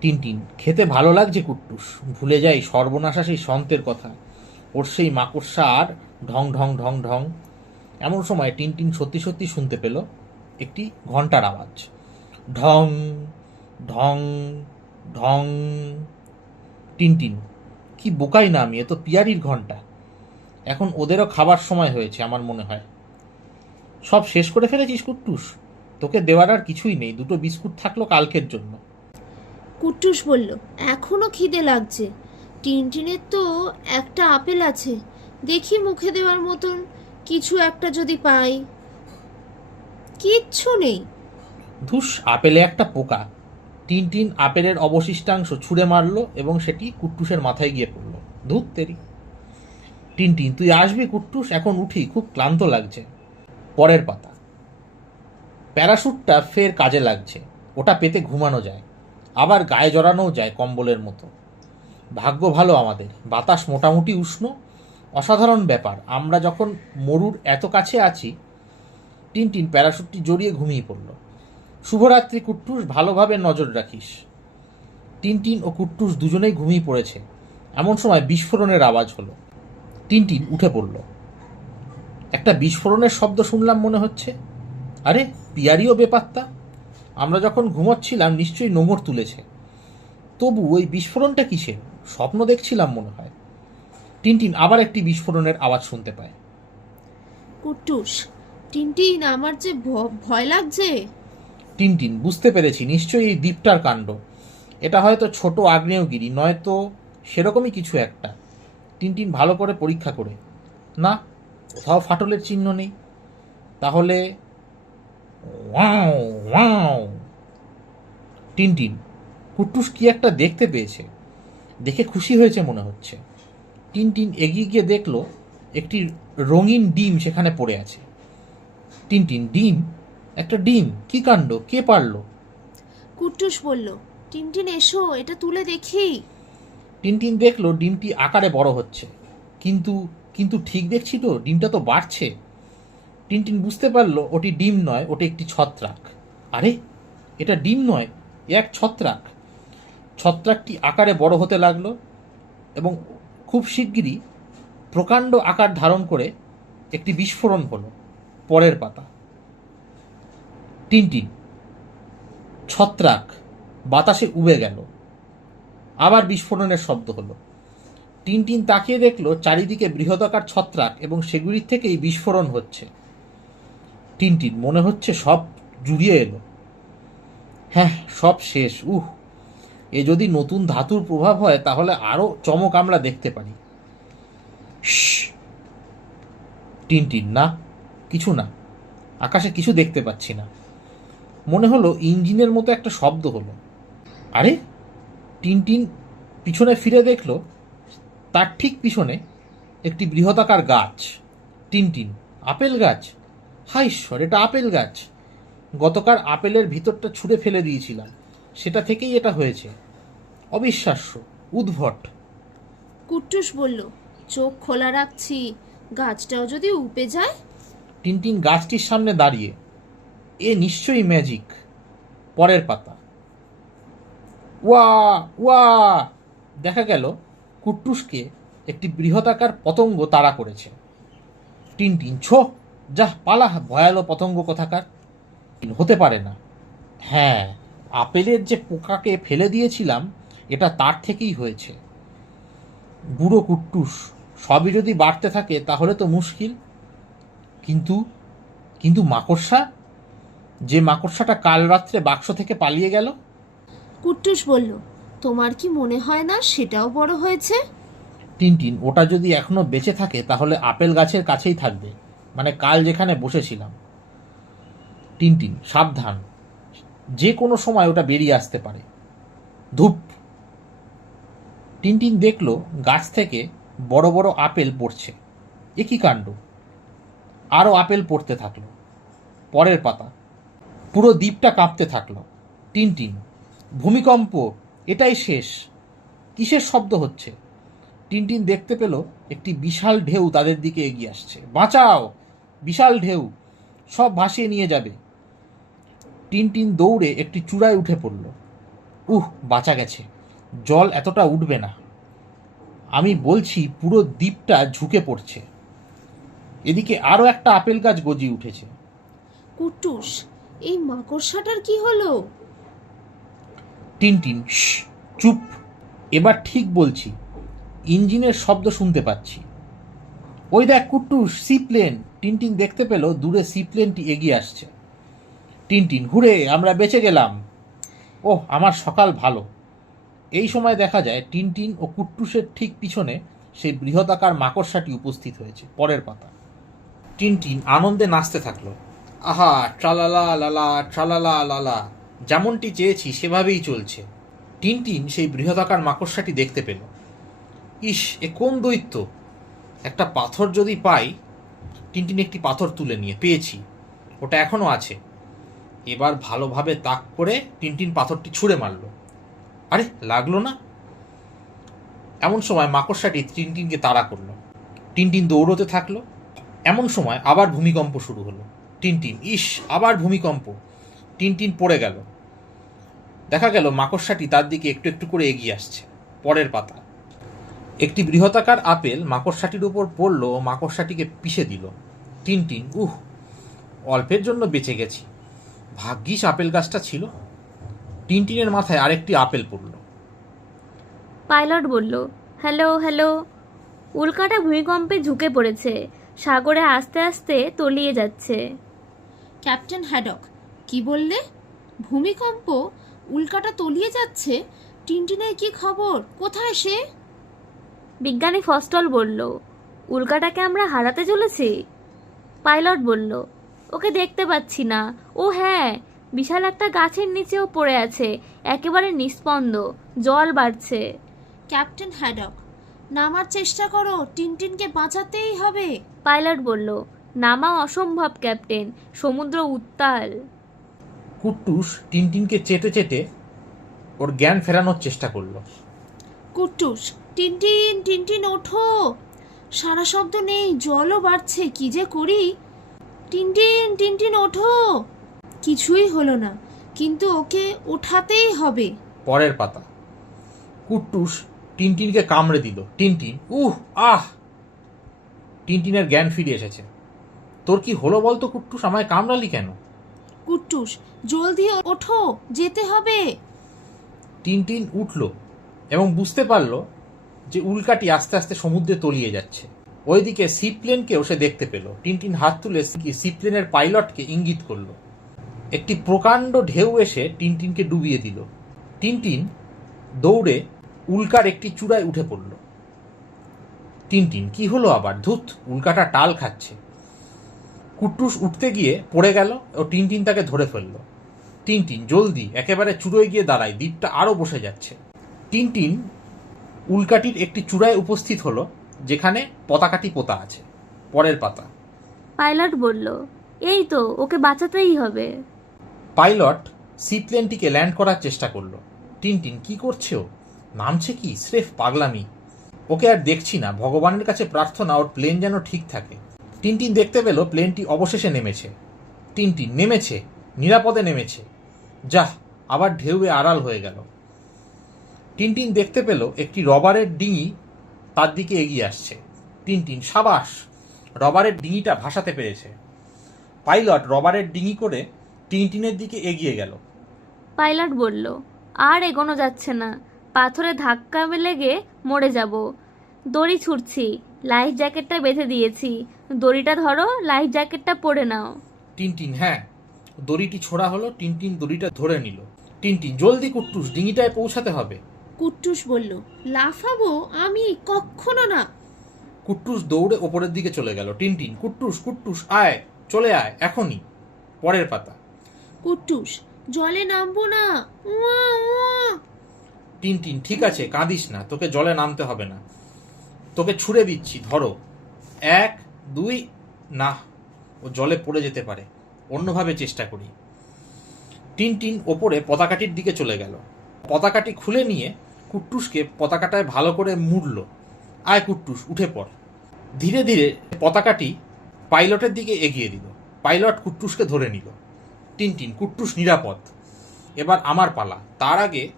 টিনটিন, খেতে ভালো লাগছে কুট্টুস, ভুলে যাই সর্বনাশা সেই সন্তের কথা, ওর সেই মাকড়সা আর ঢং ঢং ঢং ঢং। এমন সময় টিনটিন সত্যি সত্যি শুনতে পেল একটি ঘন্টার আওয়াজ। ঢং ঢং ঢং। টিনটিন, কি বোকাই না আমি, এ তো পিয়ারির ঘন্টা। এখন ওদেরও খাবার সময় হয়েছে আমার মনে হয়। সব শেষ করে ফেলেছিস কুট্টুস? তোকে দেওয়ার আর কিছুই নেই, দুটো বিস্কুট থাকলো কালকের জন্য। কুট্টুস বলল, এখনো খিদে লাগছে। টিনটিনের তো একটা আপেল আছে, দেখি মুখে দেওয়ার মতন কিছু একটা যদি পাই। কিচ্ছু নেই। ধুস, আপেলে একটা পোকা। টিনটিন আপেলের অবশিষ্টাংশ ছুঁড়ে মারলো এবং সেটি কুট্টুসের মাথায় গিয়ে পড়লো। ধুত তেরি। টিনটিন, তুই আসবি কুট্টুস? এখন উঠি, খুব ক্লান্ত লাগছে। পরের পাতা। প্যারাশুটটা ফের কাজে লাগছে। ওটা পেতে ঘুমানো যায়, আবার গায়ে জড়ানোও যায় কম্বলের মতো। ভাগ্য ভালো আমাদের, বাতাস মোটামুটি উষ্ণ। অসাধারণ ব্যাপার, আমরা যখন মরুর এত কাছে আছি। টিনটিন প্যারাশুটটি জড়িয়ে ঘুমিয়ে পড়ল। শুভরাত্রি কুট্টুস, ভালোভাবে নজর রাখিস। টিনটিন ও কুট্টুস দুজনেই ঘুমিয়ে পড়েছে। এমন সময় বিস্ফোরণের আওয়াজ হলো। টিনটিন উঠে পড়ল। একটা বিস্ফোরণের শব্দ শুনলাম মনে হচ্ছে। আরে, পিয়ারিও বেপাত্তা। আমরা যখন ঘুমোচ্ছিলাম নিশ্চয়ই নোঙর তুলেছে। তবু ওই বিস্ফোরণটা কিসের? স্বপ্ন দেখছিলাম মনে হয়। টিনটিন আবার একটি বিস্ফোরণের আওয়াজ শুনতে পায়। কুট্টুস, টিনটিন, আমার যে ভয় লাগছে। টিনটিন, বুঝতে পেরেছি, নিশ্চয়ই এই দ্বীপটার কাণ্ড। এটা হয়তো ছোট আগ্নেয়গিরি, নয়তো সেরকমই কিছু একটা। টিনটিন ভালো করে পরীক্ষা করে, না, কোথাও ফাটলের চিহ্ন নেই। তাহলে ওয়াও ওয়াও। টিনটিন, কুট্টুস কি একটা দেখতে পেয়েছে, দেখে খুশি হয়েছে মনে হচ্ছে। টিনটিন এগিয়ে গিয়ে দেখলো একটি রঙিন ডিম সেখানে পড়ে আছে। টিনটিন, ডিম? একটা ডিম? কি কাণ্ড, কে পারলো? কুট্টুস বলল, টিনটিন এসো, এটা তুলে দেখি। টিনটিন দেখলো ডিমটি আকারে বড় হচ্ছে। কিন্তু কিন্তু ঠিক দেখছি তো, ডিমটা তো বাড়ছে। টিনটিন বুঝতে পারলো ওটি ডিম নয়, ওটি একটি ছত্রাক। আরে, এটা ডিম নয়, এ এক ছত্রাক। ছত্রাকটি আকারে বড় হতে লাগলো এবং খুব শিগগিরই প্রকাণ্ড আকার ধারণ করে একটি বিস্ফোরণ হলো। পরের পাতা। টিনটিন, ছত্রাক বাতাসে উবে গেল। আবার বিস্ফোরণের শব্দ হলো। টিনটিন তাকিয়ে দেখলো চারিদিকে বৃহদাকার ছত্রাক এবং সেগুলির থেকেই বিস্ফোরণ হচ্ছে। টিনটিন, মনে হচ্ছে সব জুড়িয়ে এলো। হ্যাঁ, সব শেষ। এ যদি নতুন ধাতুর প্রভাব হয় তাহলে আরো চমক আমরা দেখতে পারি। টিনটিন, না, কিছু না, আকাশে কিছু দেখতে পাচ্ছি না। মনে হলো ইঞ্জিনের মতো একটা শব্দ হলো। আরে, টিনটিন পিছনে ফিরে দেখলো তার ঠিক পিছনে একটি বৃহদাকার গাছ। টিনটিন, আপেল গাছ? হায় ঈশ্বর, এটা আপেল গাছ। গতকাল আপেলের ভিতরটা ছুঁড়ে ফেলে দিয়েছিলাম, সেটা থেকেই এটা হয়েছে। অবিশ্বাস্য, উদ্ভট। কুট্টুস বলল, চোখ খোলা রাখছি, গাছটাও যদি উপে যায়। টিনটিন গাছটির সামনে দাঁড়িয়ে, এ নিশ্চয়ই ম্যাজিক। পরের পাতা। ওয়া ওয়া, দেখা গেল কুট্টুসকে একটি বৃহদাকার পতঙ্গ তাড়া করেছে। টিনটিন, ছো, যা পালা, ভয়ালো পতঙ্গ কোথাকার। হতে পারে না। হ্যাঁ, আপেলের যে পোকাকে ফেলে দিয়েছিলাম এটা তার থেকেই হয়েছে। বুড়ো কুট্টুস, সবই যদি বাড়তে থাকে তাহলে তো মুশকিল। কিন্তু কিন্তু মাকড়সা, যে মাকড়সাটা কাল রাত্রে বাক্স থেকে পালিয়ে গেল। কুট্টুস বলল, তোমার কি মনে হয় না সেটাও বড় হয়েছে? টিনটিন, ওটা যদি এখনো বেঁচে থাকে তাহলে আপেল গাছের কাছেই থাকবে, মানে কাল যেখানে বসেছিলাম। টিনটিন, সাবধান, যে কোনো সময় ওটা বেরিয়ে আসতে পারে। ধূপ। টিনটিন দেখলো গাছ থেকে বড় বড় আপেল পড়ছে। এ কি কাণ্ড! আরো আপেল পড়তে থাকলো। পরের পাতা। পুরো দ্বীপটা কাঁপতে থাকলো। টিনটিন, ভূমিকম্প, এটাই শেষ। কিসের শব্দ হচ্ছে? টিনটিন দেখতে পেল একটি বিশাল ঢেউ তাদের দিকে এগিয়ে আসছে। বাঁচাও, বিশাল ঢেউ, সব ভাসিয়ে নিয়ে যাবে। টিনটিন দৌড়ে একটি চূড়ায় উঠে পড়ল। বাঁচা গেছে, জল এতটা উঠবে না। আমি বলছি পুরো দ্বীপটা ঝুঁকে পড়ছে। এদিকে আরো একটা আপেল গাছ গজিয়ে উঠেছে। কুট্টুস, এই মাকড়সাটার কি হলো? টিনটিন, চুপ, এবার ঠিক বলছি, ইঞ্জিনের শব্দ শুনতে পাচ্ছি। ওই দেখ কুট্টুস, সি প্লেন। টিনটিন দেখতে পেল দূরে সি প্লেনটি এগিয়ে আসছে। টিনটিন, হুরে, আমরা বেঁচে গেলাম। ওহ, আমার সকাল ভালো। এই সময় দেখা যায় টিনটিন ও কুট্টুসের ঠিক পিছনে সেই বৃহদাকার মাকড়সাটি উপস্থিত হয়েছে। পরের পাতা। টিনটিন আনন্দে নাচতে থাকলো। আহা, ট্রালালা লালা, ট্রালালা লালা। যেমনটি চেয়েছি সেভাবেই চলছে। টিনটিন সেই বৃহদাকার মাকড়সাটি দেখতে পেল। ইস, এ কোন দৈত্য! একটা পাথর যদি পাই। টিনটিন একটি পাথর তুলে নিয়ে পেয়েছি, ওটা এখনো আছে। এবার ভালোভাবে তাক করে টিনটিন পাথরটি ছুঁড়ে মারল। আরে, লাগলো না। এমন সময় মাকড়সাটি টিনটিনকে তাড়া করলো। টিনটিন দৌড়তে থাকলো। এমন সময় আবার ভূমিকম্প শুরু হলো। টিনটিন, ইস, আবার ভূমিকম্প! টিনটিন পড়ে গেল। দেখা গেল মাকড়সাটি তার দিকে একটু একটু করে এগিয়ে আসছে। পরের পাতা। একটি বৃহদাকার আপেল মাকড়সাটির উপর পড়ল ও মাকড়সাটিকে পিষে দিল। টিনটিন, অল্পের জন্য বেঁচে গেছি। ভাগ্যিস আপেল গাছটা ছিল। টিনটিনের মাথায় আরেকটি আপেল পড়ল। পাইলট বলল, হ্যালো হ্যালো। উল্কাটা ভূমিকম্পে ঝুঁকে পড়েছে, সাগরে আস্তে আস্তে তলিয়ে যাচ্ছে। ক্যাপ্টেন হ্যাডক, কি বললে? ভূমিকম্প? উল্কাটা তলিয়ে যাচ্ছে? টিনটিনের কি খবর? কোথায় সে? বিজ্ঞানী ফস্টল বলল, উল্কাটাকে আমরা হারাতে চলেছি। পাইলট বলল, ওকে দেখতে পাচ্ছি না। ও হ্যাঁ, বিশাল একটা গাছের নিচেও পড়ে আছে, একেবারে নিস্পন্দ, জল বাড়ছে। ক্যাপ্টেন হ্যাডক, নামার চেষ্টা করো, টিনটিনকে বাঁচাতেই হবে। পাইলট বলল, নামা অসম্ভব ক্যাপ্টেন, সমুদ্র উত্তাল। কুট্টুস টিনটিনকে চেটে চেটে ওর জ্ঞান ফেরানোর চেষ্টা করলো। কুট্টুস, টিনটিন, টিনটিন ওঠো। সারা শব্দ নেই, জলও বাড়ছে, কি যে করি। টিনটিন, টিনটিন ওঠো। কিছুই হলো না, কিন্তু ওকে ওঠাতেই হবে। পরের পাতা। কুট্টুস টিনটিনকে কামড়ে দিল। টিনটিন, আহ! টিনটিনের জ্ঞান ফিরে এসেছে। তোর কি হলো বলতো কুট্টুস, আমায় কামড়ালি কেন? কুট্টুস, জলদি ওঠো, যেতে হবে। টিনটিন উঠল এবং বুঝতে পারল যে উল্কাটি আস্তে আস্তে সমুদ্রে তলিয়ে যাচ্ছে। ওইদিকে সি প্লেনকেও সে দেখতে পেল। টিনটিন হাত তুলে সি প্লেনের পাইলটকে ইঙ্গিত করল। একটি প্রকাণ্ড ঢেউ এসে টিনটিনকে ডুবিয়ে দিল। টিনটিন দৌড়ে উল্কার একটি চূড়ায় উঠে পড়ল। টিনটিন, কি হলো আবার? ধুত, উল্কাটা টাল খাচ্ছে। কুট্টুস উঠতে গিয়ে পড়ে গেল ও টিনটিন তাকে ধরে ফেলল। টিনটিন, জলদি, একেবারে চূড়োয় গিয়ে দাঁড়ায়, দ্বীপটা আরো বসে যাচ্ছে। টিনটিন উল্কাটির একটি চূড়ায় উপস্থিত হলো, যেখানে পতাকাটি পোতা আছে। পরের পাতা। পাইলট বলল, এই তো, ওকে বাঁচাতেই হবে। পাইলট সি প্লেনটিকে ল্যান্ড করার চেষ্টা করলো। টিনটিন, কি করছে ও? নামছে কি? স্রেফ পাগলামি। ওকে আর দেখছি না, ভগবানের কাছে প্রার্থনা ওর প্লেন যেন ঠিক থাকে। টিনটিন দেখতে পেল প্লেনটি অবশেষে নেমেছে। টিনটিন নেমেছে, নিরাপদে নেমেছে। যাহ, আবার ঢেউয়ে আড়াল হয়ে গেল। টিনটিন দেখতে পেল একটি রবারের ডিঙি তার দিকে এগিয়ে আসছে। টিনটিন, সাবাস, রবারের ডিঙিটা ভাসাতে পেরেছে। পাইলট রবারের ডিঙি করে টিনটিনের দিকে এগিয়ে গেল। পাইলট বলল, আর এগোনো যাচ্ছে না, পাথরে ধাক্কা লেগে মরে যাব। দড়ি ছুটছি, লাইফ জ্যাকেটটা বেঁধে দিয়েছি, দড়িটা ধরো, লাইফ জ্যাকেটটা পরে নাও। টিনটিন, হ্যাঁ। দড়িটি ছোড়া হলো। টিনটিন দড়িটা ধরে নিল। টিনটিন, জলদি কুট্টুস, ডিঙিটায় পৌঁছাতে হবে। কুট্টুস বলল, লাফাবো আমি? কখনো না। কুট্টুস দৌড়ে ওপরের দিকে চলে গেল। টিনটিন, কুট্টুস, কুট্টুস, আয়, চলে আয়, এখনই। পরের পাতা। কুট্টুস, জলে নামবো না। উয়া, উয়া। টিনটিন, ঠিক আছে, কাঁদিস না, তোকে জলে নামতে হবে না। তোকে ছুঁড়ে দিচ্ছি, ধরো। 1, 2, না, ও জলে পড়ে যেতে পারে, অন্যভাবে চেষ্টা করি। টিনটিন ওপরে পতাকাটির দিকে চলে গেল। পতাকাটি খুলে নিয়ে কুট্টুসকে পতাকাটায় ভালো করে মুড়ল। আয় কুট্টুস, উঠে পড়। ধীরে ধীরে পতাকাটি পাইলটের দিকে এগিয়ে দিল। পাইলট কুট্টুসকে ধরে নিল। টিনটিন, কুট্টুস নিরাপদ, এবার আমার পালা। তার আগে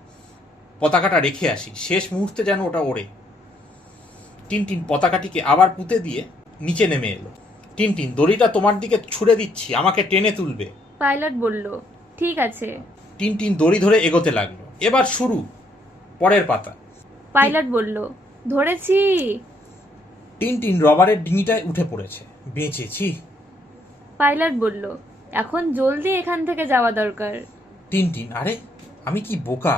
পতাকাটা রেখে আসি, শেষ মুহূর্তে যেন ওটা ওড়ে। টিনটিন পতাকাটিকে আবার পুঁতে দিয়ে নিচে নেমে এলো। টিনটিন, দড়িটা তোমার দিকে ছুঁড়ে দিচ্ছি, আমাকে টেনে তুলবে। পাইলট বলল, ঠিক আছে। টিনটিন দড়ি ধরে এগোতে লাগলো। এবার শুরু। পরের পাতা। পাইলট বলল, ধরেছি। টিনটিন রবারের ডিঙিটায় উঠে পড়েছে। বেঁচেছি। পাইলট বলল, এখন জলদি এখান থেকে যাওয়া দরকার। টিনটিন, আরে আমি কি বোকা।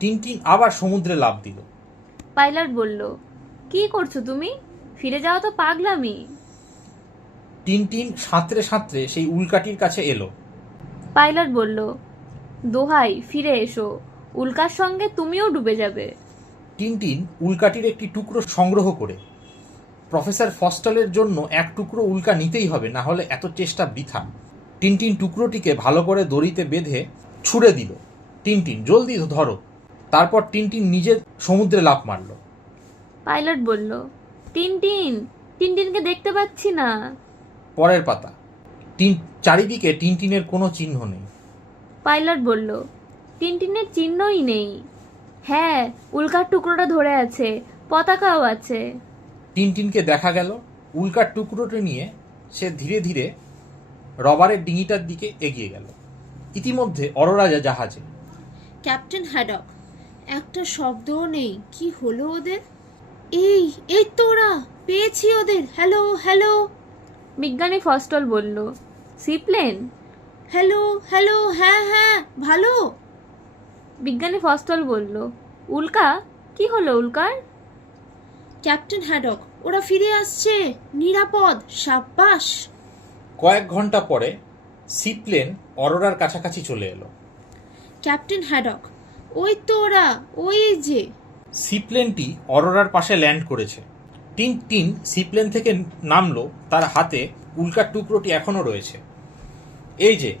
টিনটিন আবার সমুদ্রে লাফ দিল। পাইলট বলল, কি করছো তুমি? ফিরে যাওয়া তো পাগলামি। টিনটিন সাঁতরে সাঁতরে সেই উল্কাটির কাছে এলো। পাইলট বলল, দোহাই ফিরে এসো, উল্কার সঙ্গে তুমিও ডুবে যাবে। টিনটিন উল্কাটির একটি টুকরো সংগ্রহ করে, প্রফেসর ফস্টলের জন্য এক টুকরো উল্কা নিতেই হবে, না হলে এত চেষ্টা বৃথা। টিনটিন টুকরোটিকে ভালো করে দড়িতে বেঁধে ছুঁড়ে দিল। টিনটিন, জলদি ধরো। তারপর টিনটিন নিজে সমুদ্রে লাফ মারল। পাইলট বলল, টিনটিন, টিনটিনকে দেখতে পাচ্ছি না। পরের পাতা। চারিদিকে টিনটিনের কোনো চিহ্ন নেই। পাইলট বলল, টিনটিনের চিহ্নই নেই। হ্যাঁ, উল্কার টুকরোটা ধরে আছে, পতাকাও আছে। টিনটিনকে দেখা গেল উল্কার টুকরোটি নিয়ে সে ধীরে ধীরে রবারের ডিঙিটার দিকে এগিয়ে গেল। ইতিমধ্যে অরোরা জাহাজে। ক্যাপ্টেন হ্যাডক, একটা শব্দও নেই। কি হলো ওদের? এই এই তো ওরা, পেয়েছি ওদের। Hello hello. বিজ্ঞানী ফস্টল বলল, সিপ্লেন? হ্যালো হ্যালো, হ্যাঁ হ্যাঁ, ভালো। বিজ্ঞানী ফস্টল বলল, উল্কা? কি হলো উল্কার? ক্যাপ্টেন হ্যাডক, ওরা ফিরে আসছে, নিরাপদ, সাব্বাস। কয়েক ঘন্টা পরে সিপ্লেন অরোরার কাছাকাছি চলে এলো। ক্যাপ্টেন হ্যাডক, ওই তো ওরা, ওই যে। সিপ্লেনটি অরোরার পাশে ল্যান্ড করেছে। টিনটিন সিপ্লেন থেকে নামলো। তার হাতে উল্কার টুকরোটি এখনো রয়েছে। এই যে,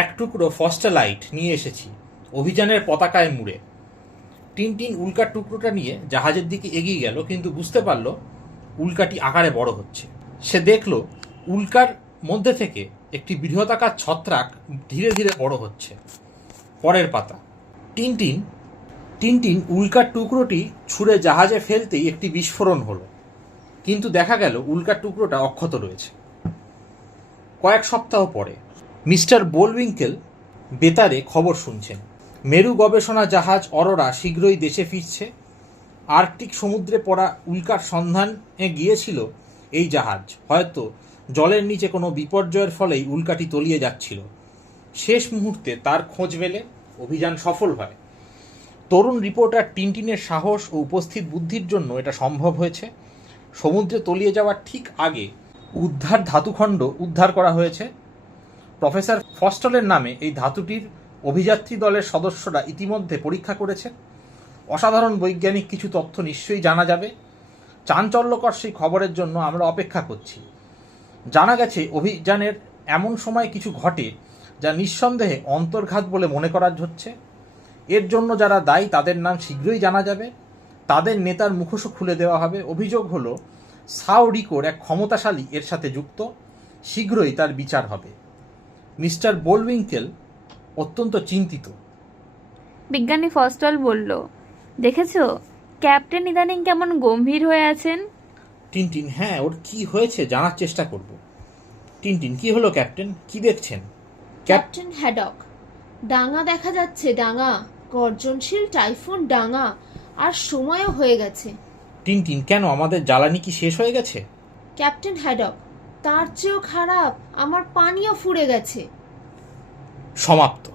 এক টুকরো ফস্টালাইট নিয়ে এসেছি, অভিযানের পতাকায় মুড়ে। টিনটিন উল্কার টুকরোটা নিয়ে জাহাজের দিকে এগিয়ে গেল, কিন্তু বুঝতে পারল উল্কাটি আকারে বড় হচ্ছে। সে দেখল উল্কার মধ্যে থেকে একটি বৃহদাকার ছত্রাক ধীরে ধীরে বড় হচ্ছে। পরের পাতা। টিনটিন উল্কার টুকরোটি ছুঁড়ে জাহাজে ফেলতেই একটি বিস্ফোরণ হলো, কিন্তু দেখা গেল উল্কার টুকরোটা অক্ষত রয়েছে। কয়েক সপ্তাহ পরে মিস্টার বোলউইঙ্কেল বেতারে খবর শুনছেন, মেরু গবেষণা জাহাজ অরোরা শীঘ্রই দেশে ফিরছে। আর্কটিক সমুদ্রে পড়া উল্কার সন্ধানে গিয়েছিল এই জাহাজ। হয়তো জলের নিচে কোনো বিপর্যয়ের ফলেই উল্কাটি তলিয়ে যাচ্ছিল। শেষ মুহূর্তে তার খোঁজ মেলে, অভিযান সফল হয়। তরুণ রিপোর্টার টিনটিনের সাহস ও উপস্থিত বুদ্ধির জন্য এটা সম্ভব হয়েছে। সমুদ্রে তলিয়ে যাওয়ার ঠিক আগে ধাতুখণ্ড উদ্ধার করা হয়েছে। প্রফেসর ফস্টলের নামে এই ধাতুটির অভিযাত্রী দলের সদস্যরা ইতিমধ্যে পরীক্ষা করেছে। অসাধারণ বৈজ্ঞানিক কিছু তথ্য নিশ্চয়ই জানা যাবে। চাঞ্চল্যকর সেই খবরের জন্য আমরা অপেক্ষা করছি। জানা গেছে অভিযানের এমন সময় কিছু ঘটে যা নিঃসন্দেহে অন্তর্ঘাত বলে মনে করা হচ্ছে। এর জন্য যারা দায়ী তাদের নাম শীঘ্রই জানা যাবে। তাদের নেতার মুখোশও খুলে দেওয়া হবে। অভিযোগ হলো সাউরিকোর এক ক্ষমতাশালী এর সাথে যুক্ত। শীঘ্রই তার বিচার হবে। মিস্টার বোলউইঙ্কেল অত্যন্ত চিন্তিত। বিজ্ঞানী ফস্টল বলল, দেখেছো ক্যাপ্টেন ইদানিং কেমন গম্ভীর হয়ে আছেন? টিনটিন, হ্যাঁ, ওর কি হয়েছে জানার চেষ্টা করব। টিনটিন, কি হলো ক্যাপ্টেন, কি দেখছেন? ক্যাপ্টেন হ্যাডক, ডাঙা দেখা যাচ্ছে, ডাঙা, গর্জনশীল টাইফুন ডাঙা, আর সময়ও হয়ে গেছে। টিনটিন, কেন, আমাদের জ্বালানি কি শেষ হয়ে গেছে? ক্যাপ্টেন হ্যাডক, তার চেয়েও খারাপ, আমার পানিও ফুরে গেছে। সমাপ্ত।